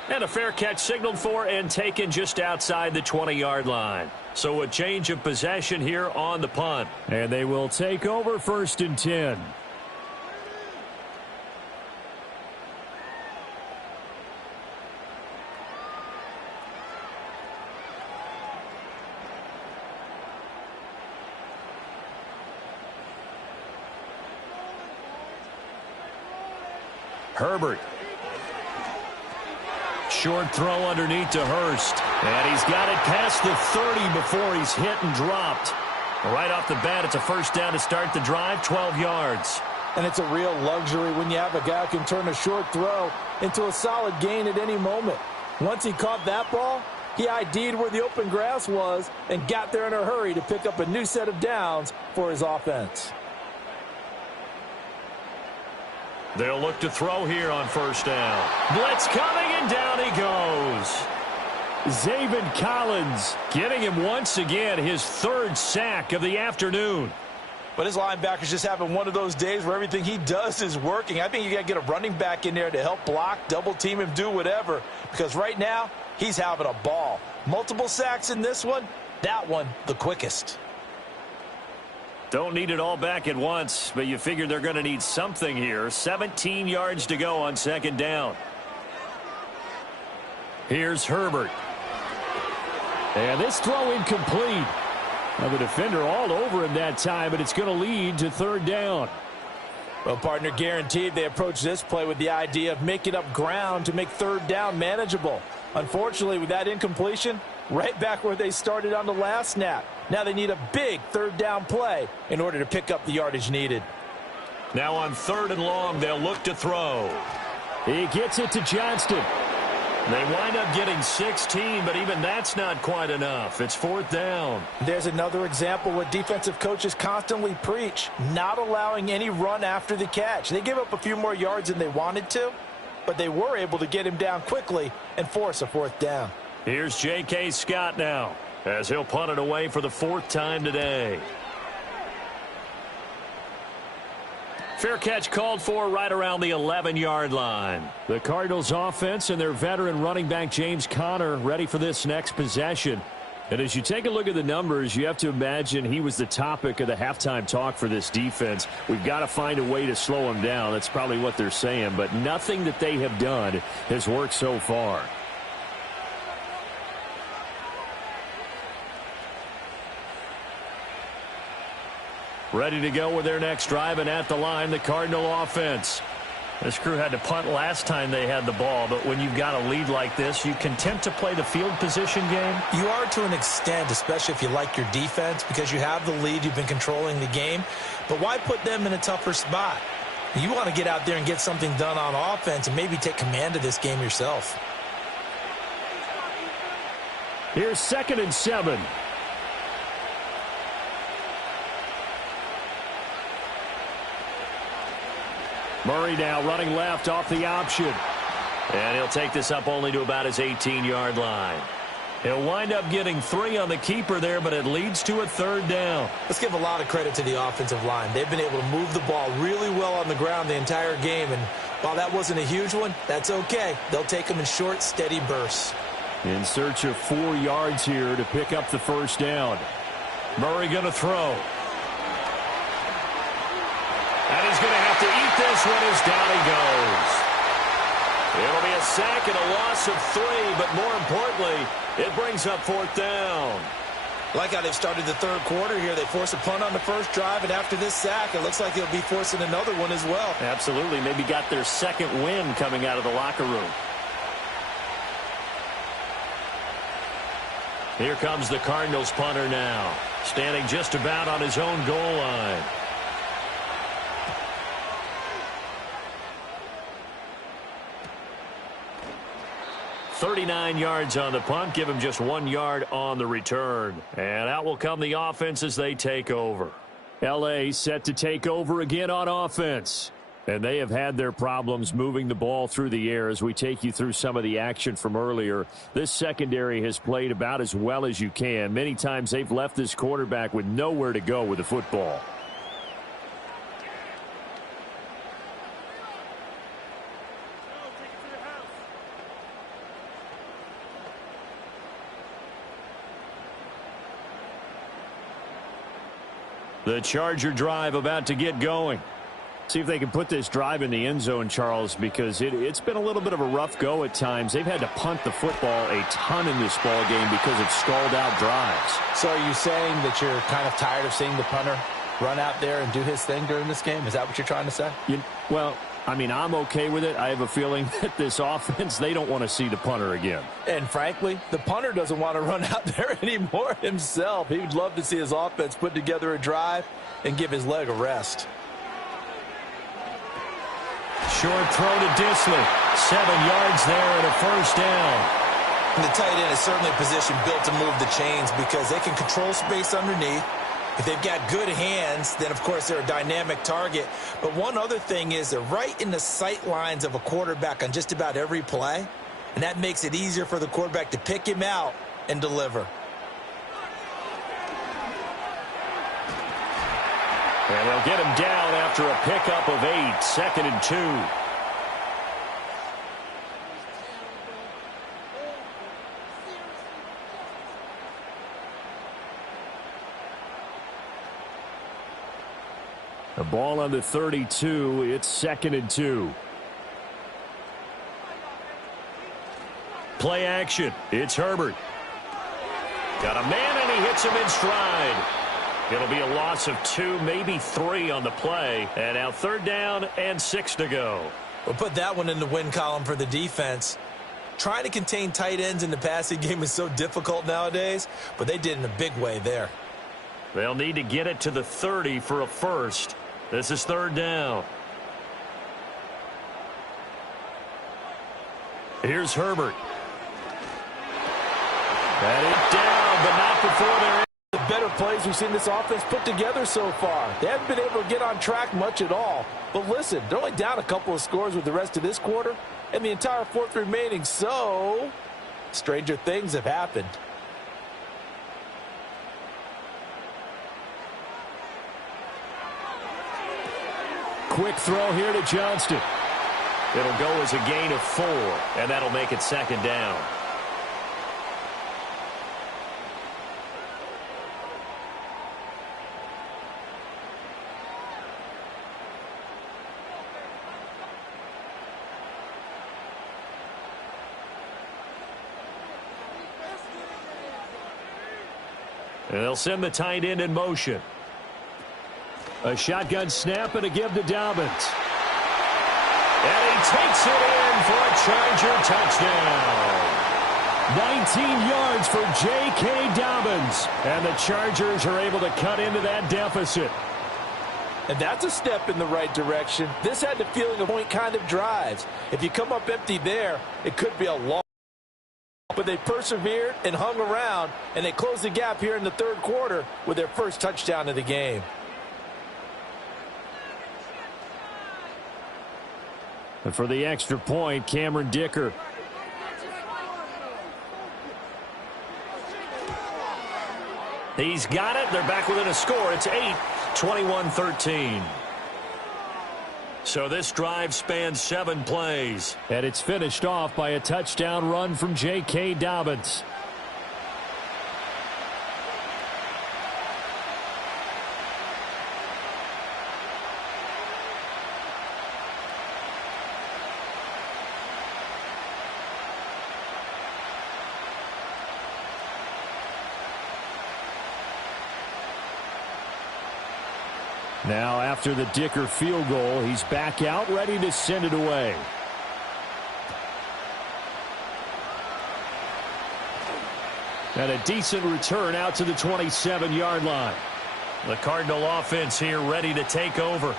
And a fair catch signaled for and taken just outside the 20-yard line. So a change of possession here on the punt. And they will take over 1st and 10. Herbert. Short throw underneath to Hurst. And he's got it past the 30 before he's hit and dropped. Right off the bat, it's a 1st down to start the drive, 12 yards. And it's a real luxury when you have a guy who can turn a short throw into a solid gain at any moment. Once he caught that ball, he ID'd where the open grass was and got there in a hurry to pick up a new set of downs for his offense. They'll look to throw here on 1st down. Blitz coming, and down he goes. Zaven Collins getting him once again his 3rd sack of the afternoon. But his linebackers just having one of those days where everything he does is working. I think you got to get a running back in there to help block, double team him, do whatever. Because right now, he's having a ball. Multiple sacks in this one. That one, the quickest. Don't need it all back at once, but you figure they're going to need something here. 17 yards to go on 2nd down. Here's Herbert. And this throw incomplete. Now the defender all over him that time, but it's going to lead to 3rd down. Well, partner, guaranteed they approach this play with the idea of making up ground to make 3rd down manageable. Unfortunately, with that incompletion, right back where they started on the last snap. Now they need a big 3rd down play in order to pick up the yardage needed. Now on 3rd and long, they'll look to throw. He gets it to Johnston. They wind up getting 16, but even that's not quite enough. It's 4th down. There's another example what defensive coaches constantly preach, not allowing any run after the catch. They gave up a few more yards than they wanted to, but they were able to get him down quickly and force a 4th down. Here's J.K. Scott now, as he'll punt it away for the 4th time today. Fair catch called for right around the 11-yard line. The Cardinals offense and their veteran running back James Conner ready for this next possession. And as you take a look at the numbers, you have to imagine he was the topic of the halftime talk for this defense. We've got to find a way to slow him down. That's probably what they're saying. But nothing that they have done has worked so far. Ready to go with their next drive, and at the line, the Cardinal offense. This crew had to punt last time they had the ball, but when you've got a lead like this, you content to play the field position game? You are to an extent, especially if you like your defense, because you have the lead, you've been controlling the game. But why put them in a tougher spot? You want to get out there and get something done on offense and maybe take command of this game yourself. Here's 2nd and 7. Murray now running left off the option. And he'll take this up only to about his 18-yard line. He'll wind up getting 3 on the keeper there, but it leads to a 3rd down. Let's give a lot of credit to the offensive line. They've been able to move the ball really well on the ground the entire game. And while that wasn't a huge one, that's okay. They'll take them in short, steady bursts. In search of 4 yards here to pick up the 1st down. Murray going to throw. And he's going to have to eat this one as down he goes. It'll be a sack and a loss of 3, but more importantly, it brings up 4th down. Like how they've started the 3rd quarter here. They force a punt on the first drive, and after this sack, it looks like they'll be forcing another one as well. Absolutely. Maybe got their 2nd win coming out of the locker room. Here comes the Cardinals punter now, standing just about on his own goal line. "39 yards on the punt, give him just 1 yard on the return. And out will come the offense as they take over. L.A. set to take over again on offense. And they have had their problems moving the ball through the air as we take you through some of the action from earlier. This secondary has played about as well as you can. Many times they've left this quarterback with nowhere to go with the football. The Charger drive about to get going. See if they can put this drive in the end zone, Charles, because it's been a little bit of a rough go at times. They've had to punt the football a ton in this ball game because of stalled-out drives. So are you saying that you're kind of tired of seeing the punter run out there and do his thing during this game? Is that what you're trying to say? Well, I mean, I'm okay with it. I have a feeling that this offense, they don't want to see the punter again. And frankly, the punter doesn't want to run out there anymore himself. He would love to see his offense put together a drive and give his leg a rest. Short throw to Disley. 7 yards there and a 1st down. And the tight end is certainly a position built to move the chains because they can control space underneath. If they've got good hands, then, of course, they're a dynamic target. But one other thing is they're right in the sight lines of a quarterback on just about every play, and that makes it easier for the quarterback to pick him out and deliver. And they'll get him down after a pickup of 8, 2nd and 2. The ball on the 32. It's 2nd and 2. Play action. It's Herbert. Got a man, and he hits him in stride. It'll be a loss of 2, maybe 3 on the play. And now 3rd down and 6 to go. We'll put that one in the win column for the defense. Trying to contain tight ends in the passing game is so difficult nowadays, but they did in a big way there. They'll need to get it to the 30 for a first. This is 3rd down. Here's Herbert. That is down, but not before they're in. The better plays we've seen this offense put together so far. They haven't been able to get on track much at all. But listen, they're only down a couple of scores with the rest of this quarter and the entire fourth remaining, so stranger things have happened. Quick throw here to Johnston. It'll go as a gain of 4, and that'll make it second down. And they'll send the tight end in motion. A shotgun snap and a give to Dobbins. And he takes it in for a Charger touchdown. 19 yards for J.K. Dobbins. And the Chargers are able to cut into that deficit. And that's a step in the right direction. This had the feeling of point kind of drives. If you come up empty there, it could be a long. But they persevered and hung around, and they closed the gap here in the third quarter with their first touchdown of the game. And for the extra point, Cameron Dicker. He's got it. They're back within a score. It's 8, 21-13. So this drive spans 7 plays. And it's finished off by a touchdown run from J.K. Dobbins. Now, after the Dicker field goal, he's back out, ready to send it away. And a decent return out to the 27-yard line. The Cardinal offense here ready to take over.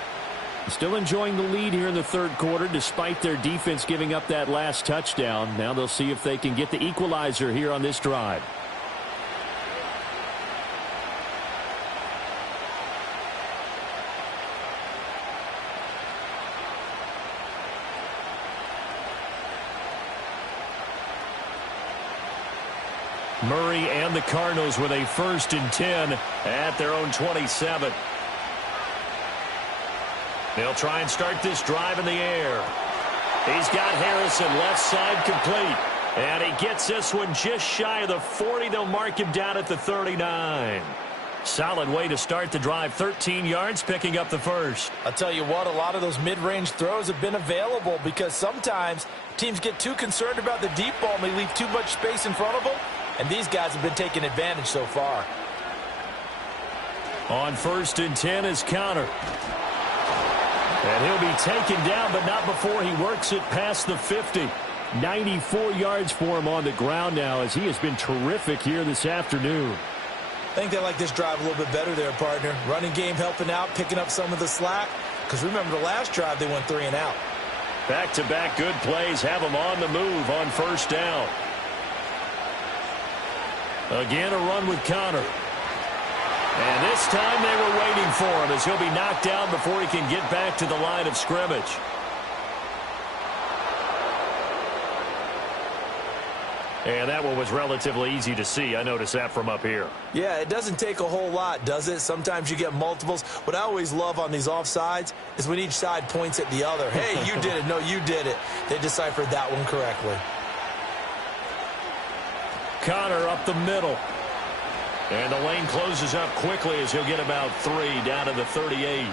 Still enjoying the lead here in the third quarter, despite their defense giving up that last touchdown. Now they'll see if they can get the equalizer here on this drive. Murray and the Cardinals with a 1st and 10 at their own 27. They'll try and start this drive in the air. He's got Harrison left side complete. And he gets this one just shy of the 40. They'll mark him down at the 39. Solid way to start the drive. 13 yards, picking up the first. I'll tell you what, a lot of those mid-range throws have been available because sometimes teams get too concerned about the deep ball and they leave too much space in front of them. And these guys have been taking advantage so far. On 1st and 10 is Connor. And he'll be taken down, but not before he works it past the 50. 94 yards for him on the ground now, as he has been terrific here this afternoon. I think they like this drive a little bit better there, partner. Running game helping out, picking up some of the slack. Because remember the last drive, they went 3 and out. Back-to-back good plays have them on the move on 1st down. Again, a run with Connor. And this time they were waiting for him as he'll be knocked down before he can get back to the line of scrimmage. And that one was relatively easy to see. I noticed that from up here. Yeah, it doesn't take a whole lot, does it? Sometimes you get multiples. What I always love on these offsides is when each side points at the other. Hey, you did it. No, you did it. They deciphered that one correctly. Connor up the middle. And the lane closes up quickly as he'll get about 3 down to the 38.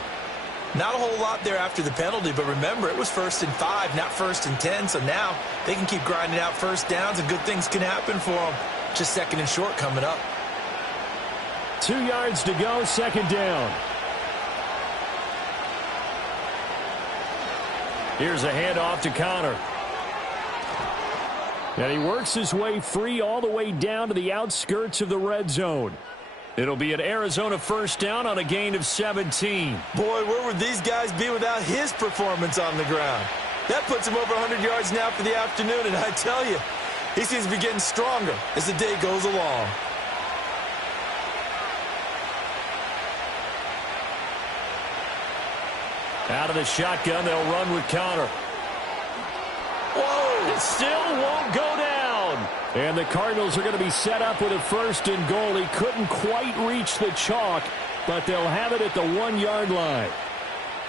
Not a whole lot there after the penalty, but remember, it was 1st and 5, not 1st and 10. So now they can keep grinding out first downs and good things can happen for them. Just 2nd and short coming up. 2 yards to go, 2nd down. Here's a handoff to Connor. And he works his way free all the way down to the outskirts of the red zone. It'll be an Arizona 1st down on a gain of 17. Boy, where would these guys be without his performance on the ground? That puts him over 100 yards now for the afternoon, and I tell you, he seems to be getting stronger as the day goes along. Out of the shotgun, they'll run with Connor. Whoa! It still won't go down. And the Cardinals are going to be set up with a 1st and goal. He couldn't quite reach the chalk, but they'll have it at the 1-yard line.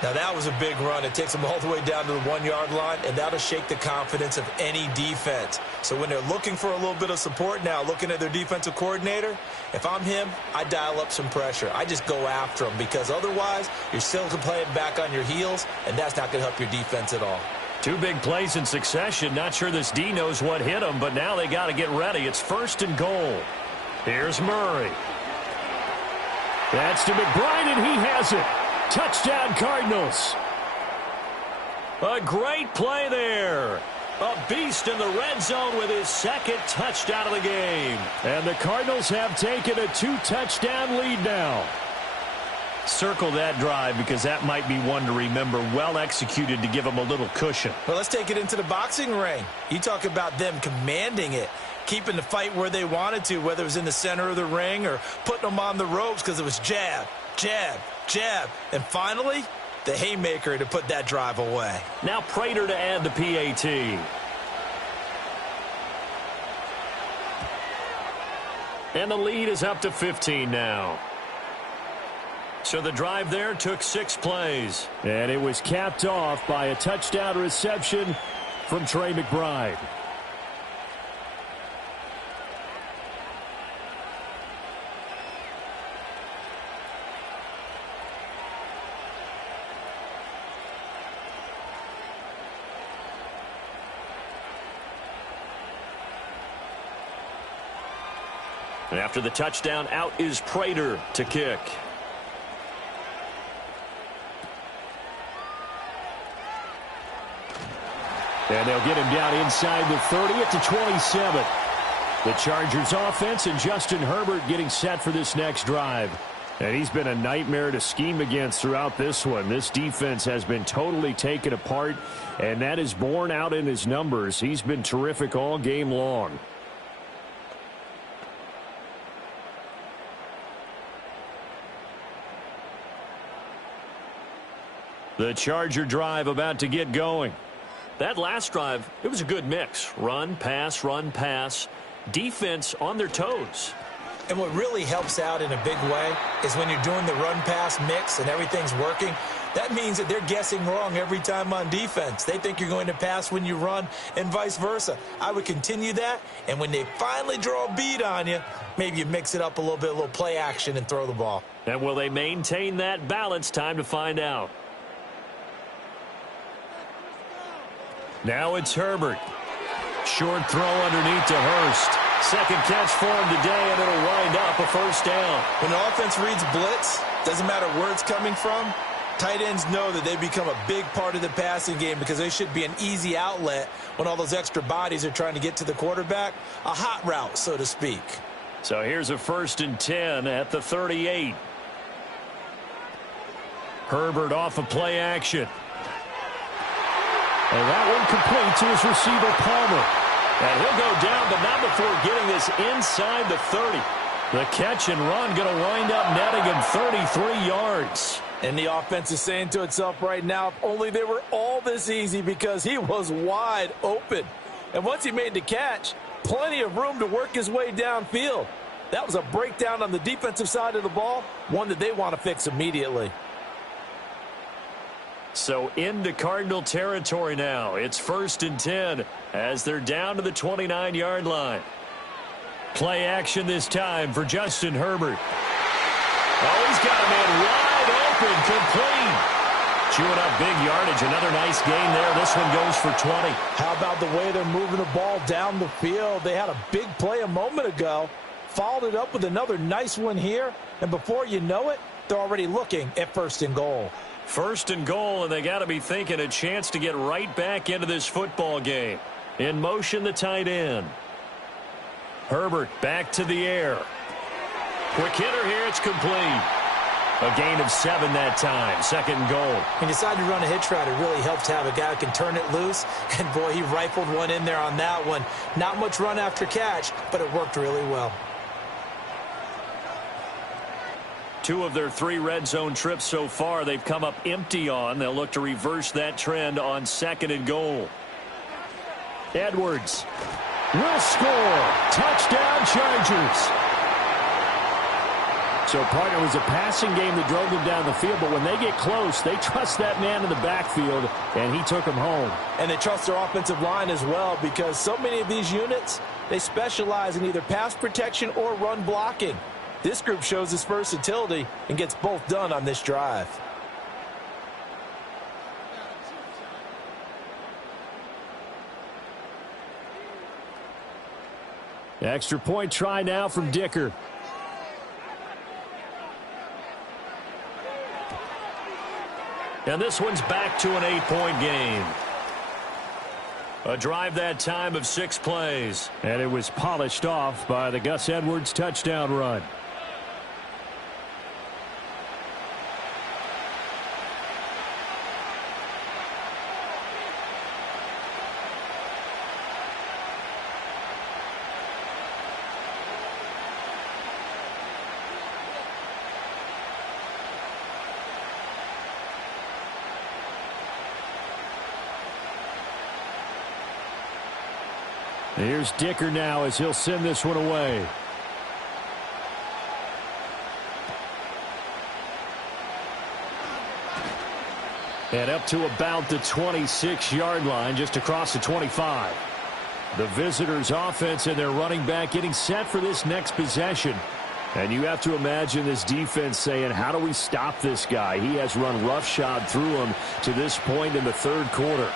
Now, that was a big run. It takes them all the way down to the 1-yard line, and that'll shake the confidence of any defense. So when they're looking for a little bit of support now, looking at their defensive coordinator, if I'm him, I dial up some pressure. I just go after them because otherwise you're still playing back on your heels, and that's not going to help your defense at all. 2 big plays in succession. Not sure this D knows what hit him, but now they got to get ready. It's 1st and goal. Here's Murray. That's to McBride, and he has it. Touchdown, Cardinals. A great play there. A beast in the red zone with his 2nd touchdown of the game. And the Cardinals have taken a 2-touchdown lead now. Circle that drive because that might be one to remember. Well executed to give them a little cushion. Well, let's take it into the boxing ring. You talk about them commanding it, keeping the fight where they wanted to, whether it was in the center of the ring or putting them on the ropes because it was jab, jab, jab. And finally, the haymaker to put that drive away. Now Prater to add the PAT. And the lead is up to 15 now. So the drive there took 6 plays. And it was capped off by a touchdown reception from Trey McBride. And after the touchdown, out is Prater to kick. And they'll get him down inside the 30 at the 27. The Chargers offense and Justin Herbert getting set for this next drive. And he's been a nightmare to scheme against throughout this one. This defense has been totally taken apart, and that is borne out in his numbers. He's been terrific all game long. The Charger drive about to get going. That last drive, it was a good mix. Run, pass, defense on their toes. And what really helps out in a big way is when you're doing the run-pass mix and everything's working, that means that they're guessing wrong every time on defense. They think you're going to pass when you run and vice versa. I would continue that, and when they finally draw a beat on you, maybe you mix it up a little bit, a little play action and throw the ball. And will they maintain that balance? Time to find out. Now it's Herbert. Short throw underneath to Hurst. Second catch for him today, and it'll wind up a first down. When the offense reads blitz, doesn't matter where it's coming from, tight ends know that they become a big part of the passing game because they should be an easy outlet when all those extra bodies are trying to get to the quarterback. A hot route, so to speak. So here's a 1st and 10 at the 38. Herbert off of play action. And that one complete to his receiver, Palmer. And he'll go down, but not before getting this inside the 30. The catch and run going to wind up netting him 33 yards. And the offense is saying to itself right now, if only they were all this easy, because he was wide open. And once he made the catch, plenty of room to work his way downfield. That was a breakdown on the defensive side of the ball, one that they want to fix immediately. So into Cardinal territory now. It's 1st and 10 as they're down to the 29-yard line. Play action this time for Justin Herbert. Oh, he's got a man wide open, complete. Chewing up big yardage. Another nice gain there. This one goes for 20. How about the way they're moving the ball down the field? They had a big play a moment ago, followed it up with another nice one here, and before you know it, they're already looking at 1st and goal. 1st and goal, and they got to be thinking a chance to get right back into this football game. In motion, the tight end. Herbert back to the air. Quick hitter here, it's complete. A gain of 7 that time. 2nd and goal. He decided to run a hitch route. It really helped to have a guy who can turn it loose. And, boy, he rifled one in there on that one. Not much run after catch, but it worked really well. 2 of their 3 red zone trips so far they've come up empty on. They'll look to reverse that trend on 2nd and goal. Edwards will score. Touchdown, Chargers. So, partner, it was a passing game that drove them down the field, but when they get close, they trust that man in the backfield, and he took them home. And they trust their offensive line as well, because so many of these units, they specialize in either pass protection or run blocking. This group shows its versatility and gets both done on this drive. Extra point try now from Dicker. And this one's back to an 8-point game. A drive that time of 6 plays. And it was polished off by the Gus Edwards touchdown run. Here's Dicker now as he'll send this one away. And up to about the 26-yard line, just across the 25. The visitors' offense and their running back getting set for this next possession. And you have to imagine this defense saying, how do we stop this guy? He has run roughshod through him to this point in the 3rd quarter.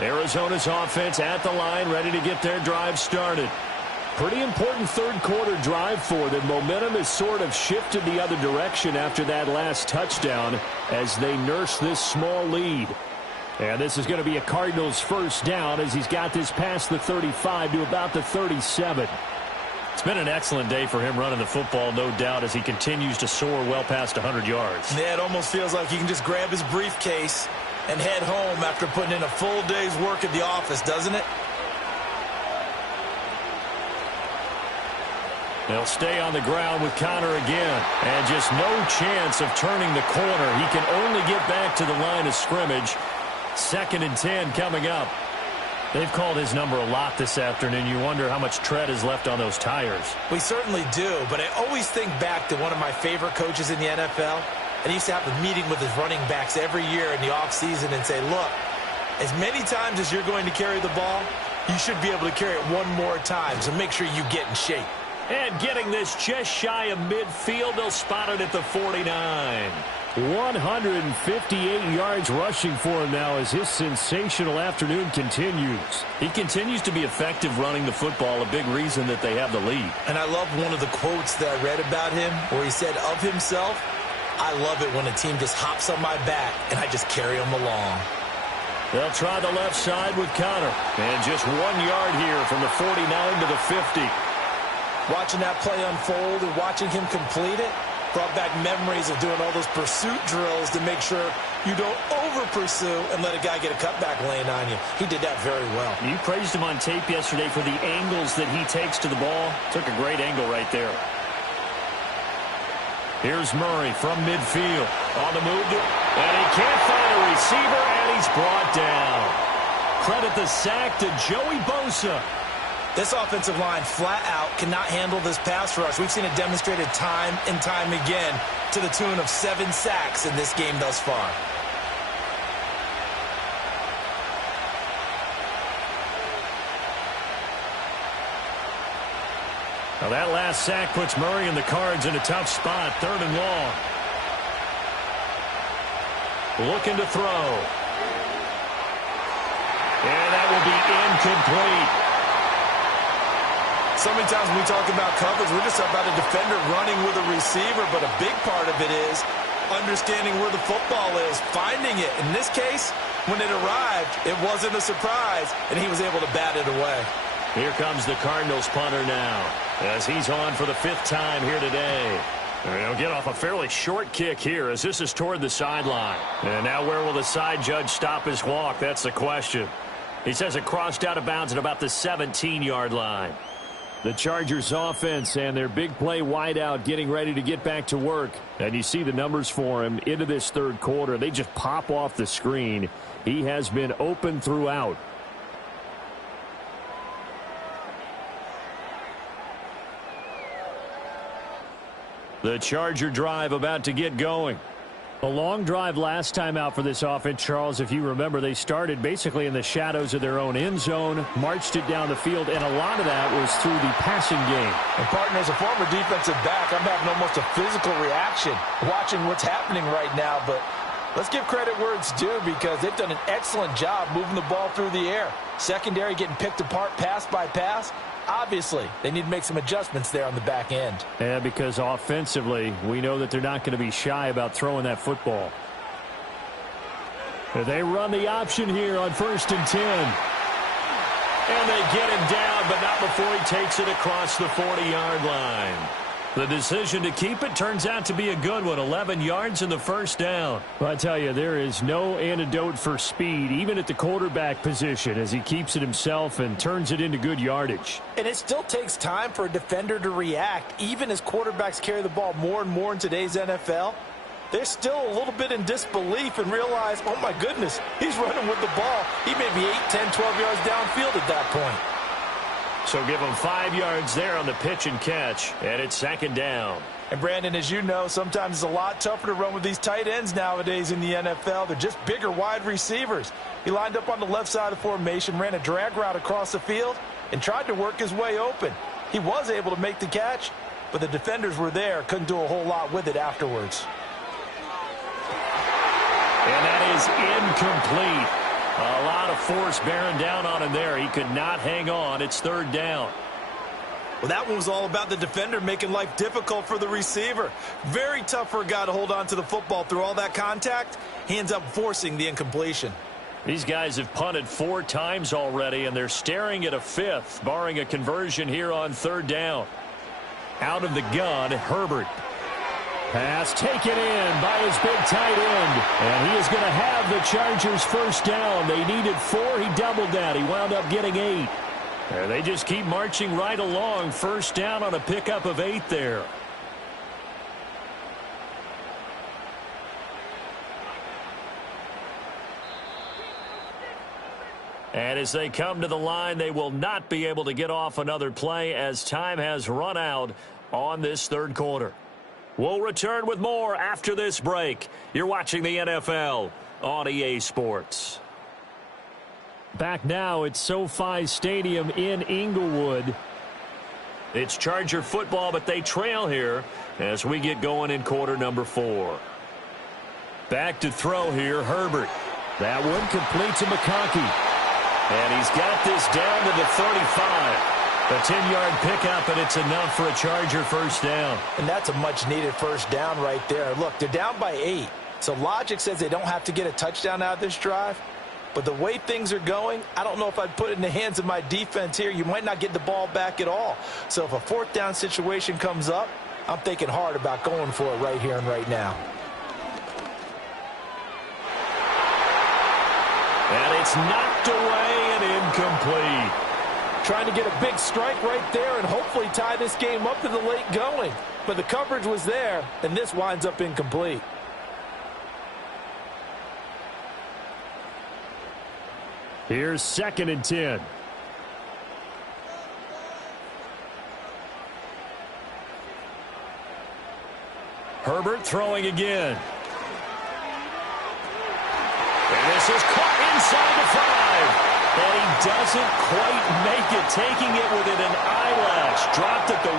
Arizona's offense at the line, ready to get their drive started. Pretty important 3rd quarter drive for them. Momentum has sort of shifted the other direction after that last touchdown as they nurse this small lead. And this is going to be a Cardinals 1st down as he's got this past the 35 to about the 37. It's been an excellent day for him running the football, no doubt, as he continues to soar well past 100 yards. Yeah, it almost feels like he can just grab his briefcase and head home after putting in a full day's work at the office, doesn't it? They'll stay on the ground with Connor again. And just no chance of turning the corner. He can only get back to the line of scrimmage. 2nd and 10 coming up. They've called his number a lot this afternoon. You wonder how much tread is left on those tires. We certainly do, but I always think back to one of my favorite coaches in the NFL. And he used to have a meeting with his running backs every year in the offseason and say, look, as many times as you're going to carry the ball, you should be able to carry it one more time, so make sure you get in shape. And getting this just shy of midfield, they'll spot it at the 49. 158 yards rushing for him now as his sensational afternoon continues. He continues to be effective running the football, a big reason that they have the lead. And I love one of the quotes that I read about him where he said of himself, I love it when a team just hops on my back and I just carry them along. They'll try the left side with Connor. And just 1 yard here from the 49 to the 50. Watching that play unfold and watching him complete it brought back memories of doing all those pursuit drills to make sure you don't over-pursue and let a guy get a cutback lane on you. He did that very well. You praised him on tape yesterday for the angles that he takes to the ball. Took a great angle right there. Here's Murray from midfield. On the move, and he can't find a receiver, and he's brought down. Credit the sack to Joey Bosa. This offensive line flat out cannot handle this pass rush. We've seen it demonstrated time and time again to the tune of 7 sacks in this game thus far. Now that last sack puts Murray and the Cards in a tough spot. 3rd and long. Looking to throw. And that will be incomplete. So many times when we talk about coverage, we're just about a defender running with a receiver, but a big part of it is understanding where the football is, finding it. In this case, when it arrived, it wasn't a surprise, and he was able to bat it away. Here comes the Cardinals punter now, as he's on for the 5th time here today. He'll get off a fairly short kick here as this is toward the sideline. And now where will the side judge stop his walk? That's the question. He says it crossed out of bounds at about the 17-yard line. The Chargers offense and their big play wideout getting ready to get back to work. And you see the numbers for him into this 3rd quarter. They just pop off the screen. He has been open throughout. The Charger drive about to get going. A long drive last time out for this offense, Charles. If you remember, they started basically in the shadows of their own end zone, marched it down the field, and a lot of that was through the passing game. And, partner, as a former defensive back, I'm having almost a physical reaction watching what's happening right now. But let's give credit where it's due because they've done an excellent job moving the ball through the air. Secondary getting picked apart pass by pass. Obviously, they need to make some adjustments there on the back end. Yeah, because offensively, we know that they're not going to be shy about throwing that football. They run the option here on 1st and 10. And they get him down, but not before he takes it across the 40-yard line. The decision to keep it turns out to be a good one. 11 yards in the 1st down. Well, I tell you, there is no antidote for speed, even at the quarterback position, as he keeps it himself and turns it into good yardage. And it still takes time for a defender to react, even as quarterbacks carry the ball more and more in today's NFL. They're still a little bit in disbelief and realize, oh, my goodness, he's running with the ball. He may be 8, 10, 12 yards downfield at that point. So give him 5 yards there on the pitch and catch, and it's 2nd down. And, Brandon, as you know, sometimes it's a lot tougher to run with these tight ends nowadays in the NFL. They're just bigger wide receivers. He lined up on the left side of the formation, ran a drag route across the field, and tried to work his way open. He was able to make the catch, but the defenders were there, couldn't do a whole lot with it afterwards. And that is incomplete. A lot of force bearing down on him there. He could not hang on. It's 3rd down. Well, that one was all about the defender making life difficult for the receiver. Very tough for a guy to hold on to the football through all that contact. He ends up forcing the incompletion. These guys have punted 4 times already, and they're staring at a 5th, barring a conversion here on 3rd down. Out of the gun, Herbert. Pass taken in by his big tight end. And he is going to have the Chargers 1st down. They needed 4. He doubled that. He wound up getting 8. And they just keep marching right along. 1st down on a pickup of 8 there. And as they come to the line, they will not be able to get off another play as time has run out on this 3rd quarter. We'll return with more after this break. You're watching the NFL on EA Sports. Back now at SoFi Stadium in Inglewood. It's Charger football, but they trail here as we get going in quarter number 4. Back to throw here, Herbert. That one complete to McConkey. And he's got this down to the 35. A 10-yard pickup, and it's enough for a Charger 1st down. And that's a much-needed 1st down right there. Look, they're down by 8. So logic says they don't have to get a touchdown out of this drive. But the way things are going, I don't know if I'd put it in the hands of my defense here. You might not get the ball back at all. So if a 4th down situation comes up, I'm thinking hard about going for it right here and right now. And it's knocked away and incomplete. Trying to get a big strike right there and hopefully tie this game up in the late going. But the coverage was there, and this winds up incomplete. Here's 2nd and 10. Herbert throwing again. And this is caught inside the 5. And he doesn't quite make it, taking it within an eyelash. Dropped at the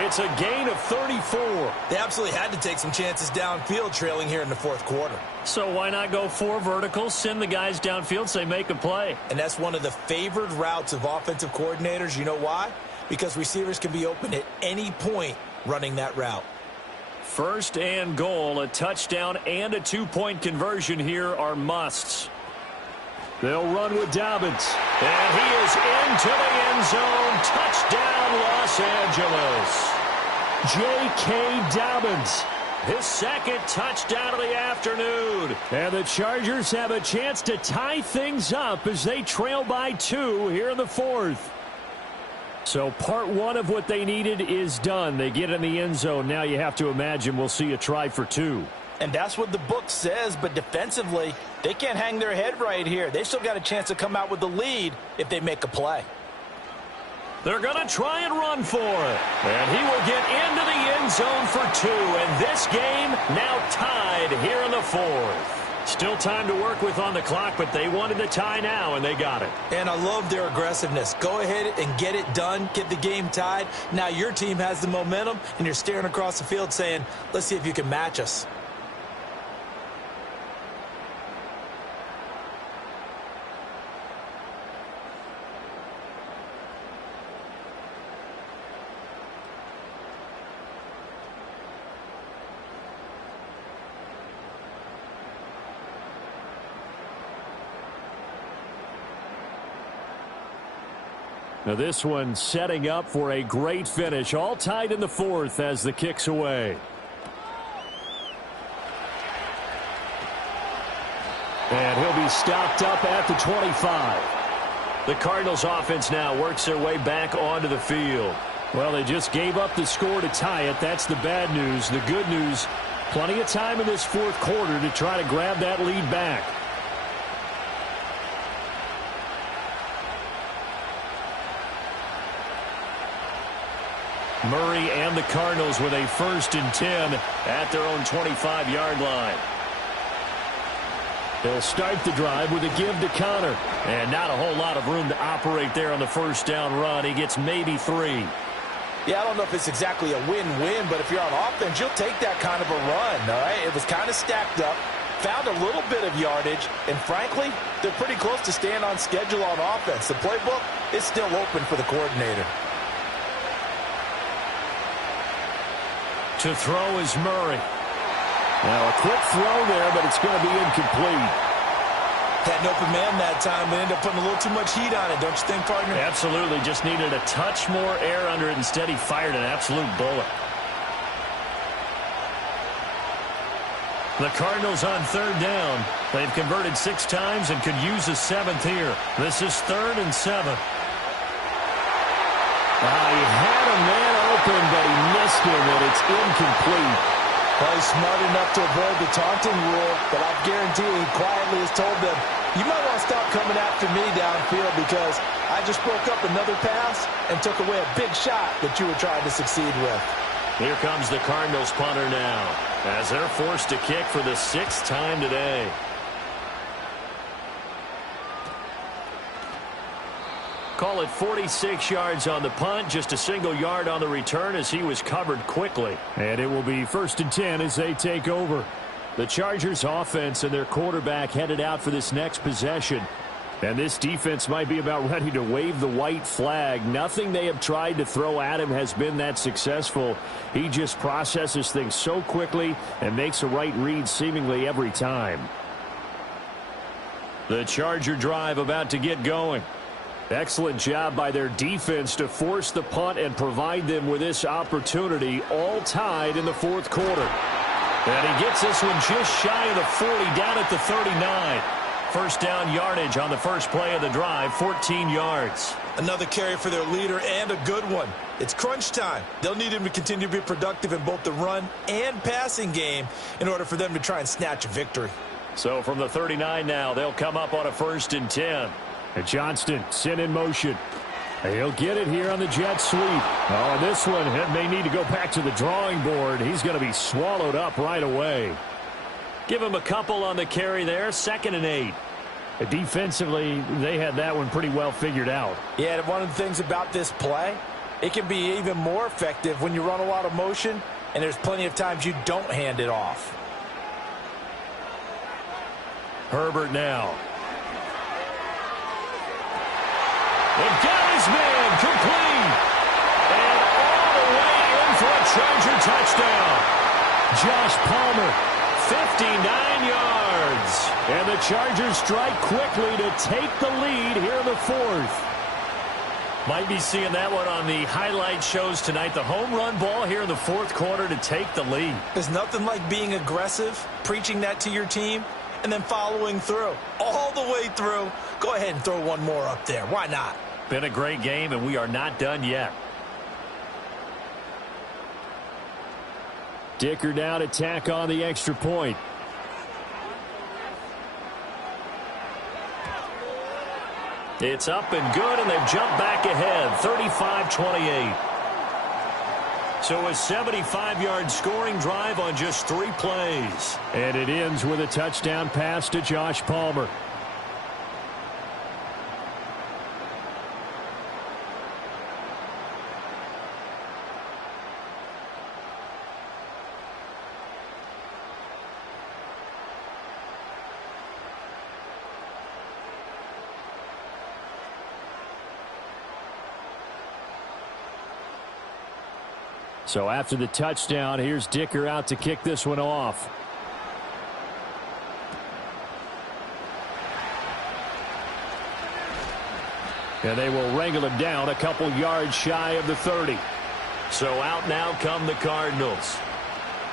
1. It's a gain of 34. They absolutely had to take some chances downfield trailing here in the 4th quarter. So why not go 4 verticals, send the guys downfield, say make a play? And that's one of the favored routes of offensive coordinators. You know why? because receivers can be open at any point running that route. First and goal, a touchdown and a two-point conversion here are musts. They'll run with Dobbins. And he is into the end zone. Touchdown, Los Angeles. J.K. Dobbins, his second touchdown of the afternoon. And the Chargers have a chance to tie things up as they trail by 2 here in the fourth. So part one of what they needed is done. They get in the end zone. Now you have to imagine we'll see a try for 2. And that's what the book says, but defensively, they can't hang their head right here. They still got a chance to come out with the lead if they make a play. They're going to try and run for it. And he will get into the end zone for 2. And this game now tied here in the fourth. Still time to work with on the clock, but they wanted the tie now, and they got it. And I love their aggressiveness. Go ahead and get it done. Get the game tied. Now your team has the momentum, and you're staring across the field saying, let's see if you can match us. Now this one setting up for a great finish. All tied in the fourth as the kick's away. And he'll be stopped up at the 25. The Cardinals offense now works their way back onto the field. Well, they just gave up the score to tie it. That's the bad news. The good news, plenty of time in this fourth quarter to try to grab that lead back. Murray and the Cardinals with a 1st and 10 at their own 25-yard line. They'll start the drive with a give to Connor. And not a whole lot of room to operate there on the first down run. He gets maybe 3. Yeah, I don't know if it's exactly a win-win, but if you're on offense, you'll take that kind of a run, all right? It was kind of stacked up, found a little bit of yardage, and frankly, they're pretty close to staying on schedule on offense. The playbook is still open for the coordinator. To throw is Murray. Now a quick throw there, but it's going to be incomplete. Had an open man that time, but ended up putting a little too much heat on it, don't you think, partner? Absolutely. Just needed a touch more air under it. Instead, he fired an absolute bullet. The Cardinals on 3rd down. They've converted 6 times and could use a 7th here. This is 3rd and 7. He had a man open, but he missed him, and it's incomplete. Well, he's smart enough to avoid the taunting rule, but I guarantee he quietly has told them, you might want to stop coming after me downfield because I just broke up another pass and took away a big shot that you were trying to succeed with. Here comes the Cardinals punter now as they're forced to kick for the 6th time today. Call it 46 yards on the punt, just a single yard on the return as he was covered quickly. And it will be 1st and 10 as they take over. The Chargers offense and their quarterback headed out for this next possession. And this defense might be about ready to wave the white flag. Nothing they have tried to throw at him has been that successful. He just processes things so quickly and makes a right read seemingly every time. The Charger drive about to get going. Excellent job by their defense to force the punt and provide them with this opportunity, all tied in the fourth quarter. And he gets this one just shy of the 40, down at the 39. First down yardage on the first play of the drive, 14 yards. Another carry for their leader and a good one. It's crunch time. They'll need him to continue to be productive in both the run and passing game in order for them to try and snatch a victory. So from the 39 now, they'll come up on a 1st and 10. And Johnston sent in motion. He'll get it here on the jet sweep. Oh, this one may need to go back to the drawing board. He's going to be swallowed up right away. Give him a couple on the carry there, 2nd and 8. Defensively, they had that one pretty well figured out. Yeah, and one of the things about this play, it can be even more effective when you run a lot of motion, and there's plenty of times you don't hand it off. Herbert now. And got his man complete. for a Charger touchdown. Josh Palmer, 59 yards. And the Chargers strike quickly to take the lead here in the fourth. Might be seeing that one on the highlight shows tonight. The home run ball here in the fourth quarter to take the lead. There's nothing like being aggressive, preaching that to your team, and then following through. All the way through. Go ahead and throw one more up there. Why not? Been a great game, and we are not done yet. Dicker down to tack on the extra point. It's up and good, and they've jumped back ahead, 35-28. So a 75-yard scoring drive on just 3 plays. And it ends with a touchdown pass to Josh Palmer. So after the touchdown, here's Dicker out to kick this one off. And they will wrangle him down a couple yards shy of the 30. So out now come the Cardinals.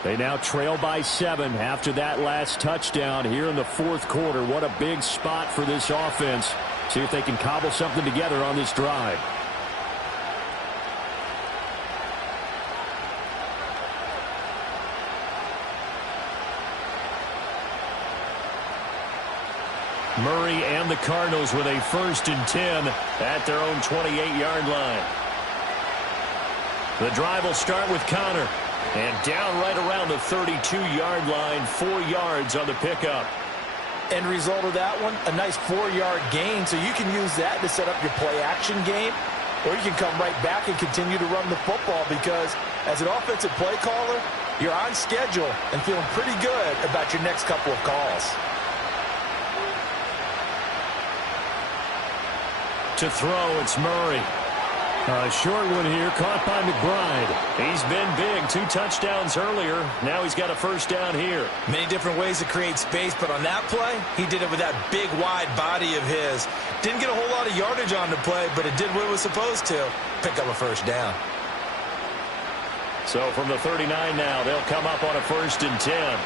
They now trail by 7 after that last touchdown here in the fourth quarter. What a big spot for this offense. See if they can cobble something together on this drive. Murray and the Cardinals with a 1st and 10 at their own 28-yard line. The drive will start with Connor. And down right around the 32-yard line, 4 yards on the pickup. End result of that one, a nice 4-yard gain. So you can use that to set up your play-action game. Or you can come right back and continue to run the football because as an offensive play caller, you're on schedule and feeling pretty good about your next couple of calls. To throw, it's Murray. A short one here, caught by McBride. He's been big, 2 touchdowns earlier. Now he's got a first down here. Many different ways to create space, but on that play, he did it with that big, wide body of his. Didn't get a whole lot of yardage on the play, but it did what it was supposed to. Pick up a first down. So from the 39 now, they'll come up on a 1st and 10.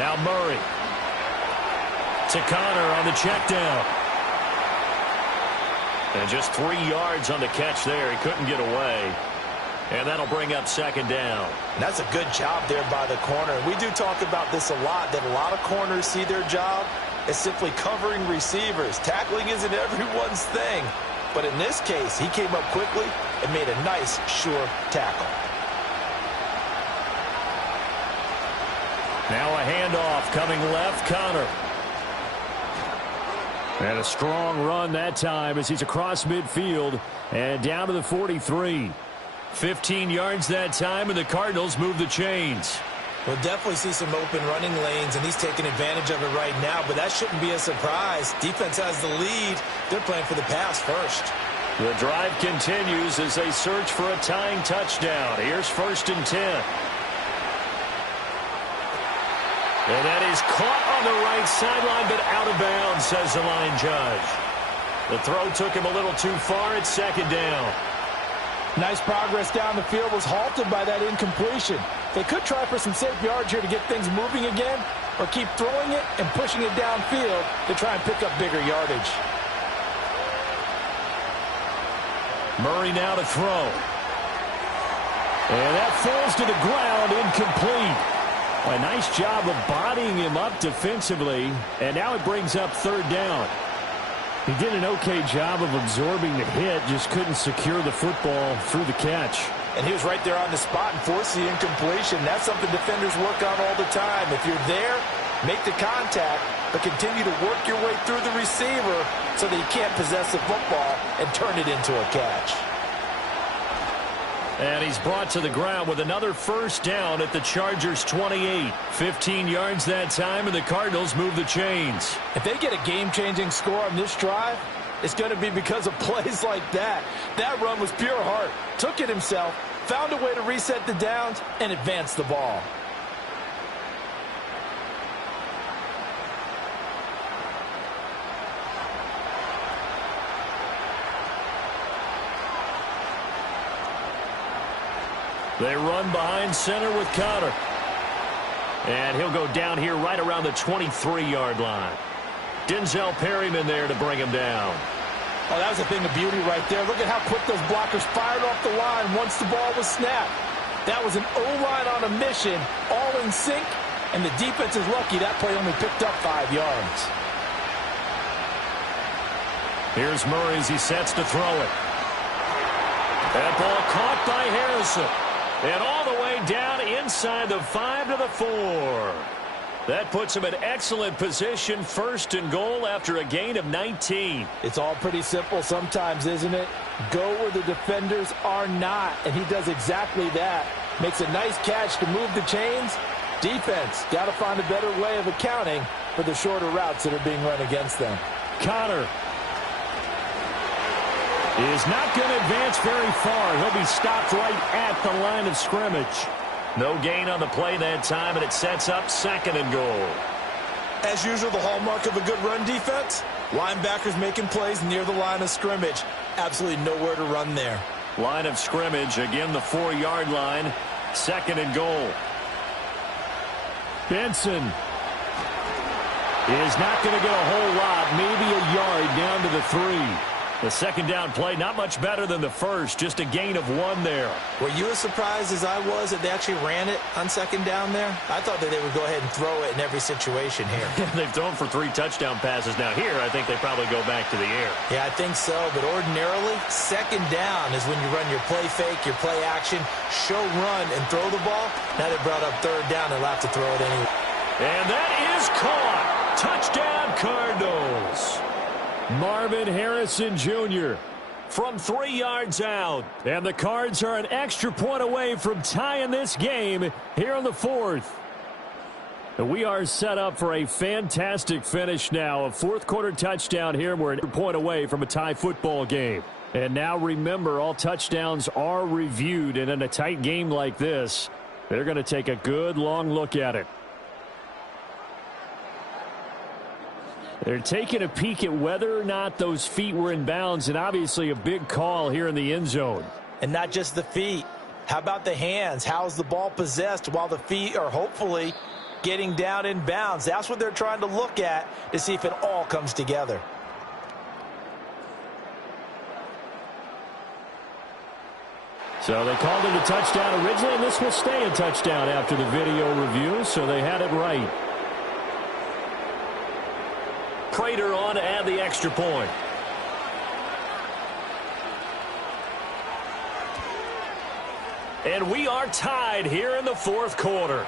Now Murray. To Connor on the check down. And just 3 yards on the catch there. He couldn't get away. And that'll bring up 2nd down. And that's a good job there by the corner. We do talk about this a lot, that a lot of corners see their job as simply covering receivers. Tackling isn't everyone's thing. But in this case, he came up quickly and made a nice, sure tackle. Now a handoff coming left, Connor. And a strong run that time as he's across midfield and down to the 43. 15 yards that time, and the Cardinals move the chains. We'll definitely see some open running lanes, and he's taking advantage of it right now, but that shouldn't be a surprise. Defense has the lead. They're playing for the pass first. The drive continues as they search for a tying touchdown. Here's 1st and 10. And that is caught on the right sideline, but out of bounds, says the line judge. The throw took him a little too far. It's 2nd down. Nice progress down the field was halted by that incompletion. They could try for some safe yards here to get things moving again, or keep throwing it and pushing it downfield to try and pick up bigger yardage. Murray now to throw. And that falls to the ground, incomplete. A nice job of bodying him up defensively, and now it brings up 3rd down. He did an okay job of absorbing the hit, just couldn't secure the football through the catch. And he was right there on the spot and forced the incompletion. That's something defenders work on all the time. If you're there, make the contact, but continue to work your way through the receiver so that he can't possess the football and turn it into a catch. And he's brought to the ground with another first down at the Chargers' 28. 15 yards that time, and the Cardinals move the chains. If they get a game-changing score on this drive, it's going to be because of plays like that. That run was pure heart. Took it himself, found a way to reset the downs, and advance the ball. They run behind center with Connor. And he'll go down here right around the 23-yard line. Denzel Perryman there to bring him down. Oh, that was a thing of beauty right there. Look at how quick those blockers fired off the line once the ball was snapped. That was an O-line on a mission, all in sync, and the defense is lucky that play only picked up 5 yards. Here's Murray as he sets to throw it. That ball caught by Harrison. And all the way down inside the 5 to the 4. That puts him in excellent position, 1st and goal after a gain of 19. It's all pretty simple sometimes, isn't it? Go where the defenders are not, and he does exactly that. Makes a nice catch to move the chains. Defense, got to find a better way of accounting for the shorter routes that are being run against them. Connor is not going to advance very far. He'll be stopped right at the line of scrimmage. No gain on the play that time, and it sets up 2nd and goal. As usual, the hallmark of a good run defense, linebackers making plays near the line of scrimmage. Absolutely nowhere to run there. Line of scrimmage, again the 4-yard line, 2nd and goal. Benson is not going to get a whole lot, maybe a yard down to the 3. The 2nd down play, not much better than the first, just a gain of 1 there. Were you as surprised as I was that they actually ran it on 2nd down there? I thought that they would go ahead and throw it in every situation here. They've thrown for 3 touchdown passes. Now here, I think they probably go back to the air. Yeah, I think so, but ordinarily, 2nd down is when you run your play fake, your play action, show run, and throw the ball. Now they brought up 3rd down, they'll have to throw it anyway. And that is caught. Touchdown, Cardinals. Marvin Harrison Jr. from 3 yards out. And the Cards are an extra point away from tying this game here in the 4th. And we are set up for a fantastic finish now. A 4th quarter touchdown here. We're a point away from a tie football game. And now remember, all touchdowns are reviewed. And in a tight game like this, they're going to take a good long look at it. They're taking a peek at whether or not those feet were in bounds, and obviously a big call here in the end zone. And not just the feet. How about the hands? How's the ball possessed while the feet are hopefully getting down in bounds? That's what they're trying to look at to see if it all comes together. So they called it a touchdown originally, and this will stay a touchdown after the video review, so they had it right. Prater on to add the extra point. And we are tied here in the 4th quarter.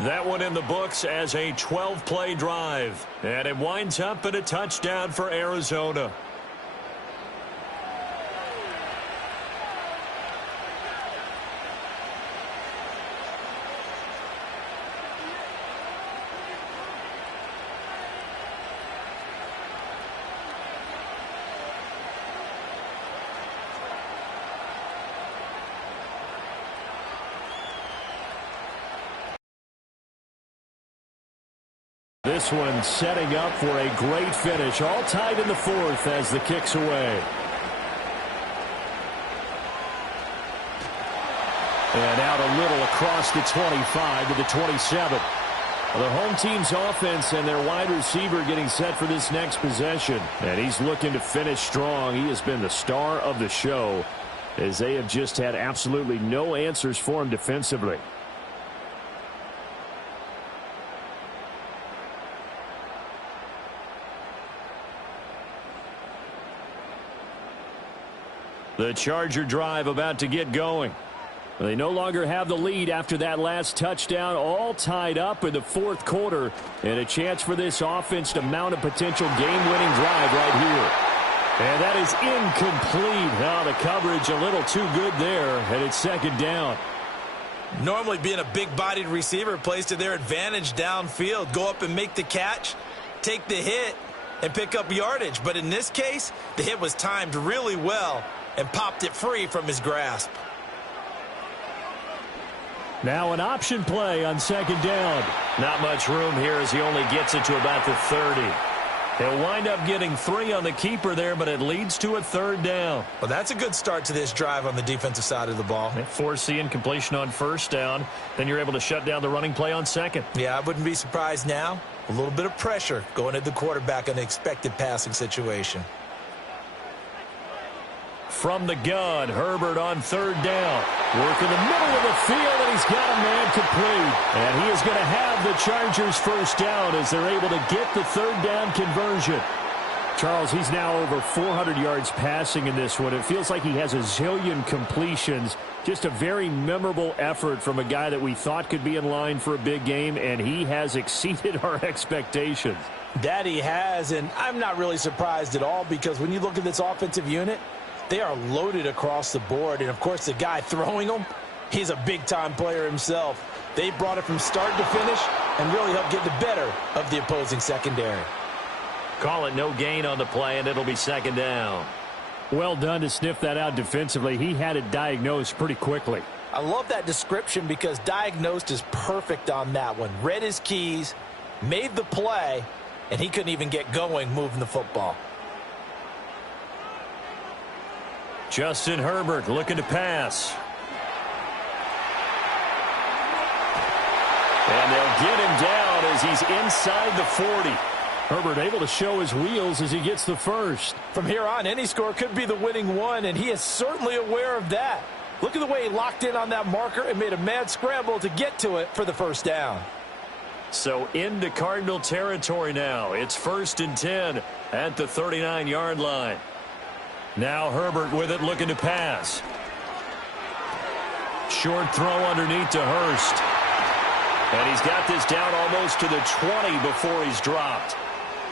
That one in the books as a 12-play drive. And it winds up in a touchdown for Arizona. This one setting up for a great finish. All tied in the 4th as the kick's away. And out a little across the 25 to the 27. The home team's offense and their wide receiver getting set for this next possession. And he's looking to finish strong. He has been the star of the show as they have just had absolutely no answers for him defensively. The Charger drive about to get going. They no longer have the lead after that last touchdown, all tied up in the 4th quarter, and a chance for this offense to mount a potential game-winning drive right here. And that is incomplete. Now the coverage a little too good there, and it's 2nd down. Normally being a big-bodied receiver plays to their advantage downfield. Go up and make the catch, take the hit, and pick up yardage. But in this case, the hit was timed really well and popped it free from his grasp. Now an option play on second down. Not much room here as he only gets it to about the 30. He'll wind up getting 3 on the keeper there, but it leads to a third down. Well, that's a good start to this drive on the defensive side of the ball. Forcing completion on first down. Then you're able to shut down the running play on second. Yeah, I wouldn't be surprised now. A little bit of pressure going at the quarterback in an expected passing situation. From the gun, Herbert on third down. Work in the middle of the field, and he's got a man complete. And he is going to have the Chargers first down as they're able to get the third down conversion. Charles, he's now over 400 yards passing in this one. It feels like he has a zillion completions. Just a very memorable effort from a guy that we thought could be in line for a big game, and he has exceeded our expectations. That he has, and I'm not really surprised at all because when you look at this offensive unit, they are loaded across the board. And, of course, the guy throwing them, he's a big-time player himself. They brought it from start to finish and really helped get the better of the opposing secondary. Call it no gain on the play, and it'll be second down. Well done to sniff that out defensively. He had it diagnosed pretty quickly. I love that description because diagnosed is perfect on that one. Read his keys, made the play, and he couldn't even get going moving the football. Justin Herbert looking to pass. And they'll get him down as he's inside the 40. Herbert able to show his wheels as he gets the first. From here on, any score could be the winning one, and he is certainly aware of that. Look at the way he locked in on that marker and made a mad scramble to get to it for the first down. So into Cardinal territory now. It's 1st and 10 at the 39-yard line. Now Herbert with it, looking to pass. Short throw underneath to Hurst. And he's got this down almost to the 20 before he's dropped.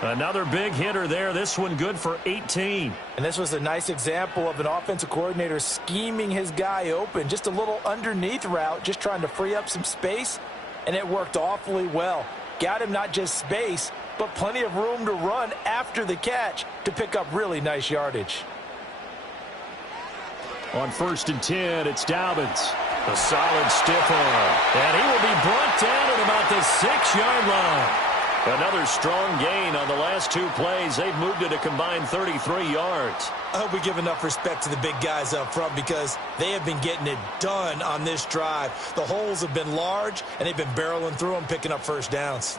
Another big hitter there. This one good for 18. And this was a nice example of an offensive coordinator scheming his guy open. Just a little underneath route, just trying to free up some space. And it worked awfully well. Got him not just space, but plenty of room to run after the catch to pick up really nice yardage. On 1st and 10, it's Dobbins. A solid stiff arm. And he will be brought down at about the 6-yard line. Another strong gain on the last 2 plays. They've moved it a combined 33 yards. I hope we give enough respect to the big guys up front because they have been getting it done on this drive. The holes have been large, and they've been barreling through them, picking up first downs.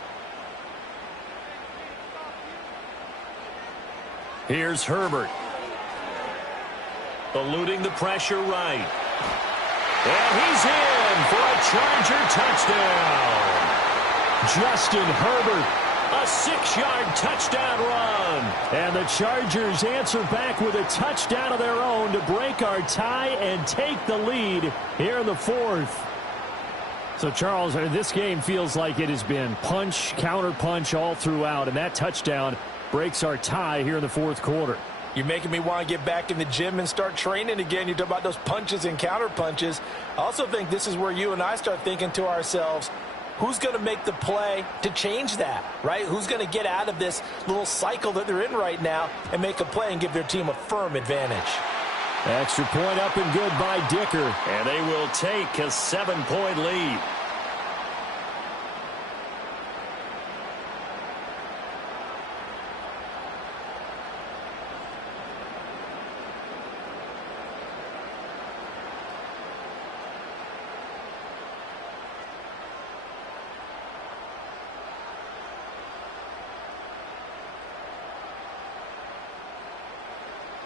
Here's Herbert. Eluding the pressure right. And he's in for a Charger touchdown. Justin Herbert, a 6-yard touchdown run. And the Chargers answer back with a touchdown of their own to break our tie and take the lead here in the 4th. So, Charles, this game feels like it has been punch, counter punch all throughout. And that touchdown breaks our tie here in the 4th quarter. You're making me want to get back in the gym and start training again. You talk about those punches and counter punches. I also think this is where you and I start thinking to ourselves, who's going to make the play to change that, right? Who's going to get out of this little cycle that they're in right now and make a play and give their team a firm advantage? Extra point up and good by Dicker. And they will take a 7-point lead.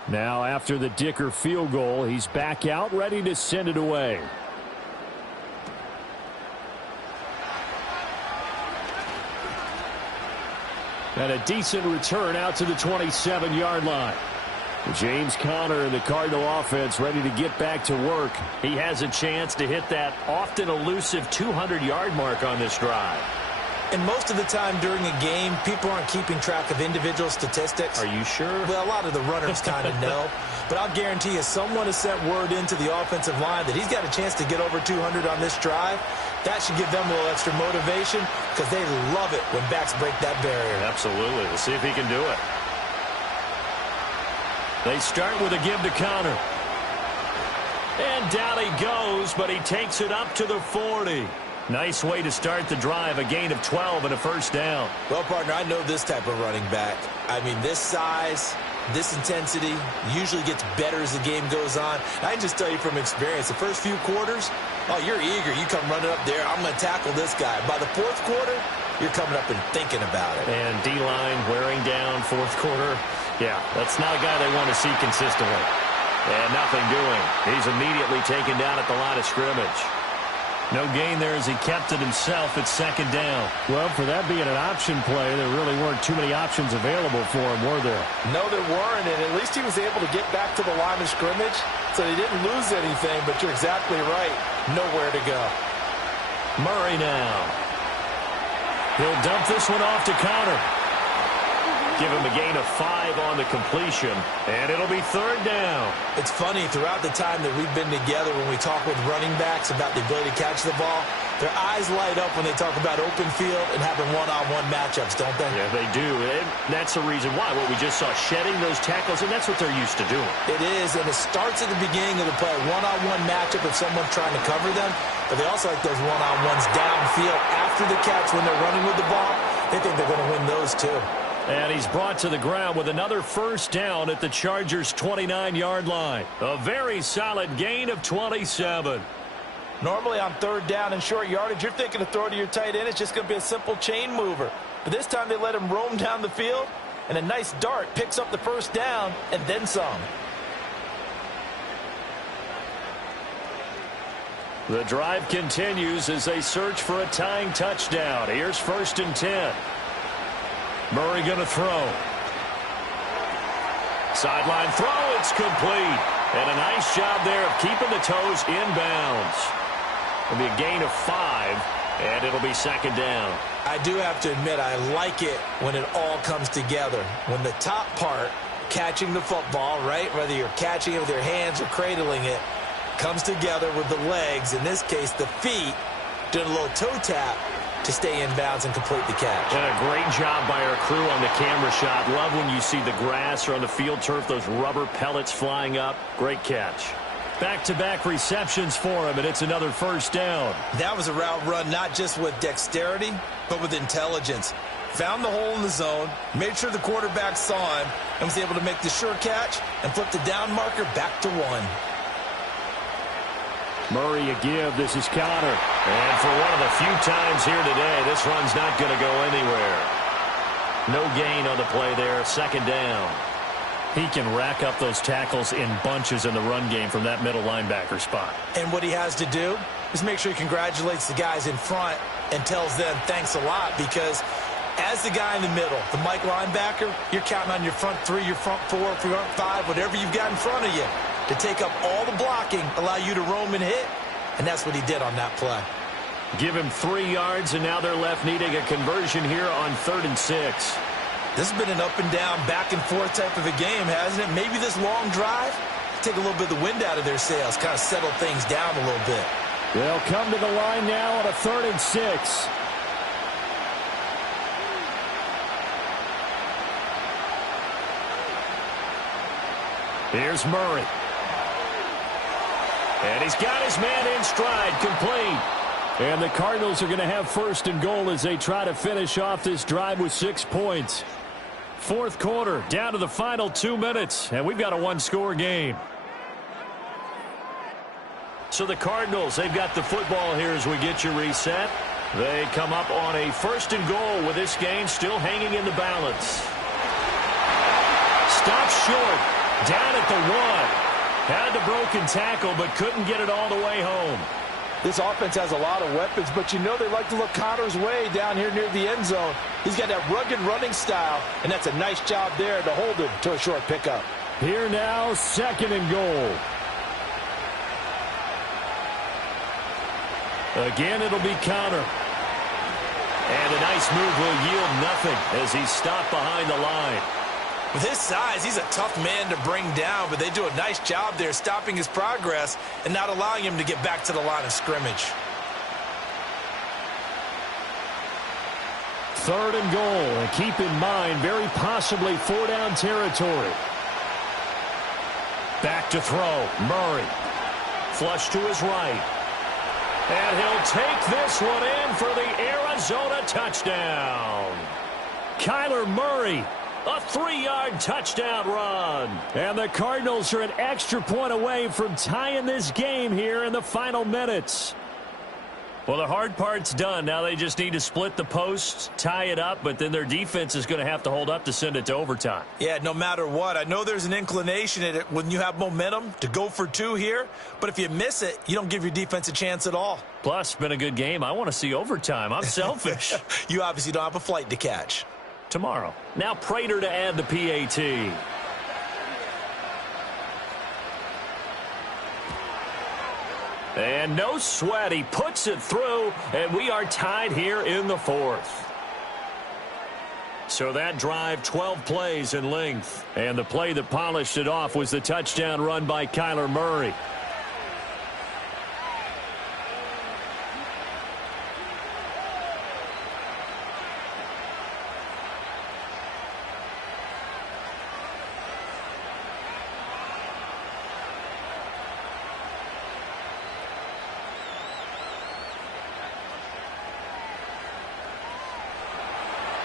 Now, after the Dicker field goal, he's back out, ready to send it away. And a decent return out to the 27-yard line. James Conner and the Cardinal offense ready to get back to work. He has a chance to hit that often elusive 200-yard mark on this drive. And most of the time during a game, people aren't keeping track of individual statistics. Are you sure? Well, a lot of the runners kind of know. But I'll guarantee you someone has sent word into the offensive line that he's got a chance to get over 200 on this drive. That should give them a little extra motivation because they love it when backs break that barrier. Absolutely. We'll see if he can do it. They start with a give to Connor. And down he goes, but he takes it up to the 40. Nice way to start the drive, a gain of 12 and a first down. Well, partner, I know this type of running back. I mean, this size, this intensity usually gets better as the game goes on. I can just tell you from experience, the first few quarters, oh, you're eager. You come running up there, I'm going to tackle this guy. By the fourth quarter, you're coming up and thinking about it. And D-line wearing down fourth quarter. Yeah, that's not a guy they want to see consistently. And nothing doing. He's immediately taken down at the line of scrimmage. No gain there as he kept it himself at second down. Well, for that being an option play, there really weren't too many options available for him, were there? No, there weren't, and at least he was able to get back to the line of scrimmage, so he didn't lose anything, but you're exactly right. Nowhere to go. Murray now. He'll dump this one off to Connor. Give him a gain of 5 on the completion, and it'll be third down. It's funny, throughout the time that we've been together, when we talk with running backs about the ability to catch the ball, their eyes light up when they talk about open field and having one-on-one matchups, don't they? Yeah, they do. And that's the reason why. What we just saw, shedding those tackles, and that's what they're used to doing. It is, and it starts at the beginning of the play. One-on-one matchup if someone's trying to cover them, but they also like those one-on-ones downfield after the catch when they're running with the ball. They think they're going to win those too. And he's brought to the ground with another first down at the Chargers' 29-yard line. A very solid gain of 27. Normally on third down and short yardage, you're thinking to throw to your tight end. It's just going to be a simple chain mover. But this time they let him roam down the field, and a nice dart picks up the first down and then some. The drive continues as they search for a tying touchdown. Here's 1st and 10. Murray going to throw. Sideline throw, it's complete. And a nice job there of keeping the toes inbounds. It'll be a gain of 5, and it'll be second down. I do have to admit, I like it when it all comes together. When the top part, catching the football, right, whether you're catching it with your hands or cradling it, comes together with the legs, in this case the feet, doing a little toe tap to stay in bounds and complete the catch. And a great job by our crew on the camera shot. Love when you see the grass or on the field turf, those rubber pellets flying up. Great catch. Back-to-back receptions for him, and it's another first down. That was a route run not just with dexterity, but with intelligence. Found the hole in the zone, made sure the quarterback saw him, and was able to make the sure catch and flip the down marker back to 1. Murray a give. This is Connor. And for one of the few times here today, this run's not going to go anywhere. No gain on the play there. Second down. He can rack up those tackles in bunches in the run game from that middle linebacker spot. And what he has to do is make sure he congratulates the guys in front and tells them thanks a lot, because as the guy in the middle, the Mike linebacker, you're counting on your front 3, your front 4, front 5, whatever you've got in front of you, to take up all the blocking, allow you to roam and hit, and that's what he did on that play. Give him 3 yards, and now they're left needing a conversion here on 3rd and 6. This has been an up and down, back and forth type of a game, hasn't it? Maybe this long drive, take a little bit of the wind out of their sails, kind of settle things down a little bit. They'll come to the line now on a 3rd and 6. Here's Murray. And he's got his man in stride, complete. And the Cardinals are going to have 1st and goal as they try to finish off this drive with 6 points. 4th quarter, down to the final 2 minutes, and we've got a 1-score game. So the Cardinals, they've got the football here as we get you reset. They come up on a 1st and goal with this game still hanging in the balance. Stops short, down at the 1. Had the broken tackle, but couldn't get it all the way home. This offense has a lot of weapons, but you know they like to look Connor's way down here near the end zone. He's got that rugged running style, and that's a nice job there to hold him to a short pickup. Here now, 2nd and goal. Again, it'll be Connor. And a nice move will yield nothing as he's stopped behind the line. With his size, he's a tough man to bring down, but they do a nice job there stopping his progress and not allowing him to get back to the line of scrimmage. 3rd and goal. And keep in mind, very possibly 4-down territory. Back to throw. Murray. Flush to his right. And he'll take this one in for the Arizona touchdown. Kyler Murray, a 3-yard touchdown run. And the Cardinals are an extra point away from tying this game here in the final minutes. Well, the hard part's done. Now they just need to split the posts, tie it up, but then their defense is going to have to hold up to send it to overtime. Yeah, no matter what. I know there's an inclination in it when you have momentum to go for 2 here, but if you miss it, you don't give your defense a chance at all. Plus, it's been a good game. I want to see overtime. I'm selfish. You obviously don't have a flight to catch. Tomorrow. Now Prater to add the PAT. And no sweat. He puts it through, and we are tied here in the 4th. So that drive, 12 plays in length. And the play that polished it off was the touchdown run by Kyler Murray.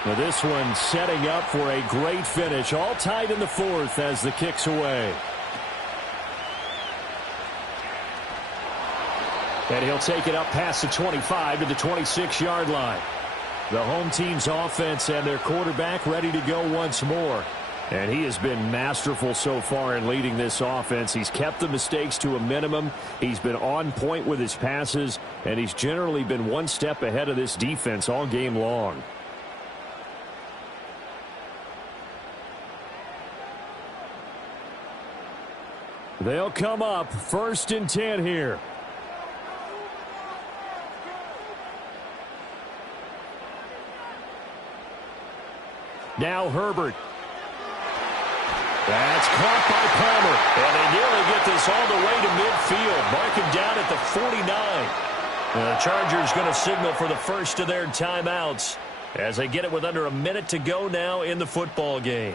Now this one setting up for a great finish. All tied in the 4th as the kick's away. And he'll take it up past the 25 to the 26-yard line. The home team's offense and their quarterback ready to go once more. And he has been masterful so far in leading this offense. He's kept the mistakes to a minimum. He's been on point with his passes. And he's generally been one step ahead of this defense all game long. They'll come up 1st and 10 here. Now Herbert. That's caught by Palmer. And they nearly get this all the way to midfield. Mark him down at the 49. And the Chargers going to signal for the first of their timeouts as they get it with under a minute to go now in the football game.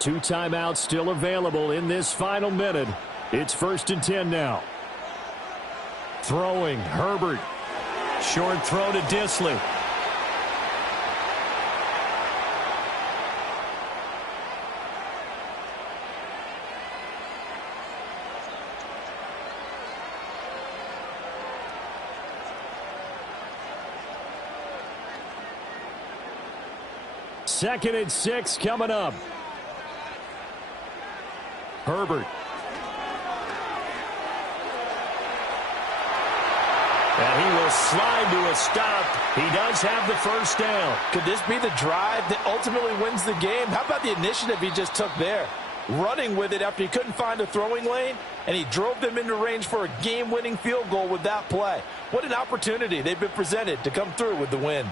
Two timeouts still available in this final minute. It's 1st and 10 now. Throwing, Herbert. Short throw to Disley. Second and 6 coming up. Herbert. And he will slide to a stop. He does have the first down. Could this be the drive that ultimately wins the game? How about the initiative he just took there? Running with it after he couldn't find a throwing lane, and he drove them into range for a game-winning field goal with that play. What an opportunity they've been presented to come through with the win.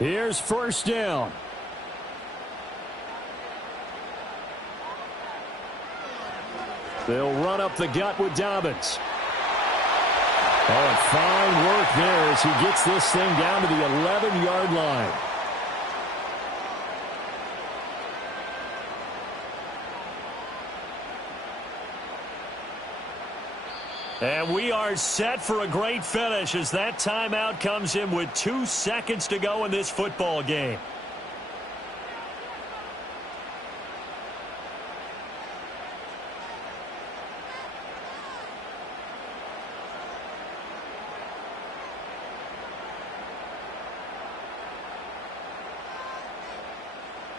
Here's first down. They'll run up the gut with Dobbins. Oh, and fine work there as he gets this thing down to the 11-yard line. And we are set for a great finish as that timeout comes in with 2 seconds to go in this football game.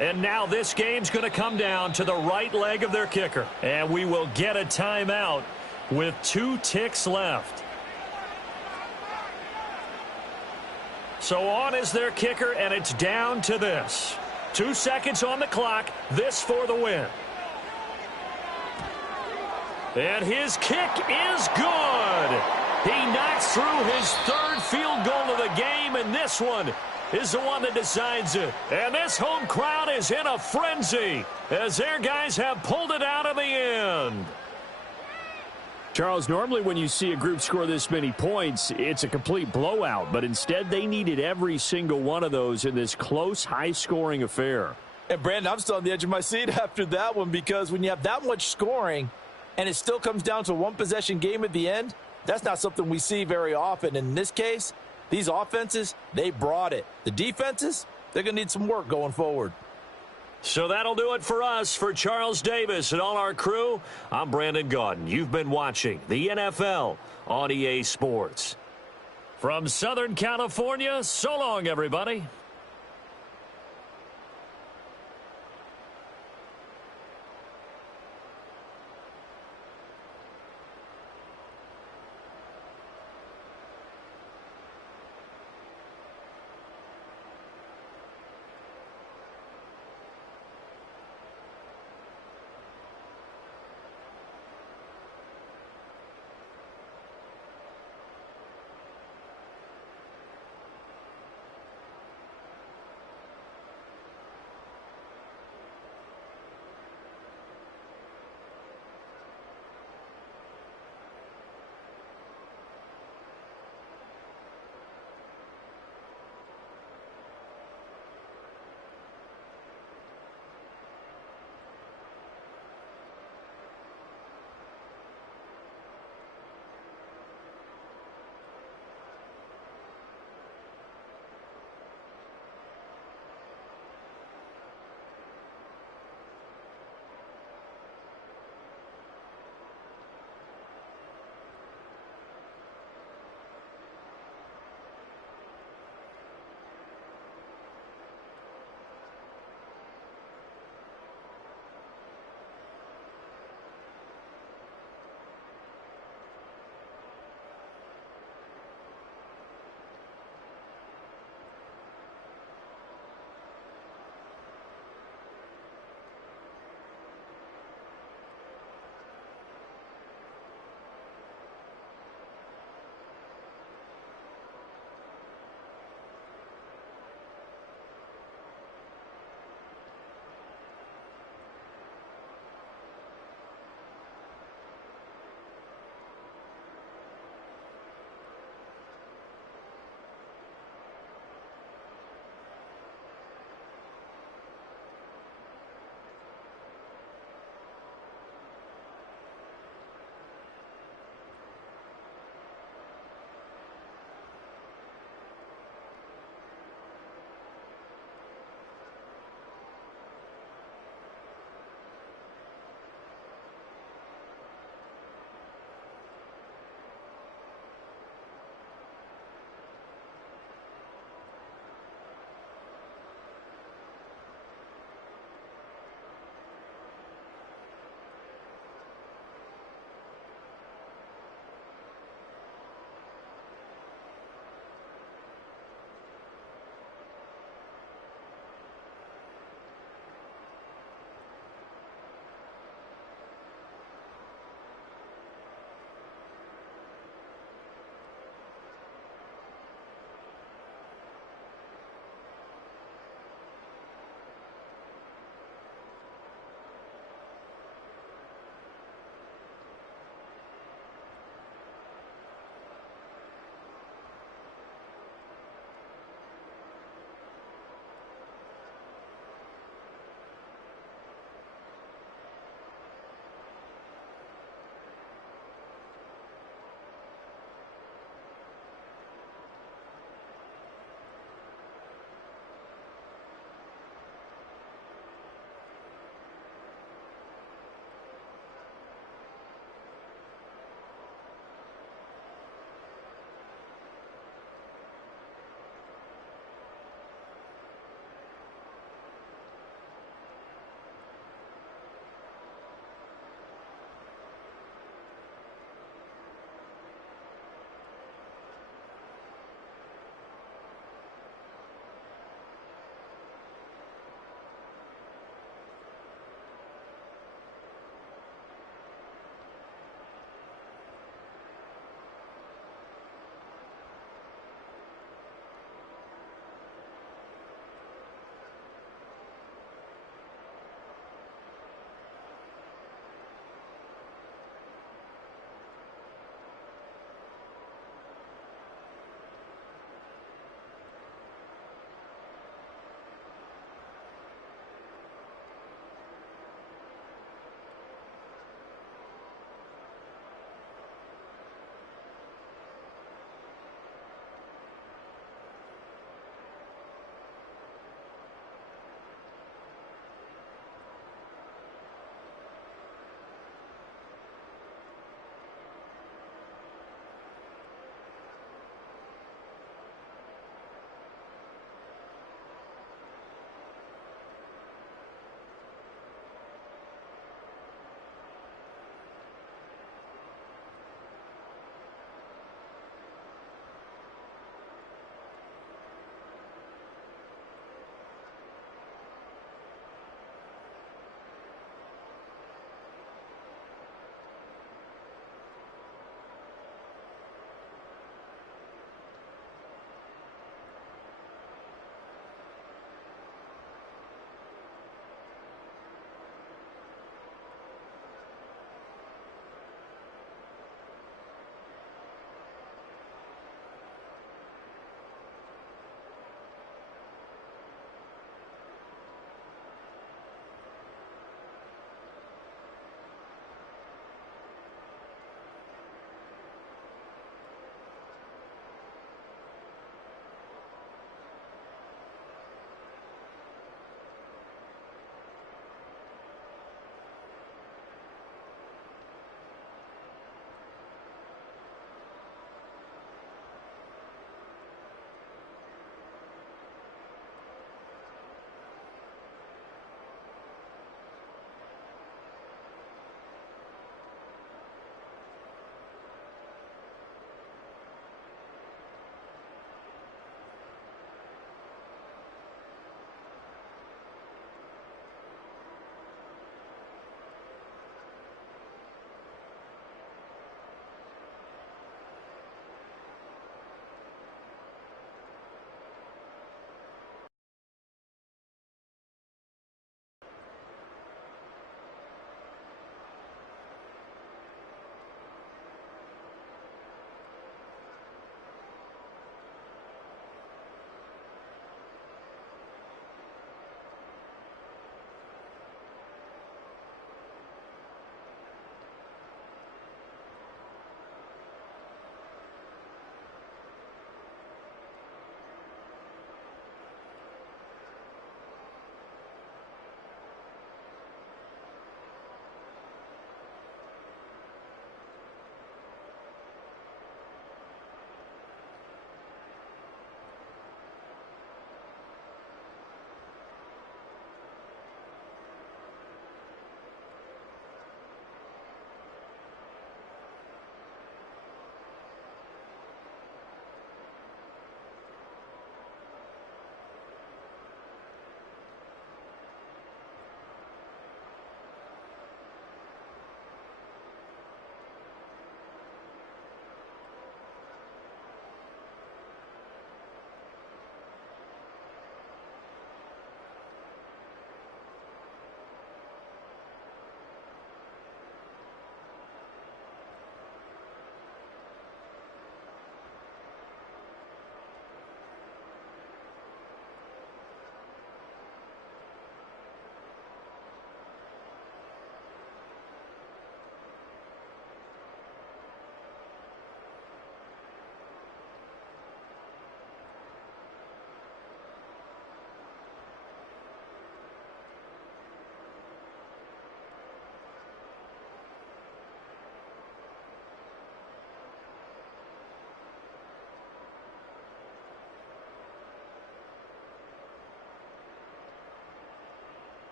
And now this game's going to come down to the right leg of their kicker. And we will get a timeout with 2 ticks left. So on is their kicker, and it's down to this. 2 seconds on the clock. This for the win. And his kick is good. He knocks through his third field goal of the game, and this one is the one that decides it. And this home crowd is in a frenzy as their guys have pulled it out in the end. Charles, normally when you see a group score this many points, it's a complete blowout. But instead, they needed every single one of those in this close, high-scoring affair. And, Brandon, I'm still on the edge of my seat after that one because when you have that much scoring and it still comes down to a one-possession game at the end, that's not something we see very often. In this case, these offenses, they brought it. The defenses, they're going to need some work going forward. So that'll do it for us. For Charles Davis and all our crew, I'm Brandon Gaudin. You've been watching the NFL on EA Sports. From Southern California, so long, everybody.